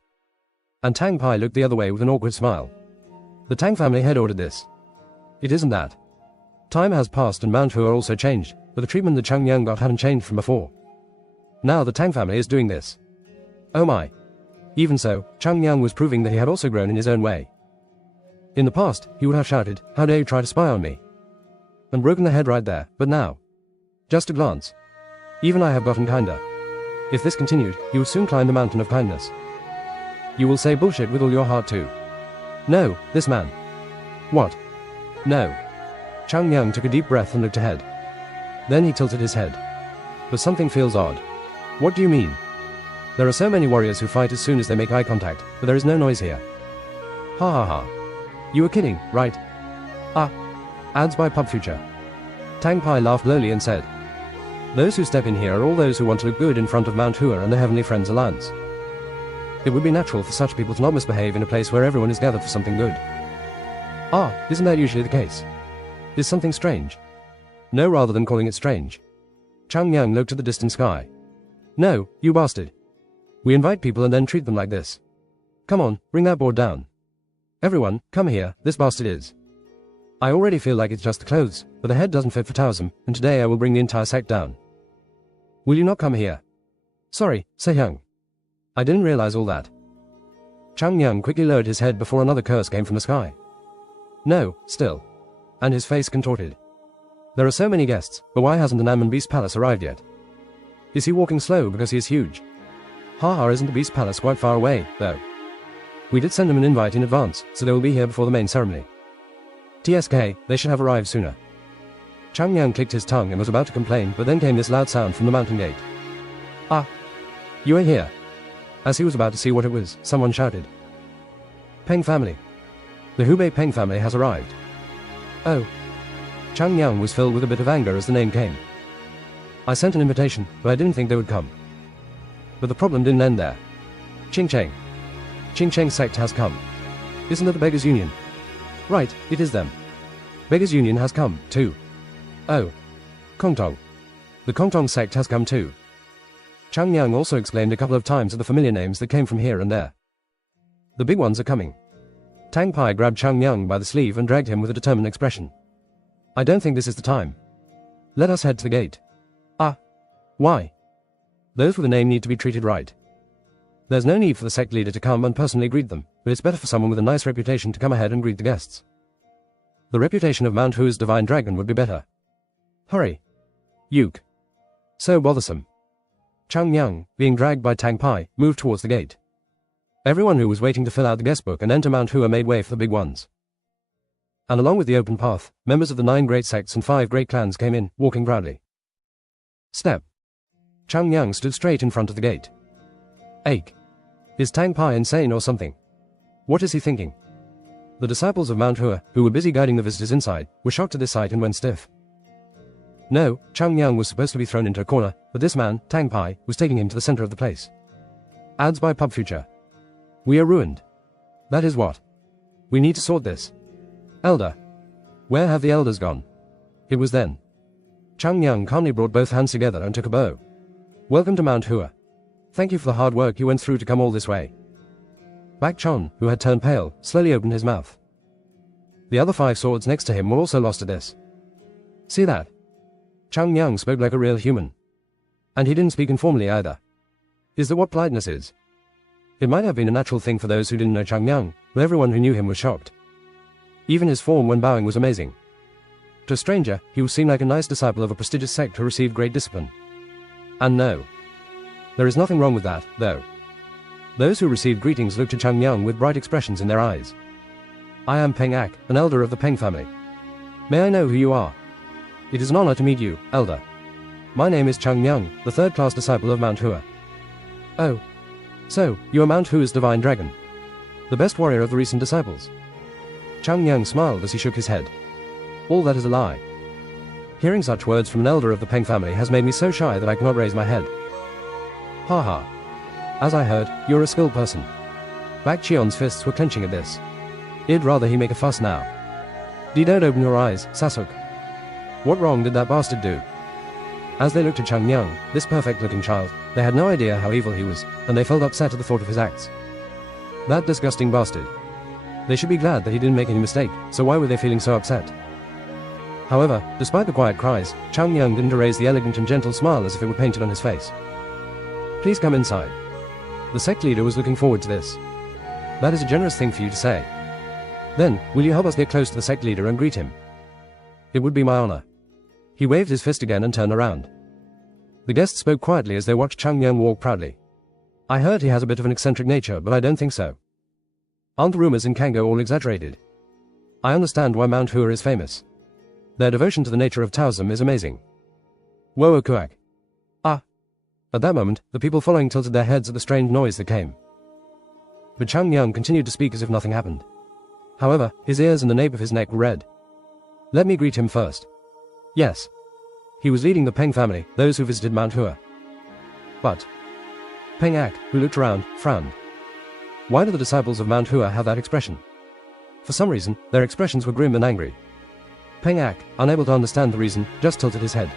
And Tang Pai looked the other way with an awkward smile. The Tang family had ordered this. It isn't that. Time has passed and Mount Hua also changed, but the treatment that Chang Yang got hadn't changed from before. Now the Tang family is doing this. Oh my. Even so, Chang Yang was proving that he had also grown in his own way. In the past, he would have shouted, "How dare you try to spy on me?" and broken the head right there, but now. Just a glance. Even I have gotten kinder. If this continued, he would soon climb the mountain of kindness. You will say bullshit with all your heart too. No, this man. What? No. Chang Yang took a deep breath and looked ahead. Then he tilted his head. But something feels odd. What do you mean? There are so many warriors who fight as soon as they make eye contact, but there is no noise here. Ha ha ha. You were kidding, right? Ah. Ads by Pub Future. Tang Pai laughed lowly and said, "Those who step in here are all those who want to look good in front of Mount Hua and the Heavenly Friends Alliance. It would be natural for such people to not misbehave in a place where everyone is gathered for something good." Ah, isn't that usually the case? Is something strange? No, rather than calling it strange. Chang Yang looked at the distant sky. No, you bastard. We invite people and then treat them like this. Come on, bring that board down. Everyone, come here, this bastard is. I already feel like it's just the clothes, but the head doesn't fit for Taoism, and today I will bring the entire sect down. Will you not come here? Sorry, Se-hyung. I didn't realize all that. Chang Yang quickly lowered his head before another curse came from the sky. No, still. And his face contorted. There are so many guests, but why hasn't the Naman Beast Palace arrived yet? Is he walking slow because he is huge? Haha, isn't the Beast Palace quite far away, though? We did send him an invite in advance, so they will be here before the main ceremony. TSK, they should have arrived sooner. Chang Yang clicked his tongue and was about to complain, but then came this loud sound from the mountain gate. Ah! You are here. As he was about to see what it was, someone shouted. Peng family. The Hubei Peng family has arrived. Oh. Chang Yang was filled with a bit of anger as the name came. I sent an invitation, but I didn't think they would come. But the problem didn't end there. Ching Cheng. Ching Cheng sect has come. Isn't it the Beggars Union? Right, it is them. Beggars Union has come, too. Oh. Kongtong. The Kongtong sect has come too. Chang Yang also exclaimed a couple of times at the familiar names that came from here and there. The big ones are coming. Tang Pai grabbed Chang Yang by the sleeve and dragged him with a determined expression. I don't think this is the time. Let us head to the gate. Ah. Why? Those with a name need to be treated right. There's no need for the sect leader to come and personally greet them, but it's better for someone with a nice reputation to come ahead and greet the guests. The reputation of Mount Hua's divine dragon would be better. Hurry. Yuke. So bothersome. Chang Yang, being dragged by Tang Pai, moved towards the gate. Everyone who was waiting to fill out the guest book and enter Mount Hua made way for the big ones. And along with the open path, members of the 9 great sects and 5 great clans came in, walking proudly. Step. Chang Yang stood straight in front of the gate. Ache. Is Tang Pai insane or something? What is he thinking? The disciples of Mount Hua, who were busy guiding the visitors inside, were shocked at this sight and went stiff. No, Chang Yang was supposed to be thrown into a corner, but this man, Tang Pai, was taking him to the center of the place. Ads by Pub Future. We are ruined. That is what. We need to sort this. Elder. Where have the elders gone? It was then. Chang Yang calmly brought both hands together and took a bow. Welcome to Mount Hua. Thank you for the hard work you went through to come all this way. Bak Chon, who had turned pale, slowly opened his mouth. The other 5 swords next to him were also lost at this. See that? Chang Yang spoke like a real human. And he didn't speak informally either. Is that what politeness is? It might have been a natural thing for those who didn't know Chang Yang, but everyone who knew him was shocked. Even his form when bowing was amazing. To a stranger, he would seem like a nice disciple of a prestigious sect who received great discipline. And no. There is nothing wrong with that, though. Those who received greetings looked at Chang Yang with bright expressions in their eyes. I am Peng Ak, an elder of the Peng family. May I know who you are? It is an honor to meet you, elder. My name is Chang Yang, the 3rd-class disciple of Mount Hua. Oh. So, you are Mount Hua's divine dragon. The best warrior of the recent disciples. Chang Yang smiled as he shook his head. All that is a lie. Hearing such words from an elder of the Peng family has made me so shy that I cannot raise my head. Ha ha. As I heard, you're a skilled person. Bak Chion's fists were clenching at this. I'd rather he make a fuss now. Don't open your eyes, Sasuk. What wrong did that bastard do? As they looked at Chang Yang, this perfect-looking child, they had no idea how evil he was, and they felt upset at the thought of his acts. That disgusting bastard. They should be glad that he didn't make any mistake, so why were they feeling so upset? However, despite the quiet cries, Chang Yang didn't erase the elegant and gentle smile as if it were painted on his face. Please come inside. The sect leader was looking forward to this. That is a generous thing for you to say. Then, will you help us get close to the sect leader and greet him? It would be my honor. He waved his fist again and turned around. The guests spoke quietly as they watched Chang Yang walk proudly. I heard he has a bit of an eccentric nature, but I don't think so. Aren't the rumors in Kango all exaggerated? I understand why Mount Hua is famous. Their devotion to the nature of Taoism is amazing. Woa Kuak. Ah. At that moment, the people following tilted their heads at the strange noise that came. But Chang Yang continued to speak as if nothing happened. However, his ears and the nape of his neck were red. Let me greet him first. Yes. He was leading the Peng family, those who visited Mount Hua. But Peng Ak, who looked around, frowned. Why do the disciples of Mount Hua have that expression? For some reason, their expressions were grim and angry. Peng Ak, unable to understand the reason, just tilted his head.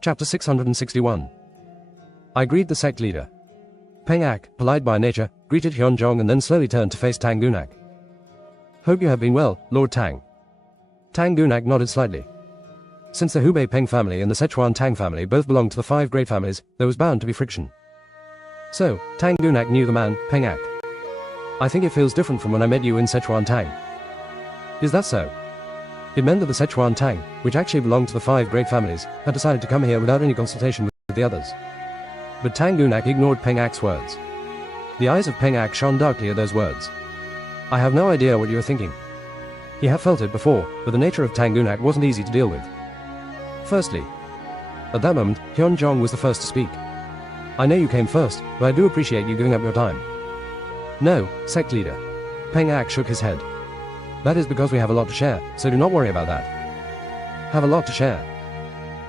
Chapter 661. I greet the sect leader. Peng Ak, polite by nature, greeted Hyunjong and then slowly turned to face Tang Gunak. Hope you have been well, Lord Tang. Tang Gunak nodded slightly. Since the Hubei Peng family and the Sichuan Tang family both belonged to the 5 great families, there was bound to be friction. So, Tang Gunak knew the man, Peng Ak. I think it feels different from when I met you in Sichuan Tang. Is that so? It meant that the Sichuan Tang, which actually belonged to the 5 great families, had decided to come here without any consultation with the others. But Tang Gunak ignored Peng Ak's words. The eyes of Peng Ak shone darkly at those words. I have no idea what you are thinking. He had felt it before, but the nature of Tang Gunak wasn't easy to deal with. Firstly, at that moment, Hyunjong was the first to speak. I know you came first, but I do appreciate you giving up your time. No, sect leader. Peng Ak shook his head. That is because we have a lot to share, so do not worry about that. Have a lot to share.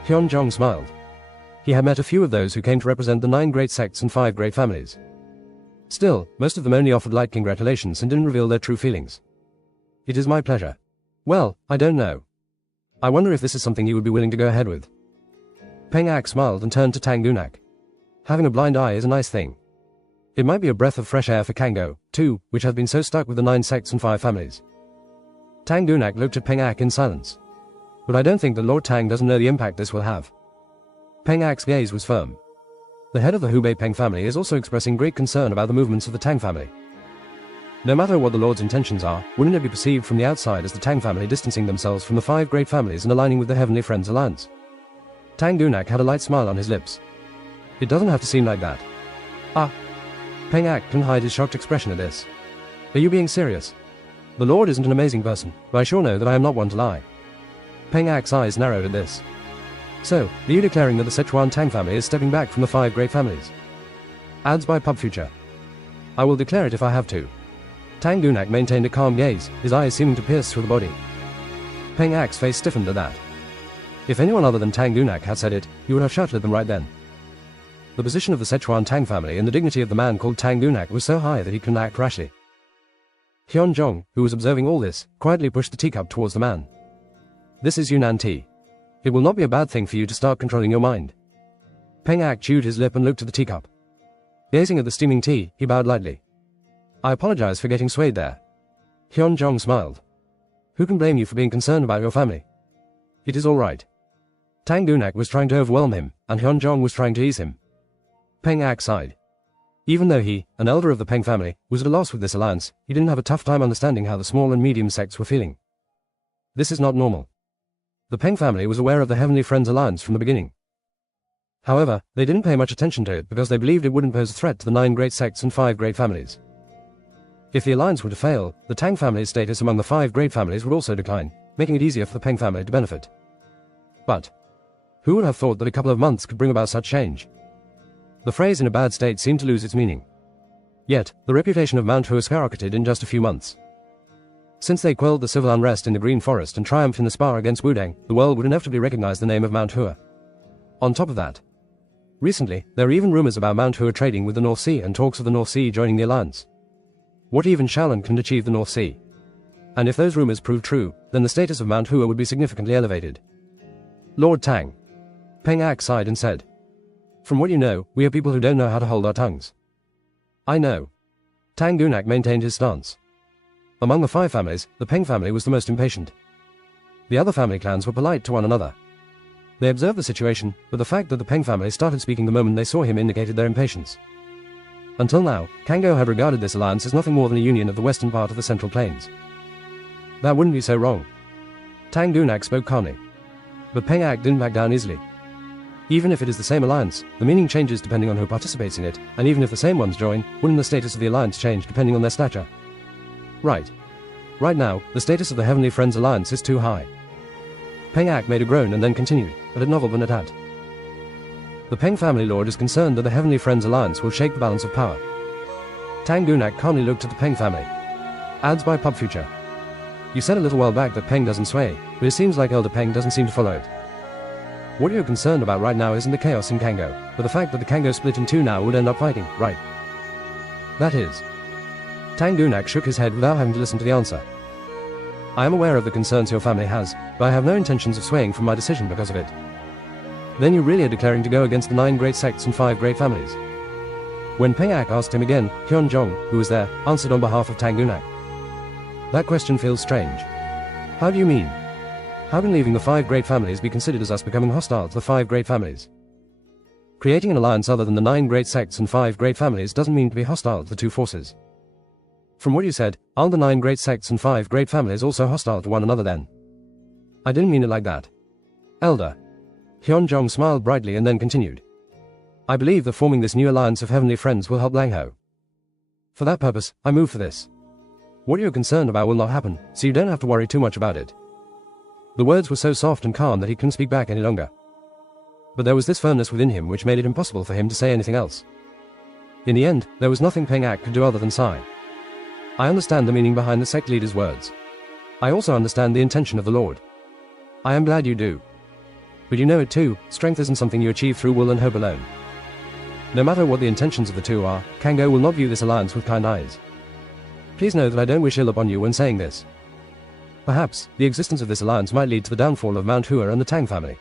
Hyunjong smiled. He had met a few of those who came to represent the 9 great sects and 5 great families. Still, most of them only offered light congratulations and didn't reveal their true feelings. It is my pleasure. Well, I don't know. I wonder if this is something you would be willing to go ahead with. Peng Ak smiled and turned to Tang Gunak. Having a blind eye is a nice thing. It might be a breath of fresh air for Kango, too, which has been so stuck with the 9 sects and 5 families. Tang Gunak looked at Peng Ak in silence. But I don't think that Lord Tang doesn't know the impact this will have. Peng Ak's gaze was firm. The head of the Hubei Peng family is also expressing great concern about the movements of the Tang family. No matter what the Lord's intentions are, wouldn't it be perceived from the outside as the Tang family distancing themselves from the 5 great families and aligning with the Heavenly Friends Alliance? Tang Gunak had a light smile on his lips. It doesn't have to seem like that. Ah. Peng Ak couldn't hide his shocked expression at this. Are you being serious? The Lord isn't an amazing person, but I sure know that I am not one to lie. Peng Ak's eyes narrowed at this. So, are you declaring that the Sichuan Tang family is stepping back from the 5 great families? Ads by Pub Future. I will declare it if I have to. Tang Gunak maintained a calm gaze, his eyes seeming to pierce through the body. Peng Ak's face stiffened at that. If anyone other than Tang Gunak had said it, he would have shouted at them right then. The position of the Sichuan Tang family and the dignity of the man called Tang Gunak was so high that he couldn't act rashly. Hyun-jong, who was observing all this, quietly pushed the teacup towards the man. This is Yunnan tea. It will not be a bad thing for you to start controlling your mind. Peng Ak chewed his lip and looked at the teacup. Gazing at the steaming tea, he bowed lightly. I apologize for getting swayed there. Hyun-jong smiled. Who can blame you for being concerned about your family? It is all right. Tang Gunak was trying to overwhelm him, and Hyun-jong was trying to ease him. Peng Ak sighed. Even though he, an elder of the Peng family, was at a loss with this alliance, he didn't have a tough time understanding how the small and medium sects were feeling. This is not normal. The Peng family was aware of the Heavenly Friends alliance from the beginning. However, they didn't pay much attention to it because they believed it wouldn't pose a threat to the 9 great sects and 5 great families. If the alliance were to fail, the Tang family's status among the 5 great families would also decline, making it easier for the Peng family to benefit. But who would have thought that a couple of months could bring about such change? The phrase in a bad state seemed to lose its meaning. Yet, the reputation of Mount Hua skyrocketed in just a few months. Since they quelled the civil unrest in the Green Forest and triumphed in the spar against Wudang, the world would inevitably recognize the name of Mount Hua. On top of that, recently, there are even rumors about Mount Hua trading with the North Sea and talks of the North Sea joining the alliance. What even Shaolin can achieve the North Sea? And if those rumors prove true, then the status of Mount Hua would be significantly elevated. Lord Tang. Peng Ak sighed and said, from what you know, we are people who don't know how to hold our tongues. I know. Tang Gunak maintained his stance. Among the 5 families, the Peng family was the most impatient. The other family clans were polite to one another. They observed the situation, but the fact that the Peng family started speaking the moment they saw him indicated their impatience. Until now, Kango had regarded this alliance as nothing more than a union of the western part of the Central Plains. That wouldn't be so wrong. Tang Gunak spoke calmly. But Peng Ak didn't back down easily. Even if it is the same alliance, the meaning changes depending on who participates in it, and even if the same ones join, wouldn't the status of the alliance change depending on their stature? Right. Right now, the status of the Heavenly Friends alliance is too high. Peng Ak made a groan and then continued, a bit novel but at hat. The Peng family lord is concerned that the Heavenly Friends alliance will shake the balance of power. Tang Gunak calmly looked at the Peng family. Adds by Pub Future. You said a little while back that Peng doesn't sway, but it seems like Elder Peng doesn't seem to follow it. What you're concerned about right now isn't the chaos in Kango, but the fact that the Kango split in 2 now would end up fighting, right? That is. Tang Gunak shook his head without having to listen to the answer. I am aware of the concerns your family has, but I have no intentions of swaying from my decision because of it. Then you really are declaring to go against the 9 great sects and 5 great families. When Peng Ak asked him again, Hyun-jong, who was there, answered on behalf of Tang Gunak. That question feels strange. How do you mean? How can leaving the 5 great families be considered as us becoming hostile to the 5 great families? Creating an alliance other than the 9 great sects and 5 great families doesn't mean to be hostile to the 2 forces. From what you said, aren't the 9 great sects and 5 great families also hostile to one another then? I didn't mean it like that. Elder. Hyun-jong smiled brightly and then continued. I believe that forming this new alliance of heavenly friends will help Langho. For that purpose, I move for this. What you're concerned about will not happen, so you don't have to worry too much about it. The words were so soft and calm that he couldn't speak back any longer. But there was this firmness within him which made it impossible for him to say anything else. In the end, there was nothing Peng Ak could do other than sigh. I understand the meaning behind the sect leader's words. I also understand the intention of the Lord. I am glad you do. But you know it too, strength isn't something you achieve through will and hope alone. No matter what the intentions of the 2 are, Kango will not view this alliance with kind eyes. Please know that I don't wish ill upon you when saying this. Perhaps, the existence of this alliance might lead to the downfall of Mount Hua and the Tang family.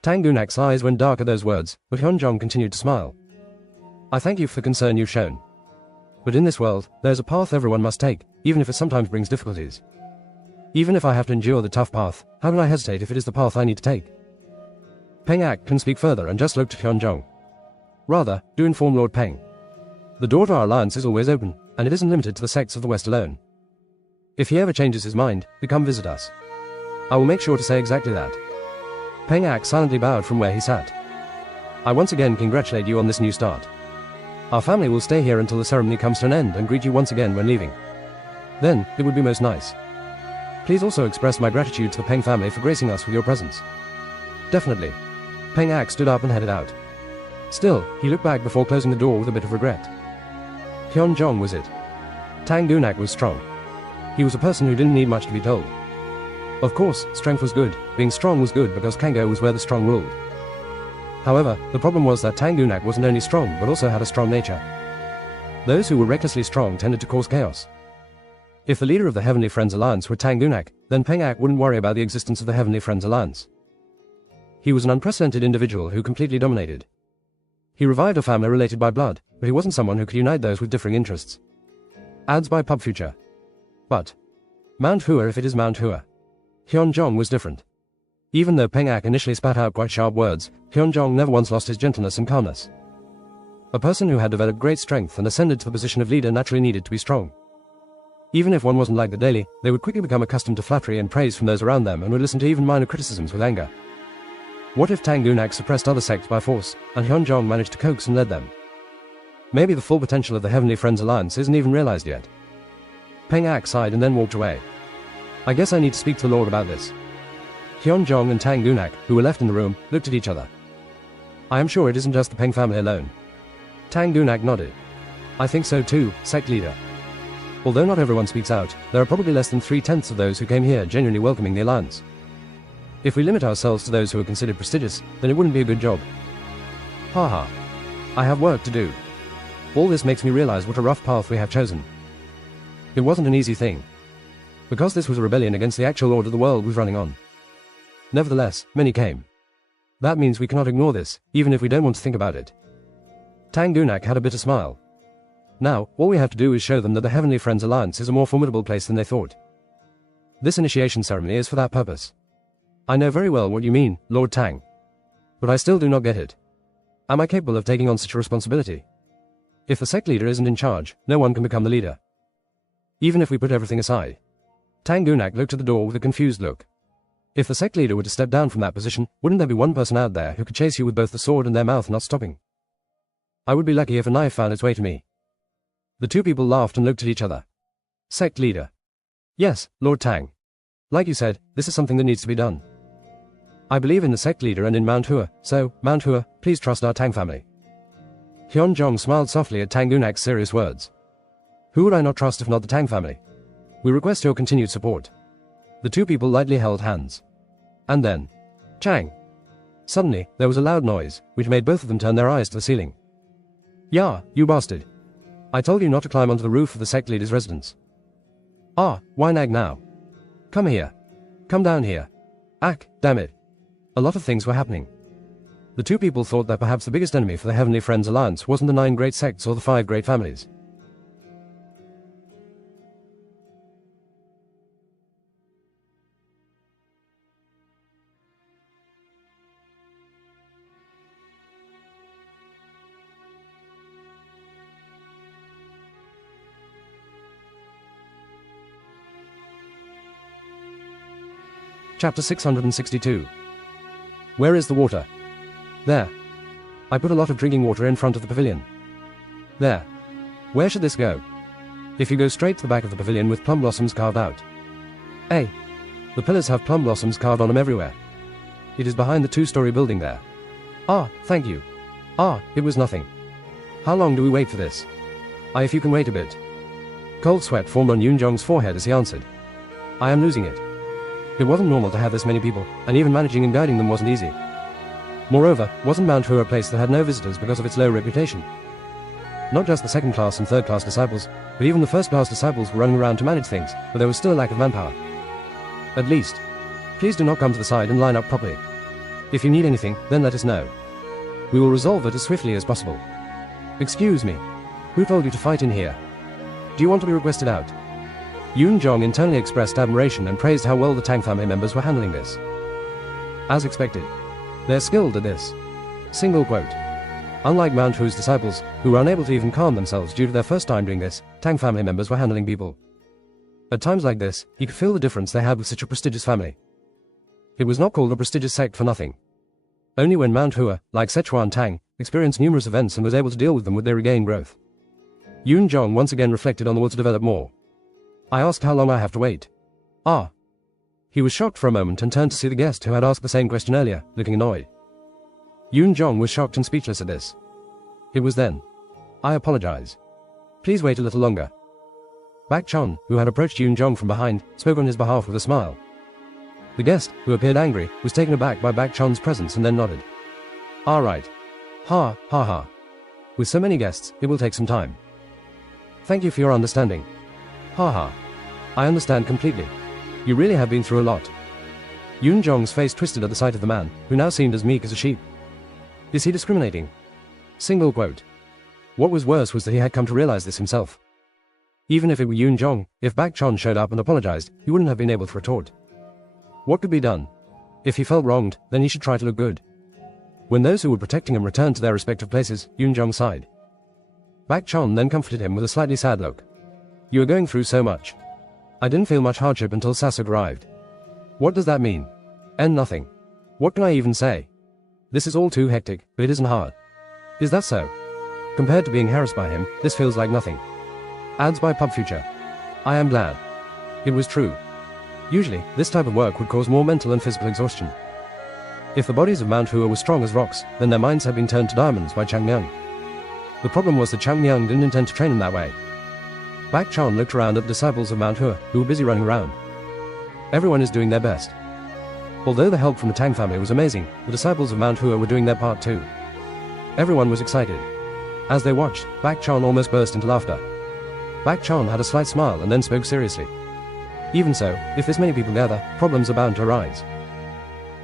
Tang Gunak's eyes went dark at those words, but Hyun-jong continued to smile. I thank you for the concern you've shown. But in this world, there's a path everyone must take, even if it sometimes brings difficulties. Even if I have to endure the tough path, how can I hesitate if it is the path I need to take? Peng Ak couldn't speak further and just looked at Hyun-jong. Rather, do inform Lord Peng. The door to our alliance is always open, and it isn't limited to the sects of the West alone. If he ever changes his mind, then come visit us. I will make sure to say exactly that. Peng Ak silently bowed from where he sat. I once again congratulate you on this new start. Our family will stay here until the ceremony comes to an end and greet you once again when leaving. Then, it would be most nice. Please also express my gratitude to the Peng family for gracing us with your presence. Definitely. Peng Ak stood up and headed out. Still, he looked back before closing the door with a bit of regret. Hyun-jong was it? Tang Gunak was strong. He was a person who didn't need much to be told. Of course, strength was good. Being strong was good because Kangho was where the strong ruled. However, the problem was that Tang Gunak wasn't only strong but also had a strong nature. Those who were recklessly strong tended to cause chaos. If the leader of the Heavenly Friends Alliance were Tang Gunak, then Peng Ak wouldn't worry about the existence of the Heavenly Friends Alliance. He was an unprecedented individual who completely dominated. He revived a family related by blood, but he wasn't someone who could unite those with differing interests. Ads by Pub Future. But Mount Hua, if it is Mount Hua. Hyunjong was different. Even though Peng Ak initially spat out quite sharp words, Hyunjong never once lost his gentleness and calmness. A person who had developed great strength and ascended to the position of leader naturally needed to be strong. Even if one wasn't like the daily, they would quickly become accustomed to flattery and praise from those around them and would listen to even minor criticisms with anger. What if Tang Gunak suppressed other sects by force, and Hyunjong managed to coax and lead them? Maybe the full potential of the Heavenly Friends Alliance isn't even realized yet. Peng Ak sighed and then walked away. I guess I need to speak to the Lord about this. Hyunjong and Tang Gunak, who were left in the room, looked at each other. I am sure it isn't just the Peng family alone. Tang Gunak nodded. I think so too, sect leader. Although not everyone speaks out, there are probably less than 3/10 of those who came here genuinely welcoming the alliance. If we limit ourselves to those who are considered prestigious, then it wouldn't be a good job. Haha. I have work to do. All this makes me realize what a rough path we have chosen. It wasn't an easy thing. Because this was a rebellion against the actual order the world was running on. Nevertheless, many came. That means we cannot ignore this, even if we don't want to think about it. Tang Gunak had a bitter smile. Now, all we have to do is show them that the Heavenly Friends Alliance is a more formidable place than they thought. This initiation ceremony is for that purpose. I know very well what you mean, Lord Tang. But I still do not get it. Am I capable of taking on such a responsibility? If the sect leader isn't in charge, no one can become the leader. Even if we put everything aside. Tang Gunak looked at the door with a confused look. If the sect leader were to step down from that position, wouldn't there be one person out there who could chase you with both the sword and their mouth not stopping? I would be lucky if a knife found its way to me. The two people laughed and looked at each other. Sect leader. Yes, Lord Tang. Like you said, this is something that needs to be done. I believe in the sect leader and in Mount Hua, so, Mount Hua, please trust our Tang family. Hyunjong smiled softly at Tang Gunak's serious words. Who would I not trust if not the Tang family? We request your continued support. The two people lightly held hands. And then, Chang. Suddenly, there was a loud noise, which made both of them turn their eyes to the ceiling. Ya, you bastard. I told you not to climb onto the roof of the sect leader's residence. Ah, why nag now? Come here. Come down here. Ack, damn it. A lot of things were happening. The two people thought that perhaps the biggest enemy for the Heavenly Friends Alliance wasn't the 9 great sects or the 5 great families. Chapter 662. Where is the water? There. I put a lot of drinking water in front of the pavilion. There. Where should this go? If you go straight to the back of the pavilion with plum blossoms carved out. Hey. The pillars have plum blossoms carved on them everywhere. It is behind the 2-story building there. Ah, thank you. Ah, it was nothing. How long do we wait for this? If you can wait a bit. Cold sweat formed on Yoonjong's forehead as he answered. I am losing it. It wasn't normal to have this many people, and even managing and guiding them wasn't easy. Moreover, wasn't Mount Hua a place that had no visitors because of its low reputation? Not just the second-class and third-class disciples, but even the first-class disciples were running around to manage things, but there was still a lack of manpower. At least, please do not come to the side and line up properly. If you need anything, then let us know. We will resolve it as swiftly as possible. Excuse me. Who told you to fight in here? Do you want to be requested out? Yoonjong internally expressed admiration and praised how well the Tang family members were handling this. As expected. They're skilled at this. Single quote. Unlike Mount Hua's disciples, who were unable to even calm themselves due to their first time doing this, Tang family members were handling people. At times like this, he could feel the difference they had with such a prestigious family. It was not called a prestigious sect for nothing. Only when Mount Hua, like Sichuan Tang, experienced numerous events and was able to deal with them would they regain growth. Yoonjong once again reflected on the will to develop more. I asked how long I have to wait. Ah. He was shocked for a moment and turned to see the guest who had asked the same question earlier, looking annoyed. Yoonjong was shocked and speechless at this. It was then. I apologize. Please wait a little longer. Bak Chon, who had approached Yoon Jong from behind, spoke on his behalf with a smile. The guest, who appeared angry, was taken aback by Bak Chon's presence and then nodded. "All right. Ha, ha ha. With so many guests, it will take some time. Thank you for your understanding. Ha ha. I understand completely. You really have been through a lot." Yoon Jong's face twisted at the sight of the man, who now seemed as meek as a sheep. Is he discriminating? Single quote. What was worse was that he had come to realize this himself. Even if it were Yoon Jong, if Bak Chon showed up and apologized, he wouldn't have been able to retort. What could be done? If he felt wronged, then he should try to look good. When those who were protecting him returned to their respective places, Yoon Jong sighed. Bak Chon then comforted him with a slightly sad look. "You are going through so much. I didn't feel much hardship until Sasuk arrived." What does that mean? And nothing. What can I even say? This is all too hectic, but it isn't hard. Is that so? Compared to being harassed by him, this feels like nothing. Ads by Pub Future. I am glad. It was true. Usually, this type of work would cause more mental and physical exhaustion. If the bodies of Mount Hua were strong as rocks, then their minds had been turned to diamonds by Chang Myung. The problem was that Chang Myung didn't intend to train him that way. Bak Chon looked around at the disciples of Mount Hua, who were busy running around. Everyone is doing their best. Although the help from the Tang family was amazing, the disciples of Mount Hua were doing their part too. Everyone was excited. As they watched, Bak Chon almost burst into laughter. Bak Chon had a slight smile and then spoke seriously. Even so, if this many people gather, problems are bound to arise.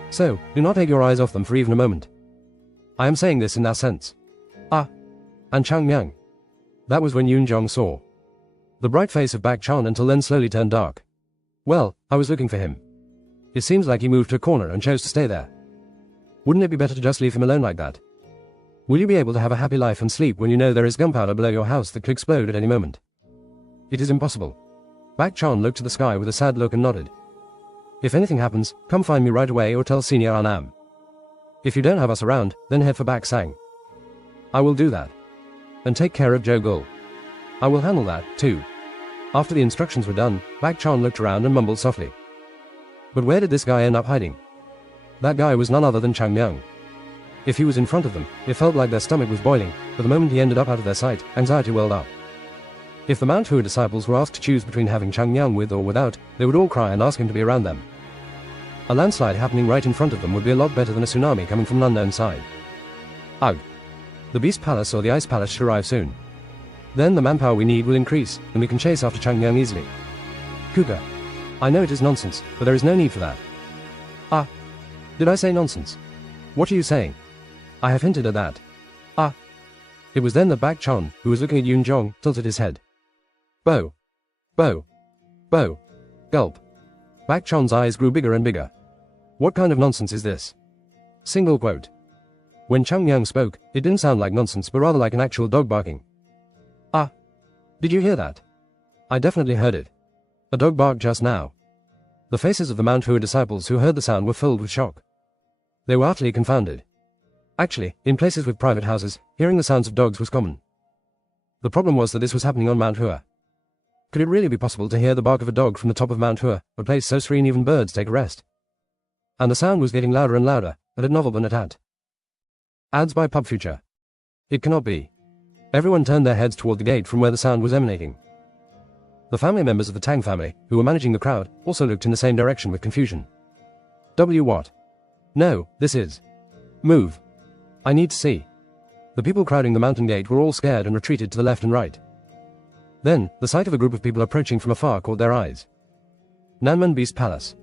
So, do not take your eyes off them for even a moment. I am saying this in that sense. Ah. And Chang Myung. That was when Yoon Jong saw the bright face of Bak Chon until then slowly turned dark. Well, I was looking for him. It seems like he moved to a corner and chose to stay there. Wouldn't it be better to just leave him alone like that? Will you be able to have a happy life and sleep when you know there is gunpowder below your house that could explode at any moment? It is impossible. Bak Chon looked to the sky with a sad look and nodded. If anything happens, come find me right away or tell Senior Anam. If you don't have us around, then head for Bak Sang. I will do that. And take care of Jo Gul. I will handle that, too. After the instructions were done, Bak Chon looked around and mumbled softly. But where did this guy end up hiding? That guy was none other than Chang Myung. If he was in front of them, it felt like their stomach was boiling, but the moment he ended up out of their sight, anxiety welled up. If the Mount Hua disciples were asked to choose between having Chang Myung with or without, they would all cry and ask him to be around them. A landslide happening right in front of them would be a lot better than a tsunami coming from an unknown side. Ugh. The Beast Palace or the Ice Palace should arrive soon. Then the manpower we need will increase, and we can chase after Chang Myung easily. Kuka. I know it is nonsense, but there is no need for that. Ah. Did I say nonsense? What are you saying? I have hinted at that. Ah. It was then that Bak Chon, who was looking at Yoon Jong, tilted his head. Bo. Bo. Bo. Gulp. Bak Chon's eyes grew bigger and bigger. What kind of nonsense is this? Single quote. When Chang Myung spoke, it didn't sound like nonsense but rather like an actual dog barking. Ah. Did you hear that? I definitely heard it. A dog barked just now. The faces of the Mount Hua disciples who heard the sound were filled with shock. They were utterly confounded. Actually, in places with private houses, hearing the sounds of dogs was common. The problem was that this was happening on Mount Hua. Could it really be possible to hear the bark of a dog from the top of Mount Hua, a place so serene even birds take a rest? And the sound was getting louder and louder, and had novel been at hat. Ads by Pub Future. It cannot be. Everyone turned their heads toward the gate from where the sound was emanating. The family members of the Tang family, who were managing the crowd, also looked in the same direction with confusion. What? No, this is. Move. I need to see. The people crowding the mountain gate were all scared and retreated to the left and right. Then, the sight of a group of people approaching from afar caught their eyes. Nanman Beast Palace.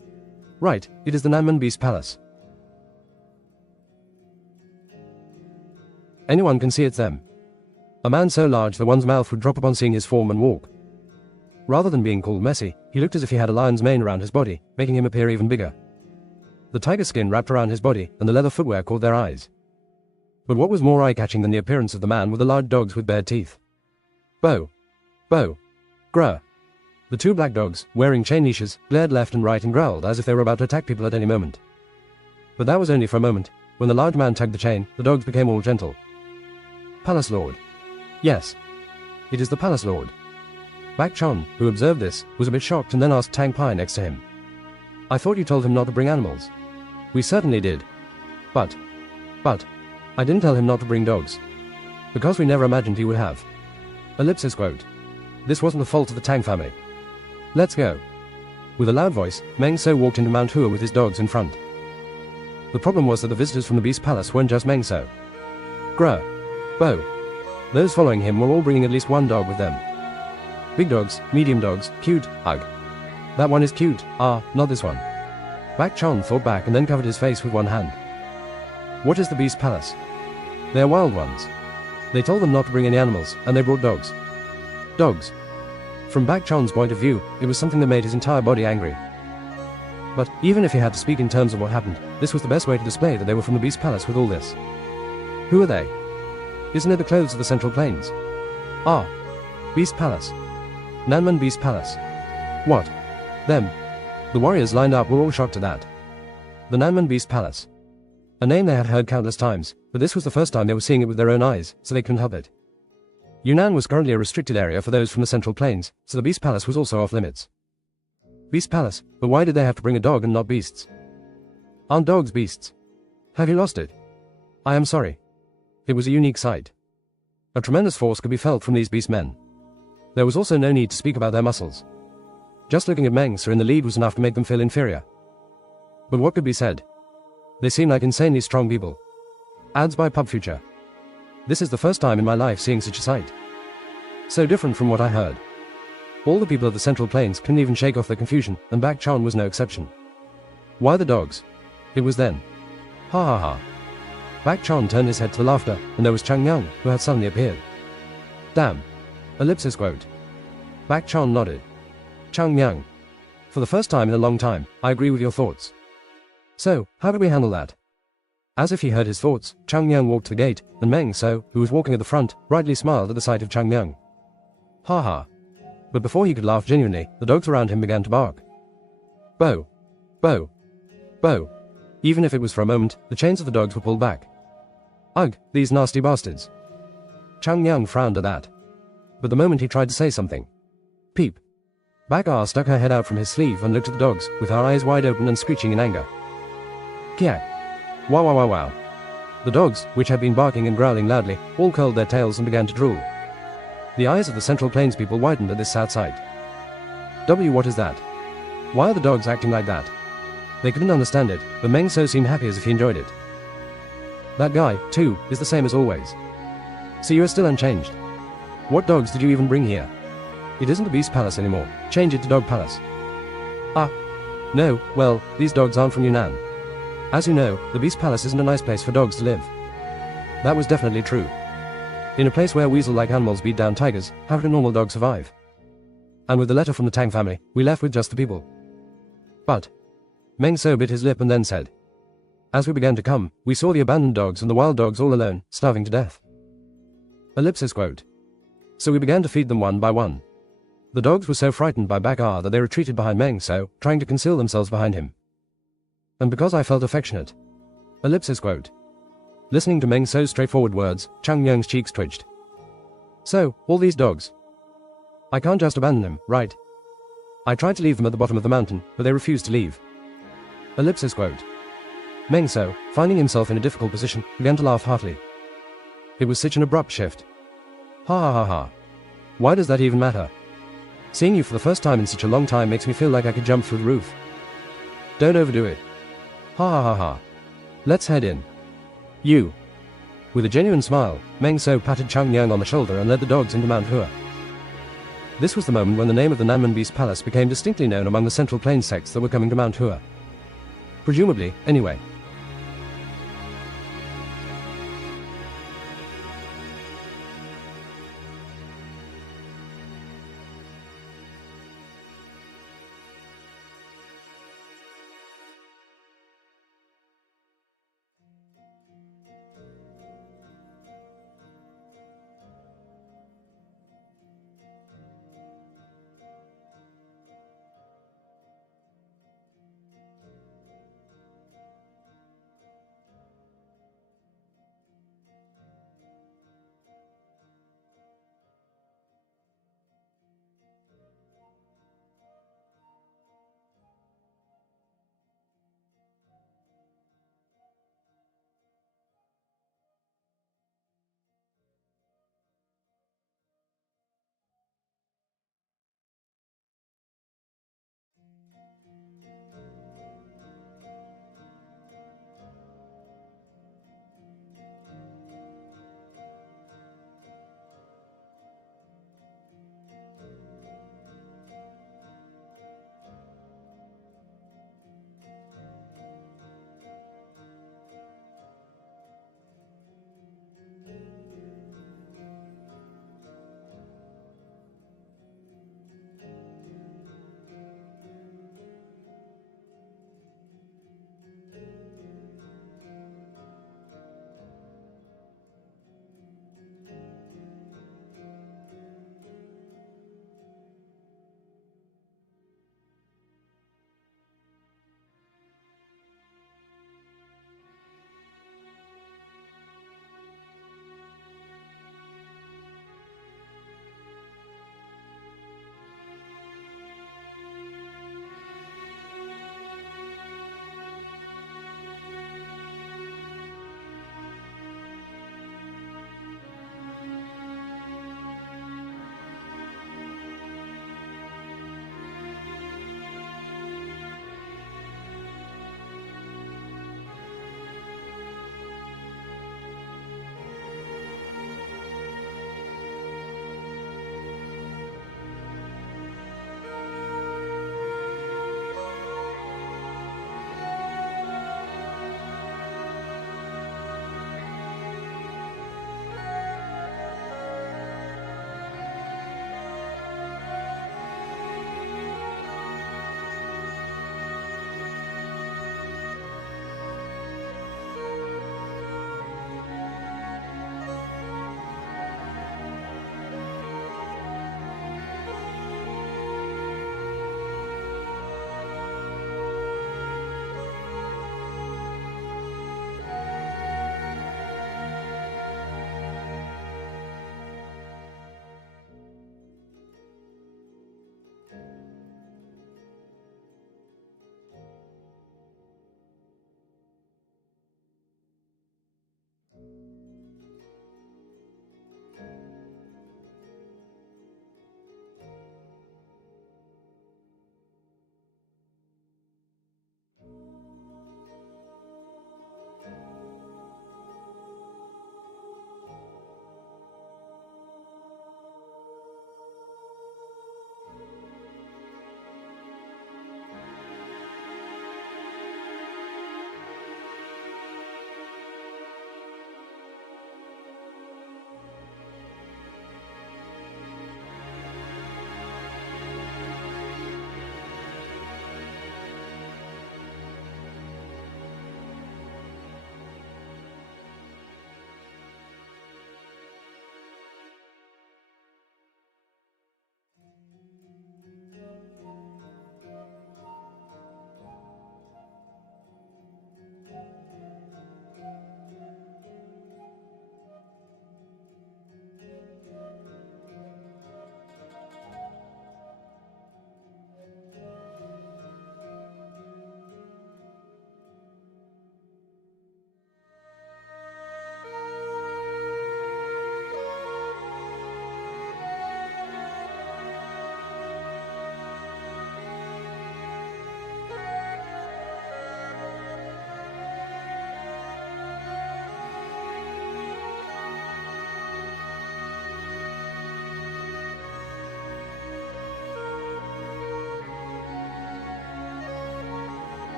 Right, it is the Nanman Beast Palace. Anyone can see it's them. A man so large that one's mouth would drop upon seeing his form and walk. Rather than being called messy, he looked as if he had a lion's mane around his body, making him appear even bigger. The tiger skin wrapped around his body, and the leather footwear caught their eyes. But what was more eye-catching than the appearance of the man were the large dogs with bared teeth. Bo. Bo. Grr. The two black dogs, wearing chain leashes, glared left and right and growled as if they were about to attack people at any moment. But that was only for a moment. When the large man tugged the chain, the dogs became all gentle. Palace Lord. Yes. It is the Palace Lord. Bak Chon, who observed this, was a bit shocked and then asked Tang Pai next to him. I thought you told him not to bring animals. We certainly did. But, I didn't tell him not to bring dogs. Because we never imagined he would have. Ellipsis quote. This wasn't the fault of the Tang family. Let's go. With a loud voice, Meng So walked into Mount Hua with his dogs in front. The problem was that the visitors from the Beast Palace weren't just Meng So. Grr. Bo. Those following him were all bringing at least one dog with them. Big dogs, medium dogs, cute, ugh. That one is cute, not this one. Bak Chon thought back and then covered his face with one hand. What is the Beast Palace? They are wild ones. They told them not to bring any animals, and they brought dogs. Dogs. From Bak Chon's point of view, it was something that made his entire body angry. But, even if he had to speak in terms of what happened, this was the best way to display that they were from the Beast Palace with all this. Who are they? Isn't it the clothes of the Central Plains? Beast Palace. Nanman Beast Palace. What? Them. The warriors lined up were all shocked at that. The Nanman Beast Palace. A name they had heard countless times, but this was the first time they were seeing it with their own eyes, so they couldn't help it. Yunnan was currently a restricted area for those from the Central Plains, so the Beast Palace was also off limits. Beast Palace, but why did they have to bring a dog and not beasts? Aren't dogs beasts? Have you lost it? I am sorry. It was a unique sight. A tremendous force could be felt from these beast men. There was also no need to speak about their muscles. Just looking at Meng So in the lead was enough to make them feel inferior. But what could be said? They seem like insanely strong people. Ads by Pub Future. This is the first time in my life seeing such a sight. So different from what I heard. All the people of the Central Plains couldn't even shake off their confusion, and Bak Chon was no exception. Why the dogs? It was then. Ha ha ha. Bak Chon turned his head to the laughter, and there was Chang Myung, who had suddenly appeared. Damn. Ellipsis quote. Bak Chon nodded. Chang Myung. For the first time in a long time, I agree with your thoughts. So, how did we handle that? As if he heard his thoughts, Chang Myung walked to the gate, and Meng So, who was walking at the front, brightly smiled at the sight of Chang Myung. Ha ha. But before he could laugh genuinely, the dogs around him began to bark. Bo. Bo. Bo. Even if it was for a moment, the chains of the dogs were pulled back. Ugh, these nasty bastards. Chang Myung frowned at that. But the moment he tried to say something. Peep. Bak Ah stuck her head out from his sleeve and looked at the dogs, with her eyes wide open and screeching in anger. Kiak. Wow wow wow wow. The dogs, which had been barking and growling loudly, all curled their tails and began to drool. The eyes of the Central Plains people widened at this sad sight. What is that? Why are the dogs acting like that? They couldn't understand it, but Meng So seemed happy as if he enjoyed it. That guy, too, is the same as always. So you are still unchanged. What dogs did you even bring here? It isn't the Beast Palace anymore. Change it to Dog Palace. No, well, these dogs aren't from Yunnan. As you know, the Beast Palace isn't a nice place for dogs to live. That was definitely true. In a place where weasel-like animals beat down tigers, how could a normal dog survive? And with the letter from the Tang family, we left with just the people. But Meng So bit his lip and then said, as we began to come, we saw the abandoned dogs and the wild dogs all alone, starving to death. Ellipsis quote. So we began to feed them one by one. The dogs were so frightened by Bak Ah that they retreated behind Meng So, trying to conceal themselves behind him. And because I felt affectionate. Ellipsis quote. Listening to Meng So's straightforward words, Chang Myung's cheeks twitched. So, all these dogs. I can't just abandon them, right? I tried to leave them at the bottom of the mountain, but they refused to leave. Ellipsis quote. Meng So, finding himself in a difficult position, began to laugh heartily. It was such an abrupt shift. Ha ha ha ha. Why does that even matter? Seeing you for the first time in such a long time makes me feel like I could jump through the roof. Don't overdo it. Ha ha ha ha. Let's head in. You. With a genuine smile, Meng So patted Chang Myung on the shoulder and led the dogs into Mount Hua. This was the moment when the name of the Nanman Beast Palace became distinctly known among the Central Plains sects that were coming to Mount Hua. Presumably, anyway.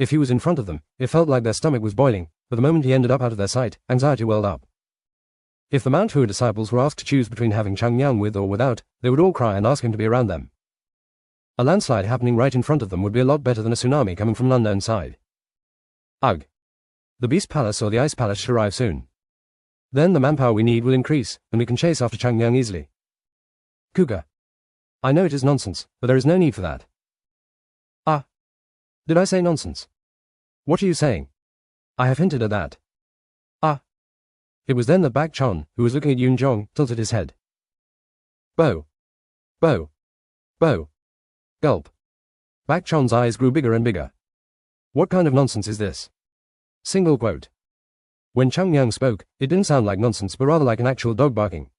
If he was in front of them, it felt like their stomach was boiling, but the moment he ended up out of their sight, anxiety welled up. If the Mount Hua disciples were asked to choose between having Changnyang with or without, they would all cry and ask him to be around them. A landslide happening right in front of them would be a lot better than a tsunami coming from an unknown side. Ugh. The Beast Palace or the Ice Palace should arrive soon. Then the manpower we need will increase, and we can chase after Changnyang easily. Kuka. I know it is nonsense, but there is no need for that. Ah. Did I say nonsense? What are you saying? I have hinted at that. Ah. It was then that Bak Chon, who was looking at Yun Jong, tilted his head. Bo. Bo. Bo. Gulp. Bak Chon's eyes grew bigger and bigger. What kind of nonsense is this? Single quote. When Changnyang spoke, it didn't sound like nonsense but rather like an actual dog barking.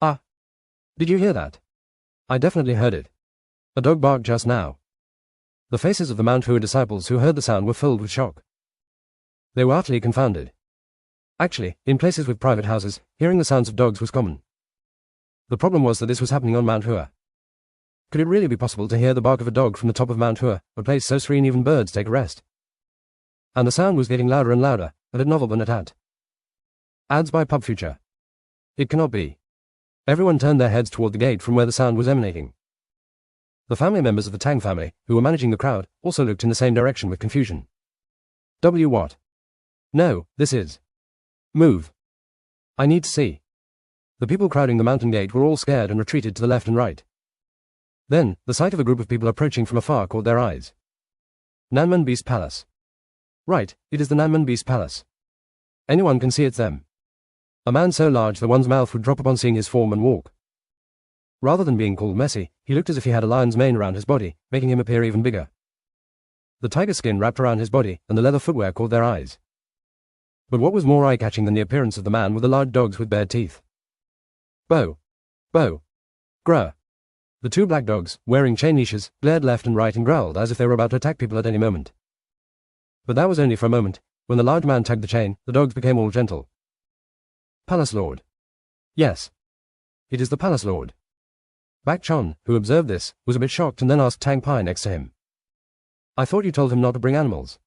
Ah. Did you hear that? I definitely heard it. A dog barked just now. The faces of the Mount Hua disciples who heard the sound were filled with shock. They were utterly confounded. Actually, in places with private houses, hearing the sounds of dogs was common. The problem was that this was happening on Mount Hua. Could it really be possible to hear the bark of a dog from the top of Mount Hua, a place so serene even birds take a rest? And the sound was getting louder and louder, and at novel than at. Ads by Pub Future. It cannot be. Everyone turned their heads toward the gate from where the sound was emanating. The family members of the Tang family, who were managing the crowd, also looked in the same direction with confusion. What? No, this is. Move. I need to see. The people crowding the mountain gate were all scared and retreated to the left and right. Then, the sight of a group of people approaching from afar caught their eyes. Nanman Beast Palace. Right, it is the Nanman Beast Palace. Anyone can see it's them. A man so large that one's mouth would drop upon seeing his form and walk. Rather than being called messy, he looked as if he had a lion's mane around his body, making him appear even bigger. The tiger skin wrapped around his body, and the leather footwear caught their eyes. But what was more eye-catching than the appearance of the man were the large dogs with bared teeth. Bo. Bo. Grr. The two black dogs, wearing chain leashes, glared left and right and growled as if they were about to attack people at any moment. But that was only for a moment. When the large man tugged the chain, the dogs became all gentle. Palace Lord. Yes. It is the Palace Lord. Bak Chon, who observed this, was a bit shocked and then asked Tang Pai next to him. I thought you told him not to bring animals.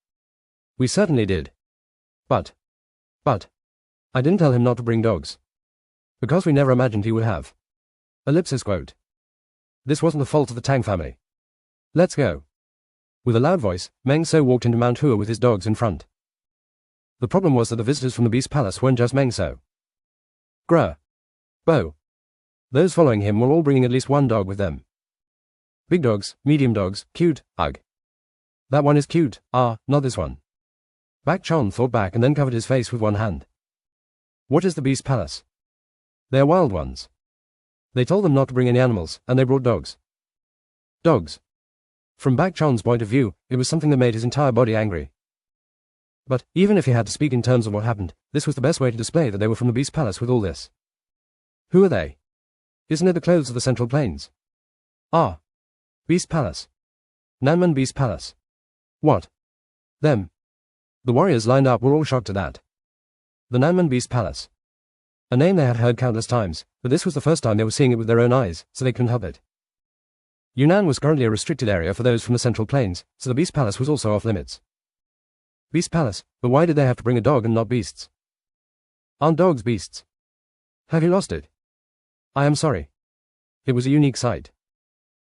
We certainly did. But, I didn't tell him not to bring dogs. Because we never imagined he would have. Ellipsis quote. This wasn't the fault of the Tang family. Let's go. With a loud voice, Meng So walked into Mount Hua with his dogs in front. The problem was that the visitors from the Beast Palace weren't just Meng So. Grr. Bo. Those following him were all bringing at least one dog with them. Big dogs, medium dogs, cute, ugh. That one is cute, not this one. Bak Chon thought back and then covered his face with one hand. What is the Beast Palace? They are wild ones. They told them not to bring any animals, and they brought dogs. Dogs. From Bak Chon's point of view, it was something that made his entire body angry. But, even if he had to speak in terms of what happened, this was the best way to display that they were from the Beast Palace with all this. Who are they? Isn't it the clothes of the Central Plains? Beast Palace. Nanman Beast Palace. What? Them. The warriors lined up were all shocked at that. The Nanman Beast Palace. A name they had heard countless times, but this was the first time they were seeing it with their own eyes, so they couldn't help it. Yunnan was currently a restricted area for those from the Central Plains, so the Beast Palace was also off limits. Beast Palace, but why did they have to bring a dog and not beasts? Aren't dogs beasts? Have you lost it? I am sorry. It was a unique sight.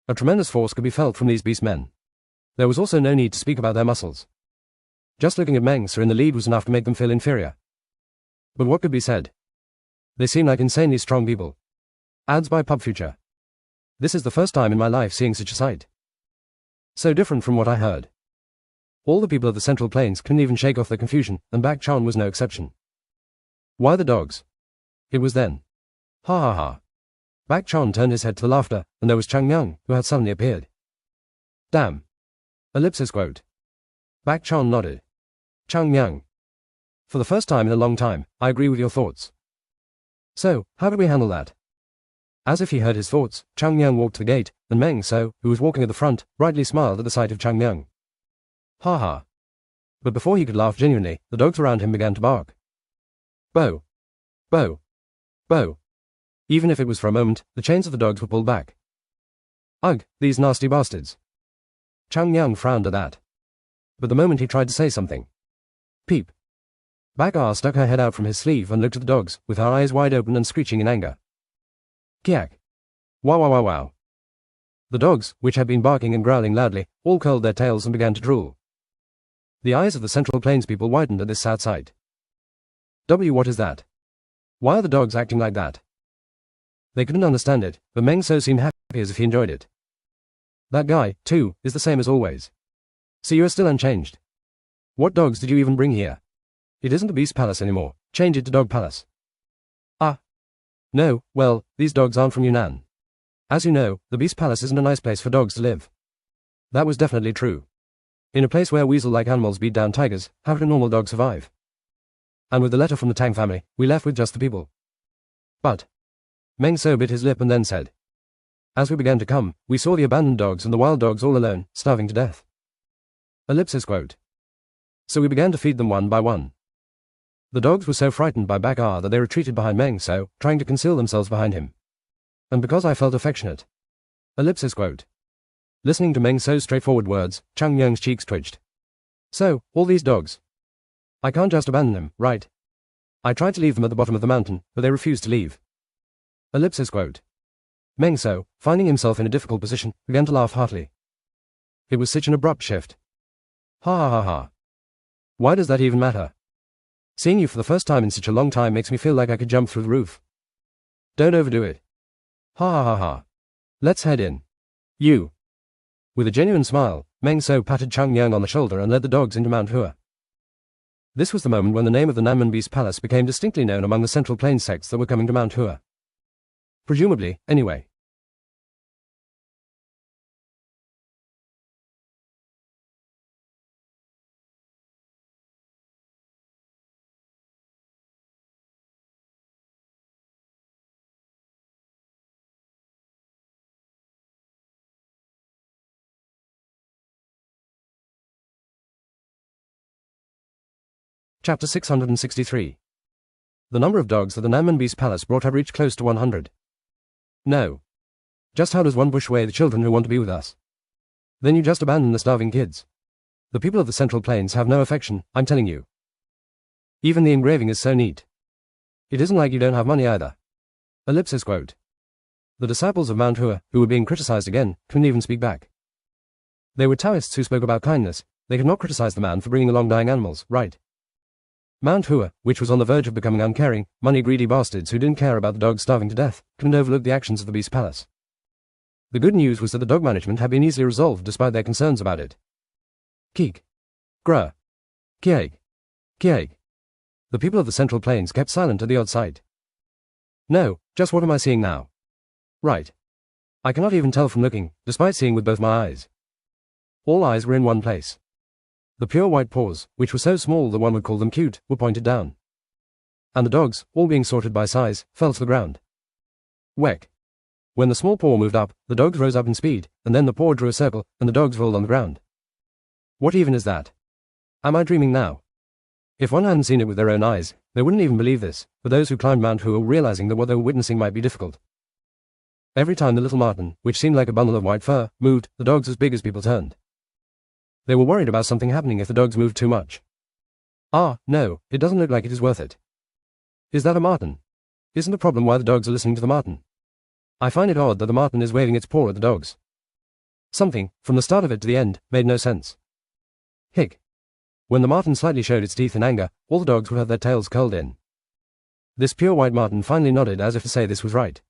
A tremendous force could be felt from these beast men. There was also no need to speak about their muscles. Just looking at Meng So in the lead was enough to make them feel inferior. But what could be said? They seem like insanely strong people. Ads by Pub Future. This is the first time in my life seeing such a sight. So different from what I heard. All the people of the Central Plains couldn't even shake off their confusion, and Bak Chon was no exception. Why the dogs? It was then. Ha ha ha. Bak Chon turned his head to the laughter, and there was Changnyang, who had suddenly appeared. Damn. Ellipsis quote. Bak Chon nodded. Changnyang. For the first time in a long time, I agree with your thoughts. So, how did we handle that? As if he heard his thoughts, Changnyang walked to the gate, and Meng So, who was walking at the front, brightly smiled at the sight of Changnyang. Ha ha. But before he could laugh genuinely, the dogs around him began to bark. Bo. Bo. Bo. Even if it was for a moment, the chains of the dogs were pulled back. Ugh, these nasty bastards. Changnyang frowned at that. but the moment he tried to say something, peep, Bakar stuck her head out from his sleeve and looked at the dogs, with her eyes wide open and screeching in anger. Kiak. Wow wow wow wow. The dogs, which had been barking and growling loudly, all curled their tails and began to drool. The eyes of the Central Plains people widened at this sad sight. What is that? Why are the dogs acting like that? They couldn't understand it, but Meng So seemed happy as if he enjoyed it. That guy, too, is the same as always. So you are still unchanged. What dogs did you even bring here? It isn't the Beast Palace anymore. Change it to Dog Palace. Ah. No, well, these dogs aren't from Yunnan. As you know, the Beast Palace isn't a nice place for dogs to live. That was definitely true. In a place where weasel-like animals beat down tigers, how could a normal dog survive? And with the letter from the Tang family, we left with just the people. But Meng So bit his lip and then said, as we began to come, we saw the abandoned dogs and the wild dogs all alone, starving to death. Ellipsis quote. So we began to feed them one by one. The dogs were so frightened by Bakar that they retreated behind Meng So, trying to conceal themselves behind him. And because I felt affectionate. Ellipsis quote. Listening to Meng So's straightforward words, Chang Yang's cheeks twitched. So, all these dogs. I can't just abandon them, right? I tried to leave them at the bottom of the mountain, but they refused to leave. Ellipsis quote. Meng So, finding himself in a difficult position, began to laugh heartily. It was such an abrupt shift. Ha ha ha ha. Why does that even matter? Seeing you for the first time in such a long time makes me feel like I could jump through the roof. Don't overdo it. Ha ha ha ha. Let's head in. You. With a genuine smile, Meng So patted Chang Yang on the shoulder and led the dogs into Mount Hua. This was the moment when the name of the Nanman Beast Palace became distinctly known among the Central Plains sects that were coming to Mount Hua. Presumably, anyway. Chapter 663. The number of dogs at the Nanman Beast Palace brought her reach close to 100. No. Just how does one push away the children who want to be with us? Then you just abandon the starving kids. The people of the Central Plains have no affection, I'm telling you. Even the engraving is so neat. It isn't like you don't have money either. Ellipsis quote. The disciples of Mount Hua, who were being criticized again, couldn't even speak back. They were Taoists who spoke about kindness. They could not criticize the man for bringing along dying animals, right? Mount Hua, which was on the verge of becoming uncaring, money-greedy bastards who didn't care about the dogs starving to death, couldn't overlook the actions of the Beast Palace. The good news was that the dog management had been easily resolved despite their concerns about it. Keek. Grr. Kieg. Kieg. The people of the Central Plains kept silent at the odd sight. No, just what am I seeing now? Right. I cannot even tell from looking, despite seeing with both my eyes. All eyes were in one place. The pure white paws, which were so small that one would call them cute, were pointed down. And the dogs, all being sorted by size, fell to the ground. Weck. When the small paw moved up, the dogs rose up in speed, and then the paw drew a circle, and the dogs rolled on the ground. What even is that? Am I dreaming now? If one hadn't seen it with their own eyes, they wouldn't even believe this, but those who climbed Mount Hua were realizing that what they were witnessing might be difficult. Every time the little marten, which seemed like a bundle of white fur, moved, the dogs as big as people turned. They were worried about something happening if the dogs moved too much. Ah, no, it doesn't look like it is worth it. Is that a marten? Isn't the problem why the dogs are listening to the marten? I find it odd that the marten is waving its paw at the dogs. Something, from the start of it to the end, made no sense. Hick. When the marten slightly showed its teeth in anger, all the dogs would have their tails curled in. This pure white marten finally nodded as if to say this was right.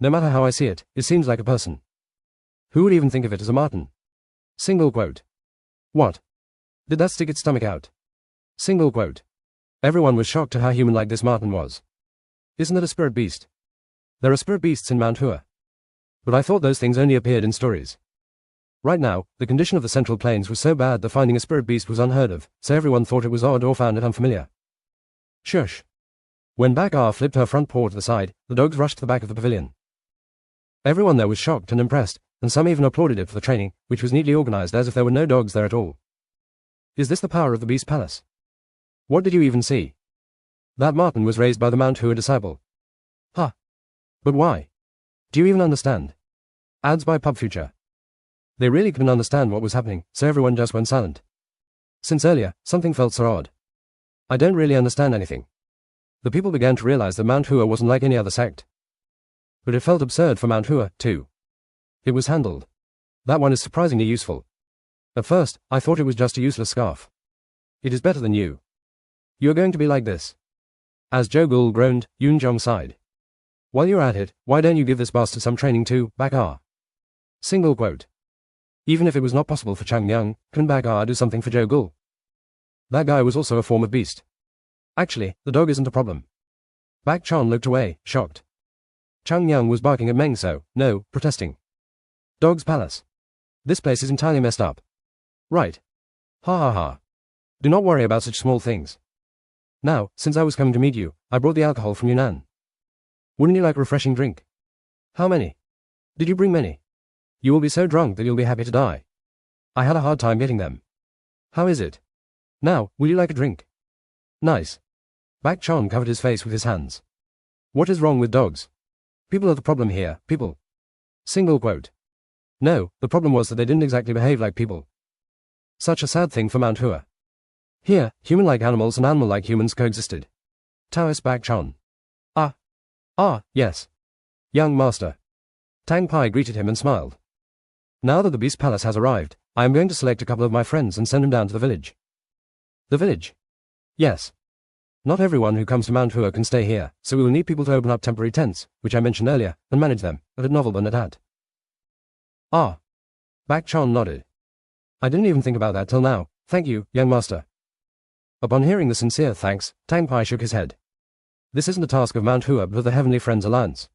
No matter how I see it, it seems like a person. Who would even think of it as a marten? Single quote. What? Did that stick its stomach out? Single quote. Everyone was shocked at how human-like this marten was. Isn't that a spirit beast? There are spirit beasts in Mount Hua. But I thought those things only appeared in stories. Right now, the condition of the Central Plains was so bad that finding a spirit beast was unheard of, so everyone thought it was odd or found it unfamiliar. Shush. When Bakar flipped her front paw to the side, the dogs rushed to the back of the pavilion. Everyone there was shocked and impressed, and some even applauded it for the training, which was neatly organized as if there were no dogs there at all. Is this the power of the Beast Palace? What did you even see? That marten was raised by the Mount Hua disciple. Huh. But why? Do you even understand? Ads by Pub Future. They really couldn't understand what was happening, so everyone just went silent. Since earlier, something felt so odd. I don't really understand anything. The people began to realize that Mount Hua wasn't like any other sect. But it felt absurd for Mount Hua, too. It was handled. That one is surprisingly useful. At first, I thought it was just a useless scarf. It is better than you. You are going to be like this. As Zhou Gul groaned, Yun Zhong sighed. While you're at it, why don't you give this bastard some training too, Bakar? Single quote. Even if it was not possible for Chang Yang, can Bakar do something for Zhou Gul? That guy was also a form of beast. Actually, the dog isn't a problem. Bak Chan looked away, shocked. Chang Yang was barking at Meng So, no, protesting. Dog's palace. This place is entirely messed up. Right. Ha ha ha. Do not worry about such small things. Now, since I was coming to meet you, I brought the alcohol from Yunnan. Wouldn't you like a refreshing drink? How many? Did you bring many? You will be so drunk that you'll be happy to die. I had a hard time getting them. How is it? Now, will you like a drink? Nice. Bak Chan covered his face with his hands. What is wrong with dogs? People are the problem here, people. Single quote. No, the problem was that they didn't exactly behave like people. Such a sad thing for Mount Hua. Here, human-like animals and animal-like humans coexisted. Taoist Bak Chan. Yes. Young master. Tang Pai greeted him and smiled. Now that the Beast Palace has arrived, I am going to select a couple of my friends and send them down to the village. The village? Yes. Not everyone who comes to Mount Hua can stay here, so we will need people to open up temporary tents, which I mentioned earlier, and manage them, at Novelban at. Bak Chan nodded. I didn't even think about that till now, thank you, young master. Upon hearing the sincere thanks, Tang Pai shook his head. This isn't a task of Mount Hua but of the Heavenly Friends Alliance.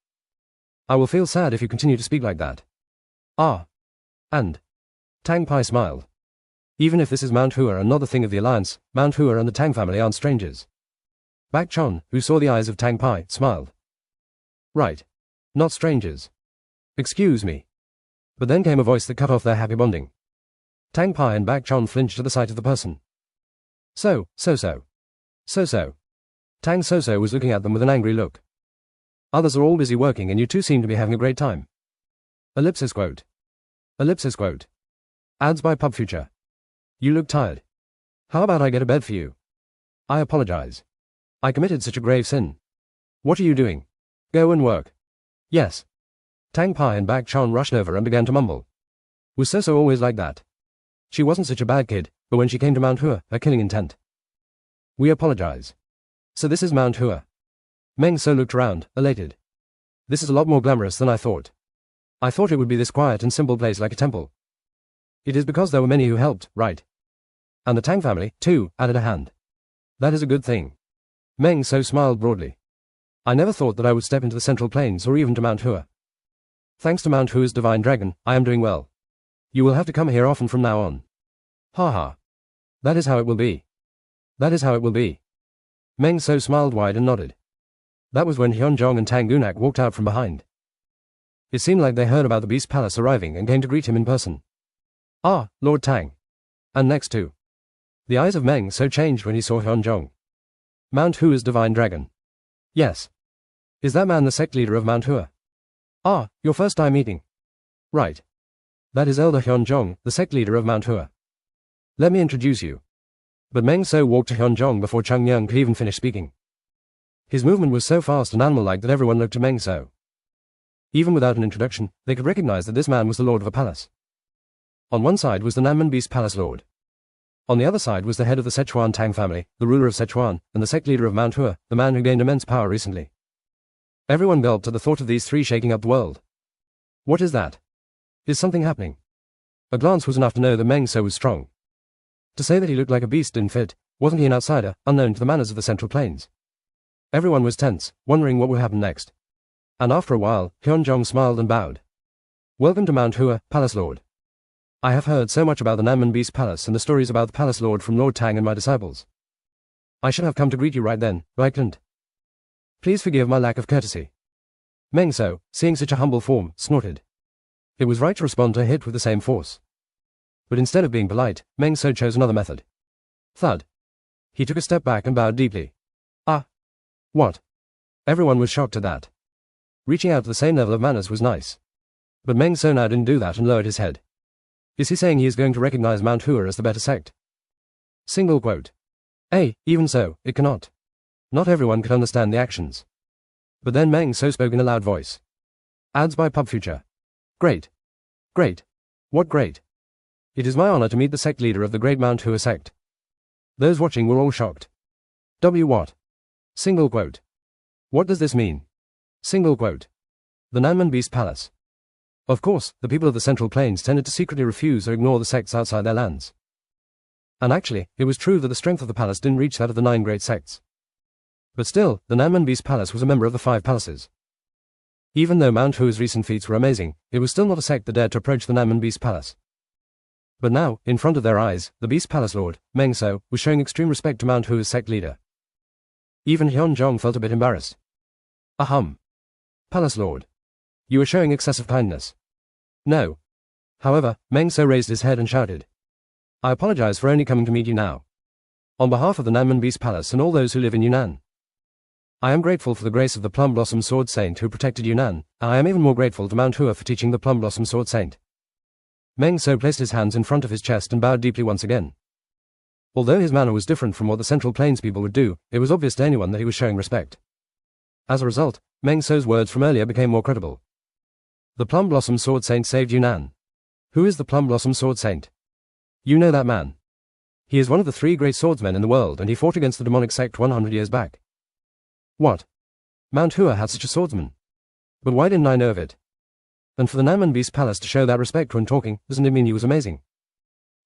I will feel sad if you continue to speak like that. And? Tang Pai smiled. Even if this is Mount Hua and not the thing of the Alliance, Mount Hua and the Tang family aren't strangers. Bak Chan, who saw the eyes of Tang Pai, smiled. Right. Not strangers. Excuse me. But then came a voice that cut off their happy bonding. Tang Pai and Bak Chan flinched at the sight of the person. So. Tang So was looking at them with an angry look. Others are all busy working and you two seem to be having a great time. Ellipsis quote. Ads by Pub Future. You look tired. How about I get a bed for you? I apologize. I committed such a grave sin. What are you doing? Go and work. Yes. Tang Pai and Bak Chan rushed over and began to mumble. Was So always like that? She wasn't such a bad kid, but when she came to Mount Hua, her killing intent. We apologize. So this is Mount Hua. Meng So looked around, elated. This is a lot more glamorous than I thought. I thought it would be this quiet and simple place like a temple. It is because there were many who helped, right? And the Tang family, too, added a hand. That is a good thing. Meng So smiled broadly. I never thought that I would step into the Central Plains or even to Mount Hua. Thanks to Mount Hua's divine dragon, I am doing well. You will have to come here often from now on. Ha ha. That is how it will be. Meng So smiled wide and nodded. That was when Hyunjong and Tang Gunak walked out from behind. It seemed like they heard about the Beast Palace arriving and came to greet him in person. Lord Tang. And next too. The eyes of Meng So changed when he saw Hyunjong. Mount Hua's divine dragon. Yes. Is that man the sect leader of Mount Hua? Your first time meeting. Right. That is Elder Hyunjong, the sect leader of Mount Hua. Let me introduce you. But Meng So walked to Hyunjong before Chang Yang could even finish speaking. His movement was so fast and animal-like that everyone looked to Meng So. Even without an introduction, they could recognize that this man was the lord of a palace. On one side was the Nanman Beast Palace Lord. On the other side was the head of the Sichuan Tang family, the ruler of Sichuan, and the sect leader of Mount Hua, the man who gained immense power recently. Everyone gulped at the thought of these three shaking up the world. What is that? Is something happening? A glance was enough to know that Meng So was strong. To say that he looked like a beast didn't fit. Wasn't he an outsider, unknown to the manners of the Central Plains? Everyone was tense, wondering what would happen next. And after a while, Hyunjong smiled and bowed. Welcome to Mount Hua, Palace Lord. I have heard so much about the Nanman Beast Palace and the stories about the Palace Lord from Lord Tang and my disciples. I should have come to greet you right then, but I couldn't. Please forgive my lack of courtesy. Meng So, seeing such a humble form, snorted. It was right to respond to a hit with the same force. But instead of being polite, Meng So chose another method. Thud. He took a step back and bowed deeply. What? Everyone was shocked at that. Reaching out to the same level of manners was nice. But Meng So now didn't do that and lowered his head. Is he saying he is going to recognize Mount Hua as the better sect? Single quote. Even so, it cannot. Not everyone could understand the actions. But then Meng So spoke in a loud voice. Ads by Pub Future. Great. Great. What great? It is my honor to meet the sect leader of the great Mount-Hua-sect. Those watching were all shocked. What? Single quote. What does this mean? Single quote. The Nanman Beast Palace. Of course, the people of the Central Plains tended to secretly refuse or ignore the sects outside their lands. And actually, it was true that the strength of the palace didn't reach that of the 9 great sects. But still, the Nanman Beast Palace was a member of the 5 palaces. Even though Mount Hua's recent feats were amazing, it was still not a sect that dared to approach the Nanman Beast Palace. But now, in front of their eyes, the Beast Palace Lord, Meng So, was showing extreme respect to Mount Hua's sect leader. Even Hyunjong felt a bit embarrassed. Ahem. Palace Lord. You are showing excessive kindness. No. However, Meng So raised his head and shouted. I apologize for only coming to meet you now. On behalf of the Nanman Beast Palace and all those who live in Yunnan. I am grateful for the grace of the Plum Blossom Sword Saint who protected Yunnan, and I am even more grateful to Mount Hua for teaching the Plum Blossom Sword Saint. Meng So placed his hands in front of his chest and bowed deeply once again. Although his manner was different from what the Central Plains people would do, it was obvious to anyone that he was showing respect. As a result, Meng So's words from earlier became more credible. The Plum Blossom Sword Saint saved Yunnan. Who is the Plum Blossom Sword Saint? You know that man. He is one of the 3 great swordsmen in the world and he fought against the demonic sect 100 years back. What? Mount Hua had such a swordsman. But why didn't I know of it? And for the Nanman Beast Palace to show that respect when talking, doesn't it mean he was amazing?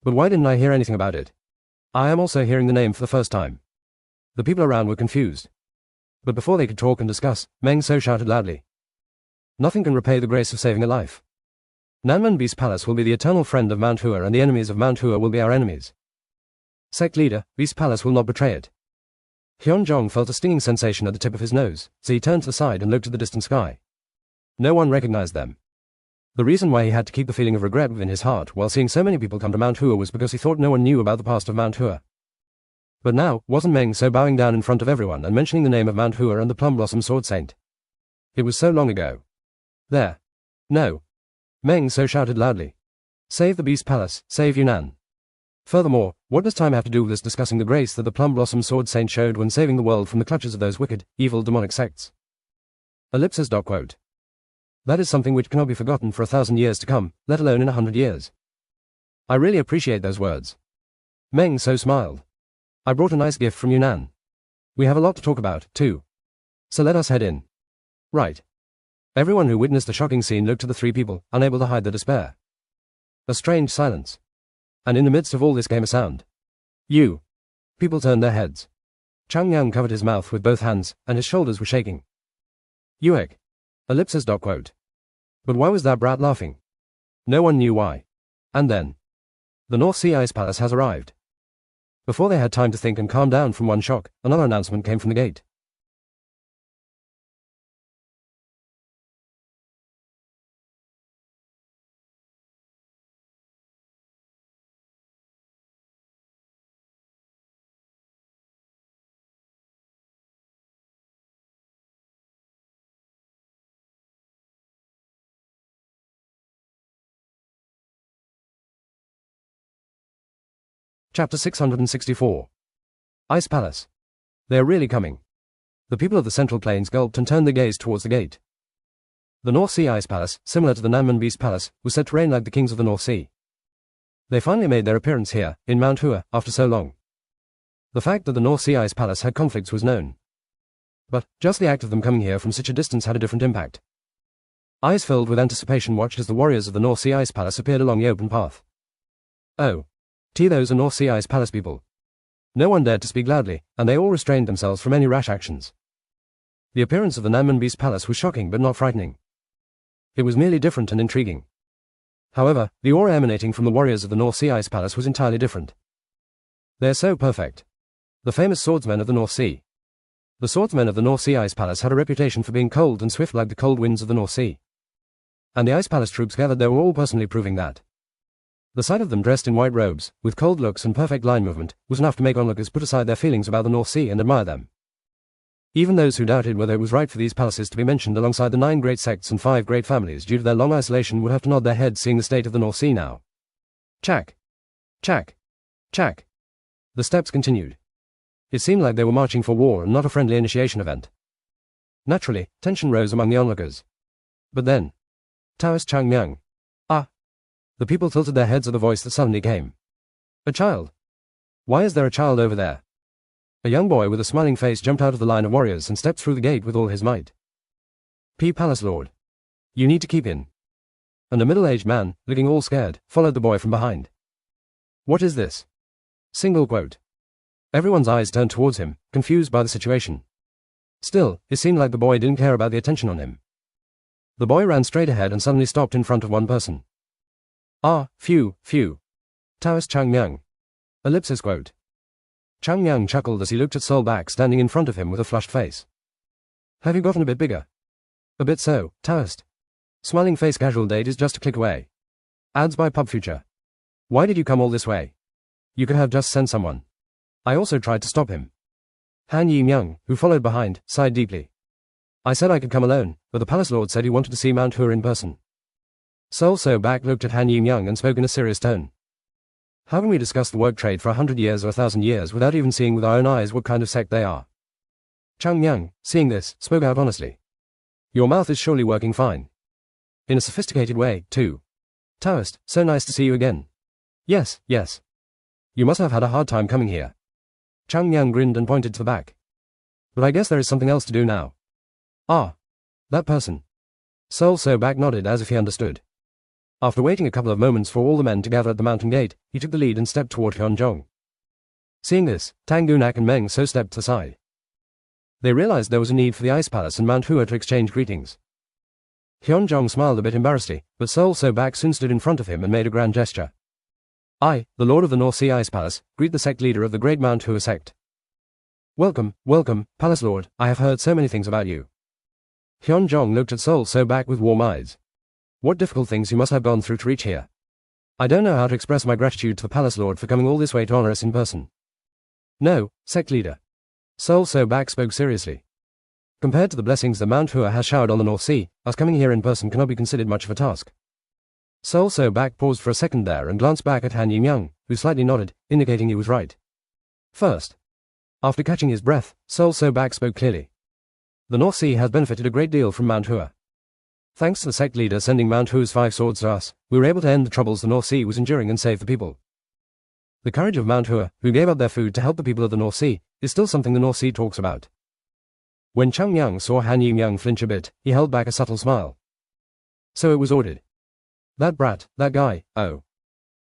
But why didn't I hear anything about it? I am also hearing the name for the first time. The people around were confused. But before they could talk and discuss, Meng So shouted loudly. Nothing can repay the grace of saving a life. Nanman Beast Palace will be the eternal friend of Mount Hua and the enemies of Mount Hua will be our enemies. Sect leader, Beast Palace will not betray it. Hyunjong felt a stinging sensation at the tip of his nose, so he turned to the side and looked at the distant sky. No one recognized them. The reason why he had to keep the feeling of regret within his heart while seeing so many people come to Mount Hua was because he thought no one knew about the past of Mount Hua. But now, wasn't Meng So bowing down in front of everyone and mentioning the name of Mount Hua and the Plum Blossom Sword Saint? It was so long ago. There. No. Meng So shouted loudly. Save the Beast Palace, save Yunnan. Furthermore, what does time have to do with this discussing the grace that the Plum Blossom Sword Saint showed when saving the world from the clutches of those wicked, evil demonic sects? Ellipsis. Quote. That is something which cannot be forgotten for 1,000 years to come, let alone in 100 years. I really appreciate those words. Meng So smiled. I brought a nice gift from Yunnan. We have a lot to talk about, too. So let us head in. Right. Everyone who witnessed the shocking scene looked to the 3 people, unable to hide their despair. A strange silence. And in the midst of all this came a sound. You. People turned their heads. Chang Yang covered his mouth with both hands, and his shoulders were shaking. Yuek. Ellipsis. Quote. But why was that brat laughing? No one knew why. And then. The North Sea Ice Palace has arrived. Before they had time to think and calm down from one shock, another announcement came from the gate. Chapter 664. Ice Palace. They are really coming. The people of the Central Plains gulped and turned their gaze towards the gate. The North Sea Ice Palace, similar to the Nanman Beast Palace, was said to reign like the kings of the North Sea. They finally made their appearance here, in Mount Hua, after so long. The fact that the North Sea Ice Palace had conflicts was known. But, just the act of them coming here from such a distance had a different impact. Eyes filled with anticipation watched as the warriors of the North Sea Ice Palace appeared along the open path. Oh. Those are North Sea Ice Palace people. No one dared to speak loudly, and they all restrained themselves from any rash actions. The appearance of the Nanman Beast Palace was shocking but not frightening. It was merely different and intriguing. However, the aura emanating from the warriors of the North Sea Ice Palace was entirely different. They are so perfect. The famous swordsmen of the North Sea. The swordsmen of the North Sea Ice Palace had a reputation for being cold and swift like the cold winds of the North Sea. And the Ice Palace troops gathered there were all personally proving that. The sight of them dressed in white robes, with cold looks and perfect line movement, was enough to make onlookers put aside their feelings about the North Sea and admire them. Even those who doubted whether it was right for these palaces to be mentioned alongside the 9 great sects and 5 great families due to their long isolation would have to nod their heads seeing the state of the North Sea now. Chak. Chak. Chak. The steps continued. It seemed like they were marching for war and not a friendly initiation event. Naturally, tension rose among the onlookers. But then, Taoist Chang Myung. Ah! The people tilted their heads at the voice that suddenly came. A child? Why is there a child over there? A young boy with a smiling face jumped out of the line of warriors and stepped through the gate with all his might. Palace Lord. You need to keep in. And a middle-aged man, looking all scared, followed the boy from behind. What is this? Single quote. Everyone's eyes turned towards him, confused by the situation. Still, it seemed like the boy didn't care about the attention on him. The boy ran straight ahead and suddenly stopped in front of one person. Ah, phew. Taoist Chang Myung. Ellipsis quote. Chang Myung chuckled as he looked at Sol Bak standing in front of him with a flushed face. Have you gotten a bit bigger? A bit so, Taoist. Smiling face casual date is just a click away. Ads by Pub Future. Why did you come all this way? You could have just sent someone. I also tried to stop him. Han Yi Myung, who followed behind, sighed deeply. I said I could come alone, but the Palace Lord said he wanted to see Mount Hua in person. Sol So Bak looked at Han Yi Myung and spoke in a serious tone. How can we discuss the work trade for 100 years or 1,000 years without even seeing with our own eyes what kind of sect they are? Chang Myung, seeing this, spoke out honestly. Your mouth is surely working fine. In a sophisticated way, too. Taoist, so nice to see you again. Yes. You must have had a hard time coming here. Chang Myung grinned and pointed to the back. But I guess there is something else to do now. Ah. That person. Sol So Bak nodded as if he understood. After waiting a couple of moments for all the men to gather at the mountain gate, he took the lead and stepped toward Hyunjong. Seeing this, Tang Gunak and Meng So stepped aside. They realized there was a need for the Ice Palace and Mount Hua to exchange greetings. Hyunjong smiled a bit embarrassedly, but Sol So Bak soon stood in front of him and made a grand gesture. I, the Lord of the North Sea Ice Palace, greet the sect leader of the Great Mount-Hua-sect. Welcome, Palace Lord, I have heard so many things about you. Hyunjong looked at Sol So Bak with warm eyes. What difficult things you must have gone through to reach here. I don't know how to express my gratitude to the Palace Lord for coming all this way to honor us in person. No, sect leader. Sol So Bak spoke seriously. Compared to the blessings that Mount Hua has showered on the North Sea, us coming here in person cannot be considered much of a task. Sol So Bak paused for a second there and glanced back at Han Yi Myung, who slightly nodded, indicating he was right. First. After catching his breath, Sol So Bak spoke clearly. The North Sea has benefited a great deal from Mount Hua. Thanks to the sect leader sending Mount Hua's 5 swords to us, we were able to end the troubles the North Sea was enduring and save the people. The courage of Mount Hua, who gave up their food to help the people of the North Sea, is still something the North Sea talks about. When Chang Myung saw Han Yi Myung flinch a bit, he held back a subtle smile. So it was ordered. That brat, that guy, oh.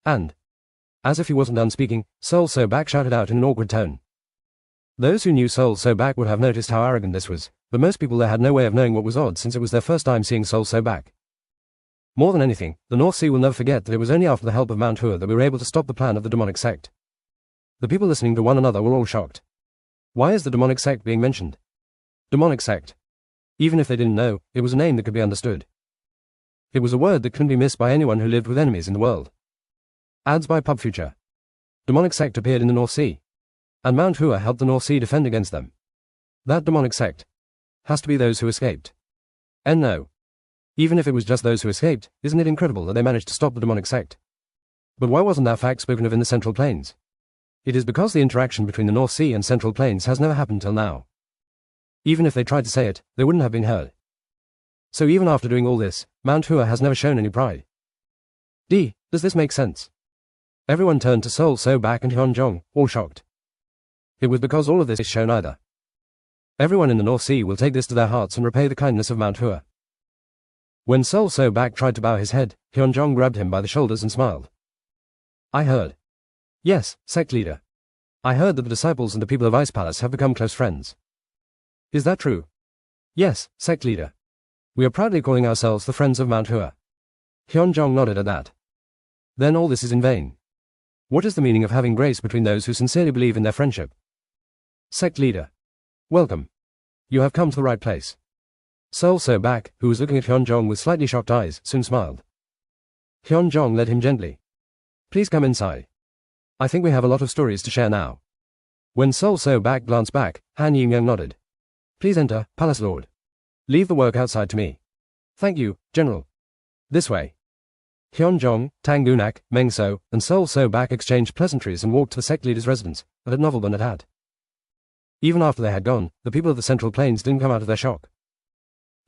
And, as if he wasn't done speaking, Sol So Bak shouted out in an awkward tone. Those who knew Sol So Bak would have noticed how arrogant this was, but most people there had no way of knowing what was odd since it was their first time seeing Sol So Bak. More than anything, the North Sea will never forget that it was only after the help of Mount Hua that we were able to stop the plan of the demonic sect. The people listening to one another were all shocked. Why is the demonic sect being mentioned? Demonic sect. Even if they didn't know, it was a name that could be understood. It was a word that couldn't be missed by anyone who lived with enemies in the world. Ads by Pub Future. Demonic sect appeared in the North Sea. And Mount Hua helped the North Sea defend against them. That demonic sect has to be those who escaped. And no. Even if it was just those who escaped, isn't it incredible that they managed to stop the demonic sect? But why wasn't that fact spoken of in the Central Plains? It is because the interaction between the North Sea and Central Plains has never happened till now. Even if they tried to say it, they wouldn't have been heard. So even after doing all this, Mount Hua has never shown any pride. Does this make sense? Everyone turned to Sol So Bak and Hyunjong, all shocked. It was because all of this is shown either. Everyone in the North Sea will take this to their hearts and repay the kindness of Mount Hua. When Sol So Bak tried to bow his head, Hyunjong grabbed him by the shoulders and smiled. I heard. Yes, sect leader. I heard that the disciples and the people of Ice Palace have become close friends. Is that true? Yes, sect leader. We are proudly calling ourselves the Friends of Mount Hua. Hyunjong nodded at that. Then all this is in vain. What is the meaning of having grace between those who sincerely believe in their friendship? Sect leader. Welcome. You have come to the right place. Sol So Bak, who was looking at Hyunjong with slightly shocked eyes, soon smiled. Hyunjong led him gently. Please come inside. I think we have a lot of stories to share now. When Sol So Bak glanced back, Han Yi Myung nodded. Please enter, Palace Lord. Leave the work outside to me. Thank you, General. This way. Hyunjong, Tangunak, Mengso, and Seol So-bak exchanged pleasantries and walked to the sect leader's residence, at Novelbun at. Even after they had gone, the people of the Central Plains didn't come out of their shock.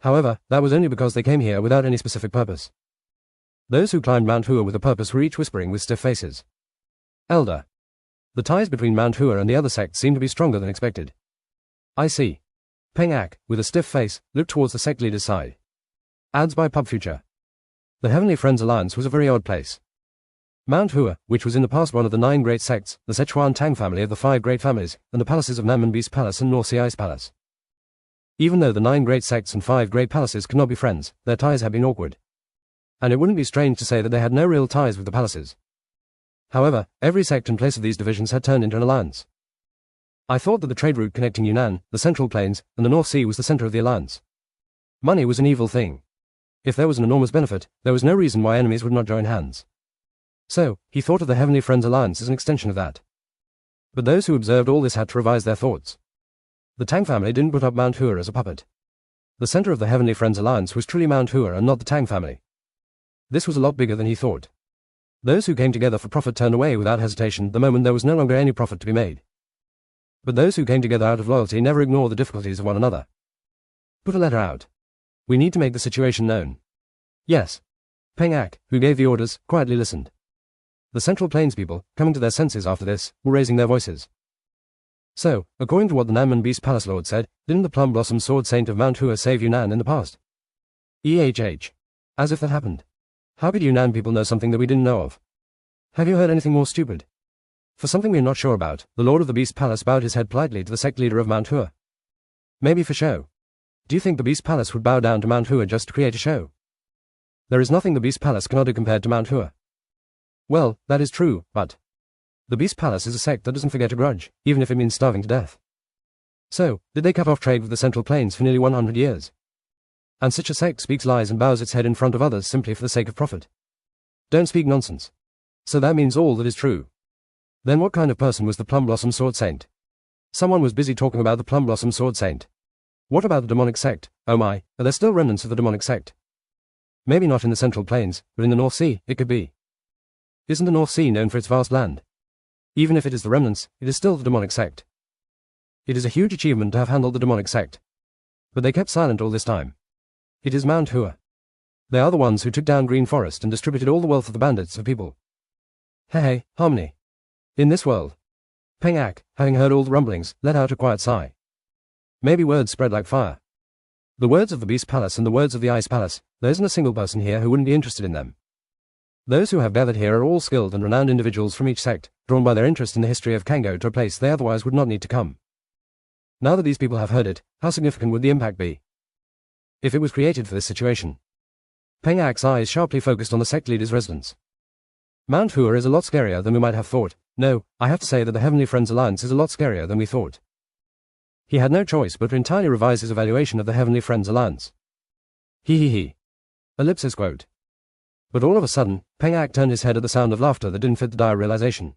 However, that was only because they came here without any specific purpose. Those who climbed Mount Hua with a purpose were each whispering with stiff faces. Elder. The ties between Mount Hua and the other sects seemed to be stronger than expected. I see. Peng Ak, with a stiff face, looked towards the sect leader's side. Ads by Pub Future. The Heavenly Friends Alliance was a very odd place. Mount Hua, which was in the past one of the 9 great sects, the Sichuan Tang family of the 5 great families, and the palaces of Nanman Beast Palace and North Sea Ice Palace. Even though the 9 great sects and 5 great palaces could not be friends, their ties had been awkward. And it wouldn't be strange to say that they had no real ties with the palaces. However, every sect in place of these divisions had turned into an alliance. I thought that the trade route connecting Yunnan, the Central Plains, and the North Sea was the center of the alliance. Money was an evil thing. If there was an enormous benefit, there was no reason why enemies would not join hands. So, he thought of the Heavenly Friends Alliance as an extension of that. But those who observed all this had to revise their thoughts. The Tang family didn't put up Mount Hua as a puppet. The center of the Heavenly Friends Alliance was truly Mount Hua and not the Tang family. This was a lot bigger than he thought. Those who came together for profit turned away without hesitation the moment there was no longer any profit to be made. But those who came together out of loyalty never ignore the difficulties of one another. Put a letter out. We need to make the situation known. Yes. Peng Ak, who gave the orders, quietly listened. The Central Plains people, coming to their senses after this, were raising their voices. So, according to what the Nanman Beast Palace Lord said, didn't the Plum Blossom Sword Saint of Mount Hua save Yunnan in the past? As if that happened. How could Yunnan people know something that we didn't know of? Have you heard anything more stupid? For something we are not sure about, the Lord of the Beast Palace bowed his head politely to the sect leader of Mount Hua. Maybe for show. Do you think the Beast Palace would bow down to Mount Hua just to create a show? There is nothing the Beast Palace cannot do compared to Mount Hua. Well, that is true, but the Beast Palace is a sect that doesn't forget a grudge, even if it means starving to death. So, did they cut off trade with the Central Plains for nearly 100 years? And such a sect speaks lies and bows its head in front of others simply for the sake of profit. Don't speak nonsense. So that means all that is true. Then what kind of person was the Plum Blossom Sword Saint? Someone was busy talking about the Plum Blossom Sword Saint. What about the demonic sect? Oh my, are there still remnants of the demonic sect? Maybe not in the Central Plains, but in the North Sea, it could be. Isn't the North Sea known for its vast land? Even if it is the remnants, it is still the demonic sect. It is a huge achievement to have handled the demonic sect. But they kept silent all this time. It is Mount Hua. They are the ones who took down Green Forest and distributed all the wealth of the bandits of people. Hey, harmony. In this world. Peng Ak, having heard all the rumblings, let out a quiet sigh. Maybe words spread like fire. The words of the Beast Palace and the words of the Ice Palace, there isn't a single person here who wouldn't be interested in them. Those who have gathered here are all skilled and renowned individuals from each sect, drawn by their interest in the history of Kango to a place they otherwise would not need to come. Now that these people have heard it, how significant would the impact be? If it was created for this situation. Peng Ak's eyes sharply focused on the sect leader's residence. Mount Hua is a lot scarier than we might have thought. No, I have to say that the Heavenly Friends Alliance is a lot scarier than we thought. He had no choice but to entirely revise his evaluation of the Heavenly Friends Alliance. He. Ellipsis quote. But all of a sudden, Peng Ak turned his head at the sound of laughter that didn't fit the dire realization.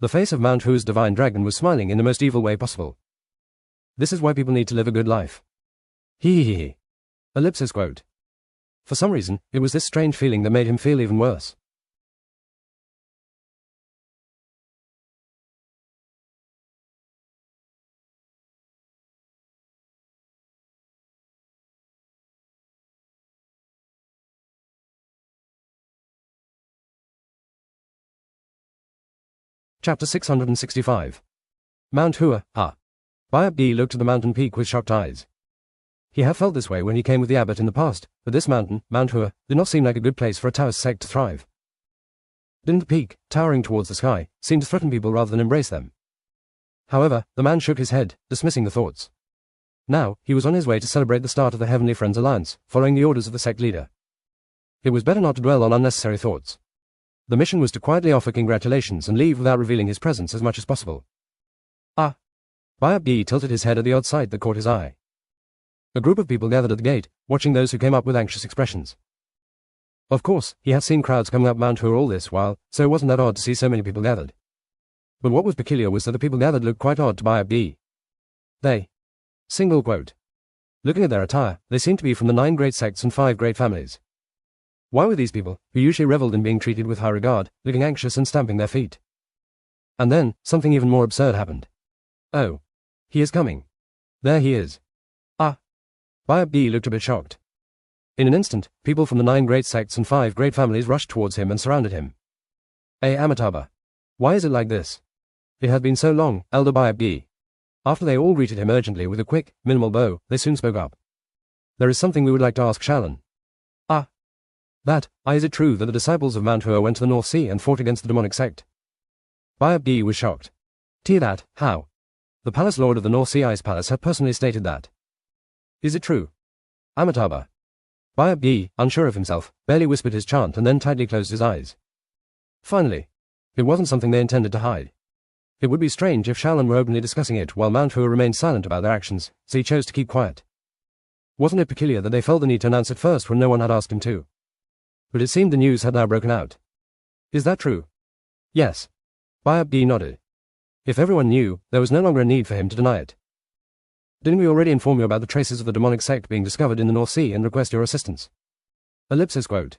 The face of Mount Hua's divine dragon was smiling in the most evil way possible. This is why people need to live a good life. He. Ellipsis quote. For some reason, it was this strange feeling that made him feel even worse. Chapter 665. Mount Hua, Bayabdi looked at the mountain peak with shocked eyes. He had felt this way when he came with the abbot in the past, but this mountain, Mount Hua, did not seem like a good place for a Taoist sect to thrive. Didn't the peak, towering towards the sky, seem to threaten people rather than embrace them? However, the man shook his head, dismissing the thoughts. Now, he was on his way to celebrate the start of the Heavenly Friends Alliance, following the orders of the sect leader. It was better not to dwell on unnecessary thoughts. The mission was to quietly offer congratulations and leave without revealing his presence as much as possible. Bayabdi tilted his head at the odd sight that caught his eye. A group of people gathered at the gate, watching those who came up with anxious expressions. Of course, he had seen crowds coming up Mount Hua all this while, so it wasn't that odd to see so many people gathered. But what was peculiar was that the people gathered looked quite odd to Bayabdi. They. Single quote. Looking at their attire, they seemed to be from the 9 great sects and 5 great families. Why were these people, who usually reveled in being treated with high regard, looking anxious and stamping their feet? And then, something even more absurd happened. Oh. He is coming. There he is. Ah. Bayab-gi looked a bit shocked. In an instant, people from the 9 great sects and 5 great families rushed towards him and surrounded him. Amitabha. Why is it like this? It had been so long, Elder Bayab-gi. After they all greeted him urgently with a quick, minimal bow, they soon spoke up. There is something we would like to ask Shallan. Ah. That, is it true that the disciples of Mount Hua went to the North Sea and fought against the demonic sect? Bayab-gi was shocked. That, how? The palace lord of the North Sea Ice Palace had personally stated that. Is it true? Amitabha. Bayab-gi, unsure of himself, barely whispered his chant and then tightly closed his eyes. Finally. It wasn't something they intended to hide. It would be strange if Shallan were openly discussing it while Mount Hua remained silent about their actions, so he chose to keep quiet. Wasn't it peculiar that they felt the need to announce it first when no one had asked him to? But it seemed the news had now broken out. Is that true? Yes. Bayab-gi nodded. If everyone knew, there was no longer a need for him to deny it. Didn't we already inform you about the traces of the demonic sect being discovered in the North Sea and request your assistance? Ellipsis quote.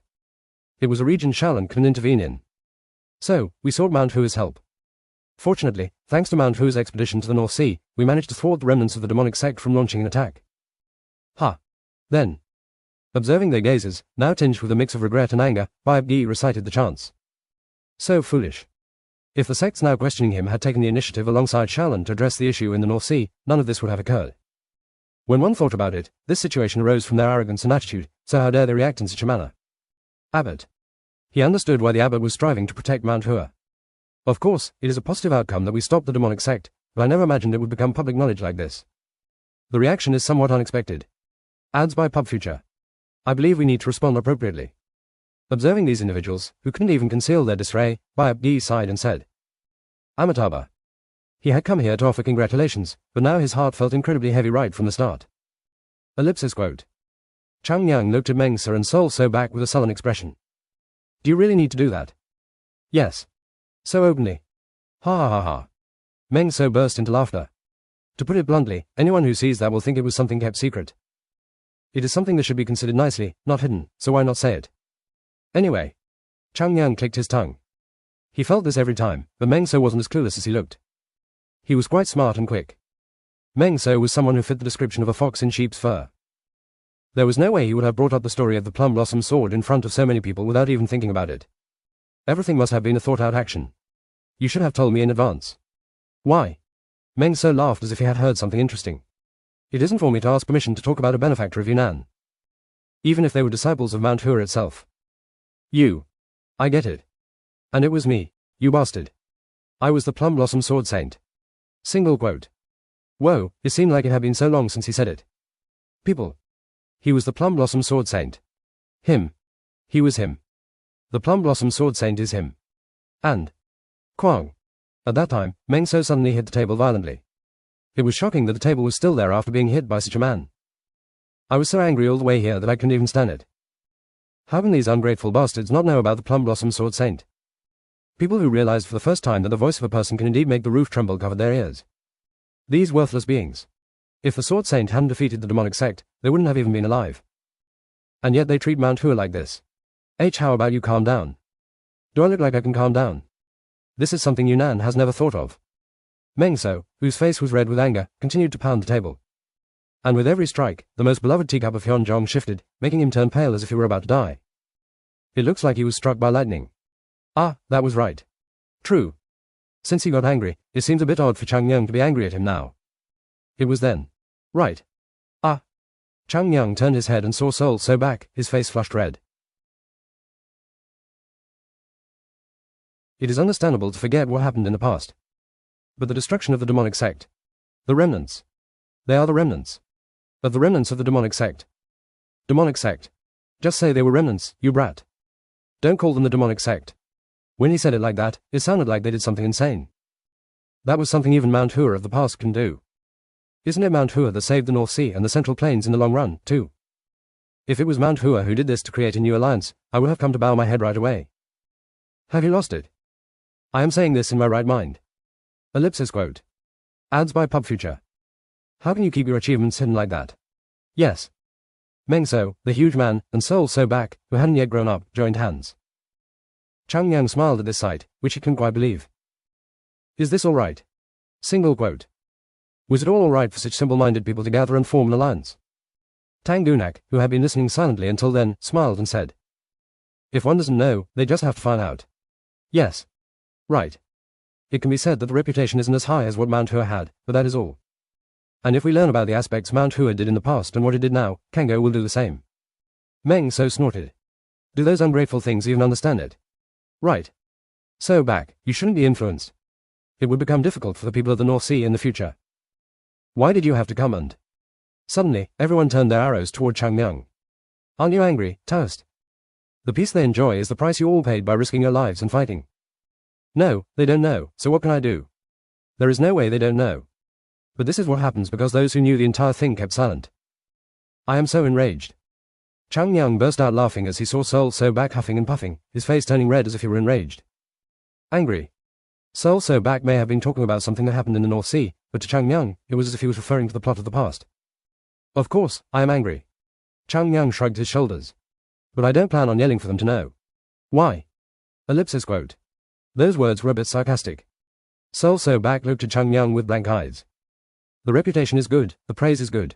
It was a region Shallan couldn't intervene in. So, we sought Mount Hua's help. Fortunately, thanks to Mount Hua's expedition to the North Sea, we managed to thwart the remnants of the demonic sect from launching an attack. Ha! Then. Observing their gazes, now tinged with a mix of regret and anger, Bayab-gi recited the chants. So foolish. If the sects now questioning him had taken the initiative alongside Shallan to address the issue in the North Sea, none of this would have occurred. When one thought about it, this situation arose from their arrogance and attitude, so how dare they react in such a manner? Abbot. He understood why the abbot was striving to protect Mount Hua. Of course, it is a positive outcome that we stopped the demonic sect, but I never imagined it would become public knowledge like this. The reaction is somewhat unexpected. Adds by Pub Future. I believe we need to respond appropriately. Observing these individuals, who couldn't even conceal their disarray, Bayab-gi sighed and said, Amitabha. He had come here to offer congratulations, but now his heart felt incredibly heavy right from the start. Ellipsis quote. Chang Yang looked at Meng Sa and Sol So back with a sullen expression. Do you really need to do that? Yes. So openly. Ha ha ha ha. Meng So burst into laughter. To put it bluntly, anyone who sees that will think it was something kept secret. It is something that should be considered nicely, not hidden, so why not say it? Anyway. Chang Yang clicked his tongue. He felt this every time, but Meng So wasn't as clueless as he looked. He was quite smart and quick. Meng So was someone who fit the description of a fox in sheep's fur. There was no way he would have brought up the story of the plum blossom sword in front of so many people without even thinking about it. Everything must have been a thought-out action. You should have told me in advance. Why? Meng So laughed as if he had heard something interesting. It isn't for me to ask permission to talk about a benefactor of Yunnan. Even if they were disciples of Mount Hua itself. You. I get it. And it was me, you bastard. I was the plum blossom sword saint. Single quote. Whoa, it seemed like it had been so long since he said it. People. He was the plum blossom sword saint. Him. He was him. The plum blossom sword saint is him. And. Kwang. At that time, Meng So suddenly hit the table violently. It was shocking that the table was still there after being hit by such a man. I was so angry all the way here that I couldn't even stand it. How can these ungrateful bastards not know about the plum blossom sword saint? People who realized for the first time that the voice of a person can indeed make the roof tremble covered their ears. These worthless beings. If the sword saint hadn't defeated the demonic sect, they wouldn't have even been alive. And yet they treat Mount Hua like this. How about you calm down? Do I look like I can calm down? This is something Yunnan has never thought of. Meng So, whose face was red with anger, continued to pound the table. And with every strike, the most beloved teacup of Hyunjong shifted, making him turn pale as if he were about to die. It looks like he was struck by lightning. Ah, that was right. True. Since he got angry, it seems a bit odd for Chang Yang to be angry at him now. It was then. Right. Ah. Chang Yang turned his head and saw Sol So back, his face flushed red. It is understandable to forget what happened in the past. But the destruction of the demonic sect. The remnants. They are the remnants. Of the remnants of the demonic sect. Demonic sect. Just say they were remnants, you brat. Don't call them the demonic sect. When he said it like that, it sounded like they did something insane. That was something even Mount Hua of the past can do. Isn't it Mount Hua that saved the North Sea and the Central Plains in the long run, too? If it was Mount Hua who did this to create a new alliance, I would have come to bow my head right away. Have you lost it? I am saying this in my right mind. Ellipsis quote. Adds by Pub Future. How can you keep your achievements hidden like that? Yes. Meng So, the huge man, and Sol So Bak, who hadn't yet grown up, joined hands. Chang Yang smiled at this sight, which he couldn't quite believe. Is this all right? Single quote. Was it all right for such simple-minded people to gather and form an alliance? Tang Gunak, who had been listening silently until then, smiled and said, if one doesn't know, they just have to find out. Yes. Right. It can be said that the reputation isn't as high as what Mount Hua had, but that is all. And if we learn about the aspects Mount Hua did in the past and what it did now, Kango will do the same. Meng So snorted. Do those ungrateful things even understand it? Right. So Bak, you shouldn't be influenced. It would become difficult for the people of the North Sea in the future. Why did you have to come and... Suddenly, everyone turned their arrows toward Chang Yang. Aren't you angry, Taoist? The peace they enjoy is the price you all paid by risking your lives and fighting. No, they don't know, so what can I do? There is no way they don't know. But this is what happens because those who knew the entire thing kept silent. I am so enraged. Chang Yang burst out laughing as he saw Sol So Bak huffing and puffing, his face turning red as if he were enraged. Angry. Sol So Bak may have been talking about something that happened in the North Sea, but to Chang Yang, it was as if he was referring to the plot of the past. Of course, I am angry. Chang Yang shrugged his shoulders. But I don't plan on yelling for them to know. Why? Ellipsis quote. Those words were a bit sarcastic. Sol So Bak looked at Chang Yang with blank eyes. The reputation is good, the praise is good.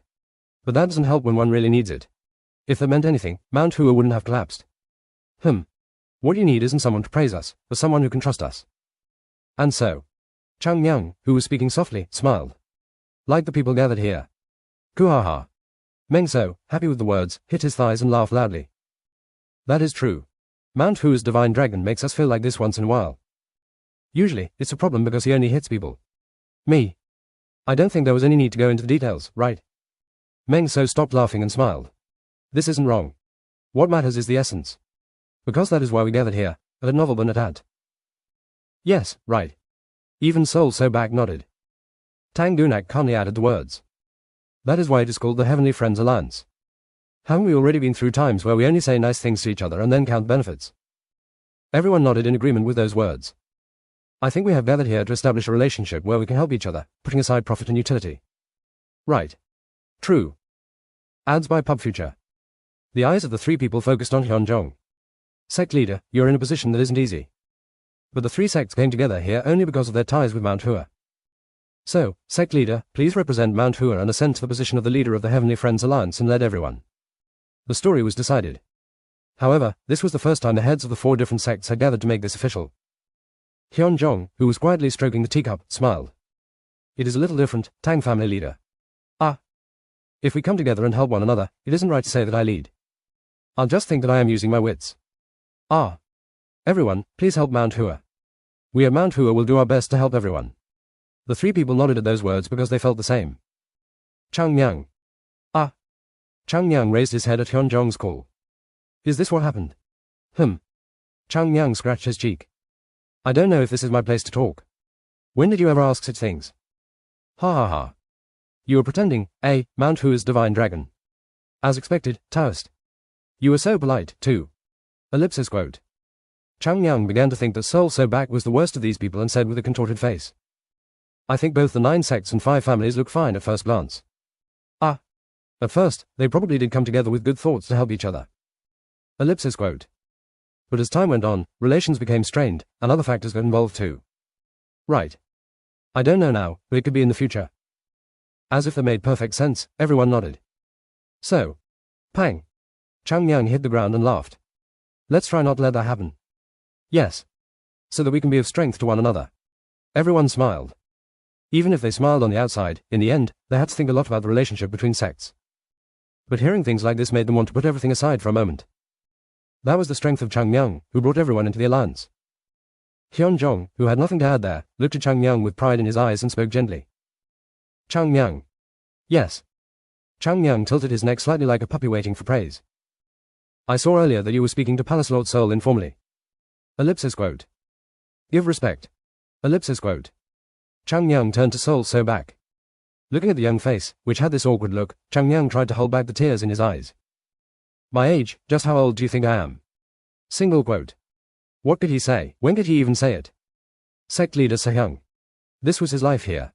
But that doesn't help when one really needs it. If that meant anything, Mount Hua wouldn't have collapsed. What you need isn't someone to praise us, but someone who can trust us. And so, Chang Yang, who was speaking softly, smiled. Like the people gathered here. Kuhaha. Meng So, happy with the words, hit his thighs and laughed loudly. That is true. Mount Hua's divine dragon makes us feel like this once in a while. Usually, it's a problem because he only hits people. Me. I don't think there was any need to go into the details, right? Meng So stopped laughing and smiled. This isn't wrong. What matters is the essence. Because that is why we gathered here, at a novel Banatat. Yes, right. Even Sol So Bak nodded. Tang Gunak calmly added the words. That is why it is called the Heavenly Friends Alliance. Haven't we already been through times where we only say nice things to each other and then count benefits? Everyone nodded in agreement with those words. I think we have gathered here to establish a relationship where we can help each other, putting aside profit and utility. Right. True. Ads by Pub Future. The eyes of the three people focused on Hyunjong. Sect leader, you are in a position that isn't easy. But the three sects came together here only because of their ties with Mount Hua. So, sect leader, please represent Mount Hua and ascend to the position of the leader of the Heavenly Friends Alliance and lead everyone. The story was decided. However, this was the first time the heads of the four different sects had gathered to make this official. Hyunjong, who was quietly stroking the teacup, smiled. It is a little different, Tang family leader. If we come together and help one another, it isn't right to say that I lead. I'll just think that I am using my wits. Everyone, please help Mount Hua. We at Mount Hua will do our best to help everyone. The three people nodded at those words because they felt the same. Chang Yang. Chang Yang raised his head at Hyunjong's call. Is this what happened? Chang Yang scratched his cheek. I don't know if this is my place to talk. When did you ever ask such things? Ha ha ha. You were pretending, Mount Hua's divine dragon. As expected, Taoist. You were so polite, too. Ellipsis quote. Chang Yang began to think that Sol So Bak was the worst of these people and said with a contorted face. I think both the 9 sects and 5 families look fine at first glance. At first, they probably did come together with good thoughts to help each other. Ellipsis quote. But as time went on, relations became strained, and other factors got involved too. Right. I don't know now, but it could be in the future. As if that made perfect sense, everyone nodded. So. Pang. Chang Yang hit the ground and laughed. Let's try not to let that happen. Yes. So that we can be of strength to one another. Everyone smiled. Even if they smiled on the outside, in the end, they had to think a lot about the relationship between sects. But hearing things like this made them want to put everything aside for a moment. That was the strength of Chang Yang, who brought everyone into the alliance. Hyunjong, who had nothing to add there, looked at Chang Yang with pride in his eyes and spoke gently. Chang Yang. Yes. Chang Yang tilted his neck slightly like a puppy waiting for praise. I saw earlier that you were speaking to Palace Lord Sol informally. Ellipsis quote. Give respect. Ellipsis quote. Chang Yang turned to Sol So Bak. Looking at the young face, which had this awkward look, Chang Yang tried to hold back the tears in his eyes. My age, just how old do you think I am? Single quote. What could he say? When could he even say it? Sect leader Sehyung. This was his life here.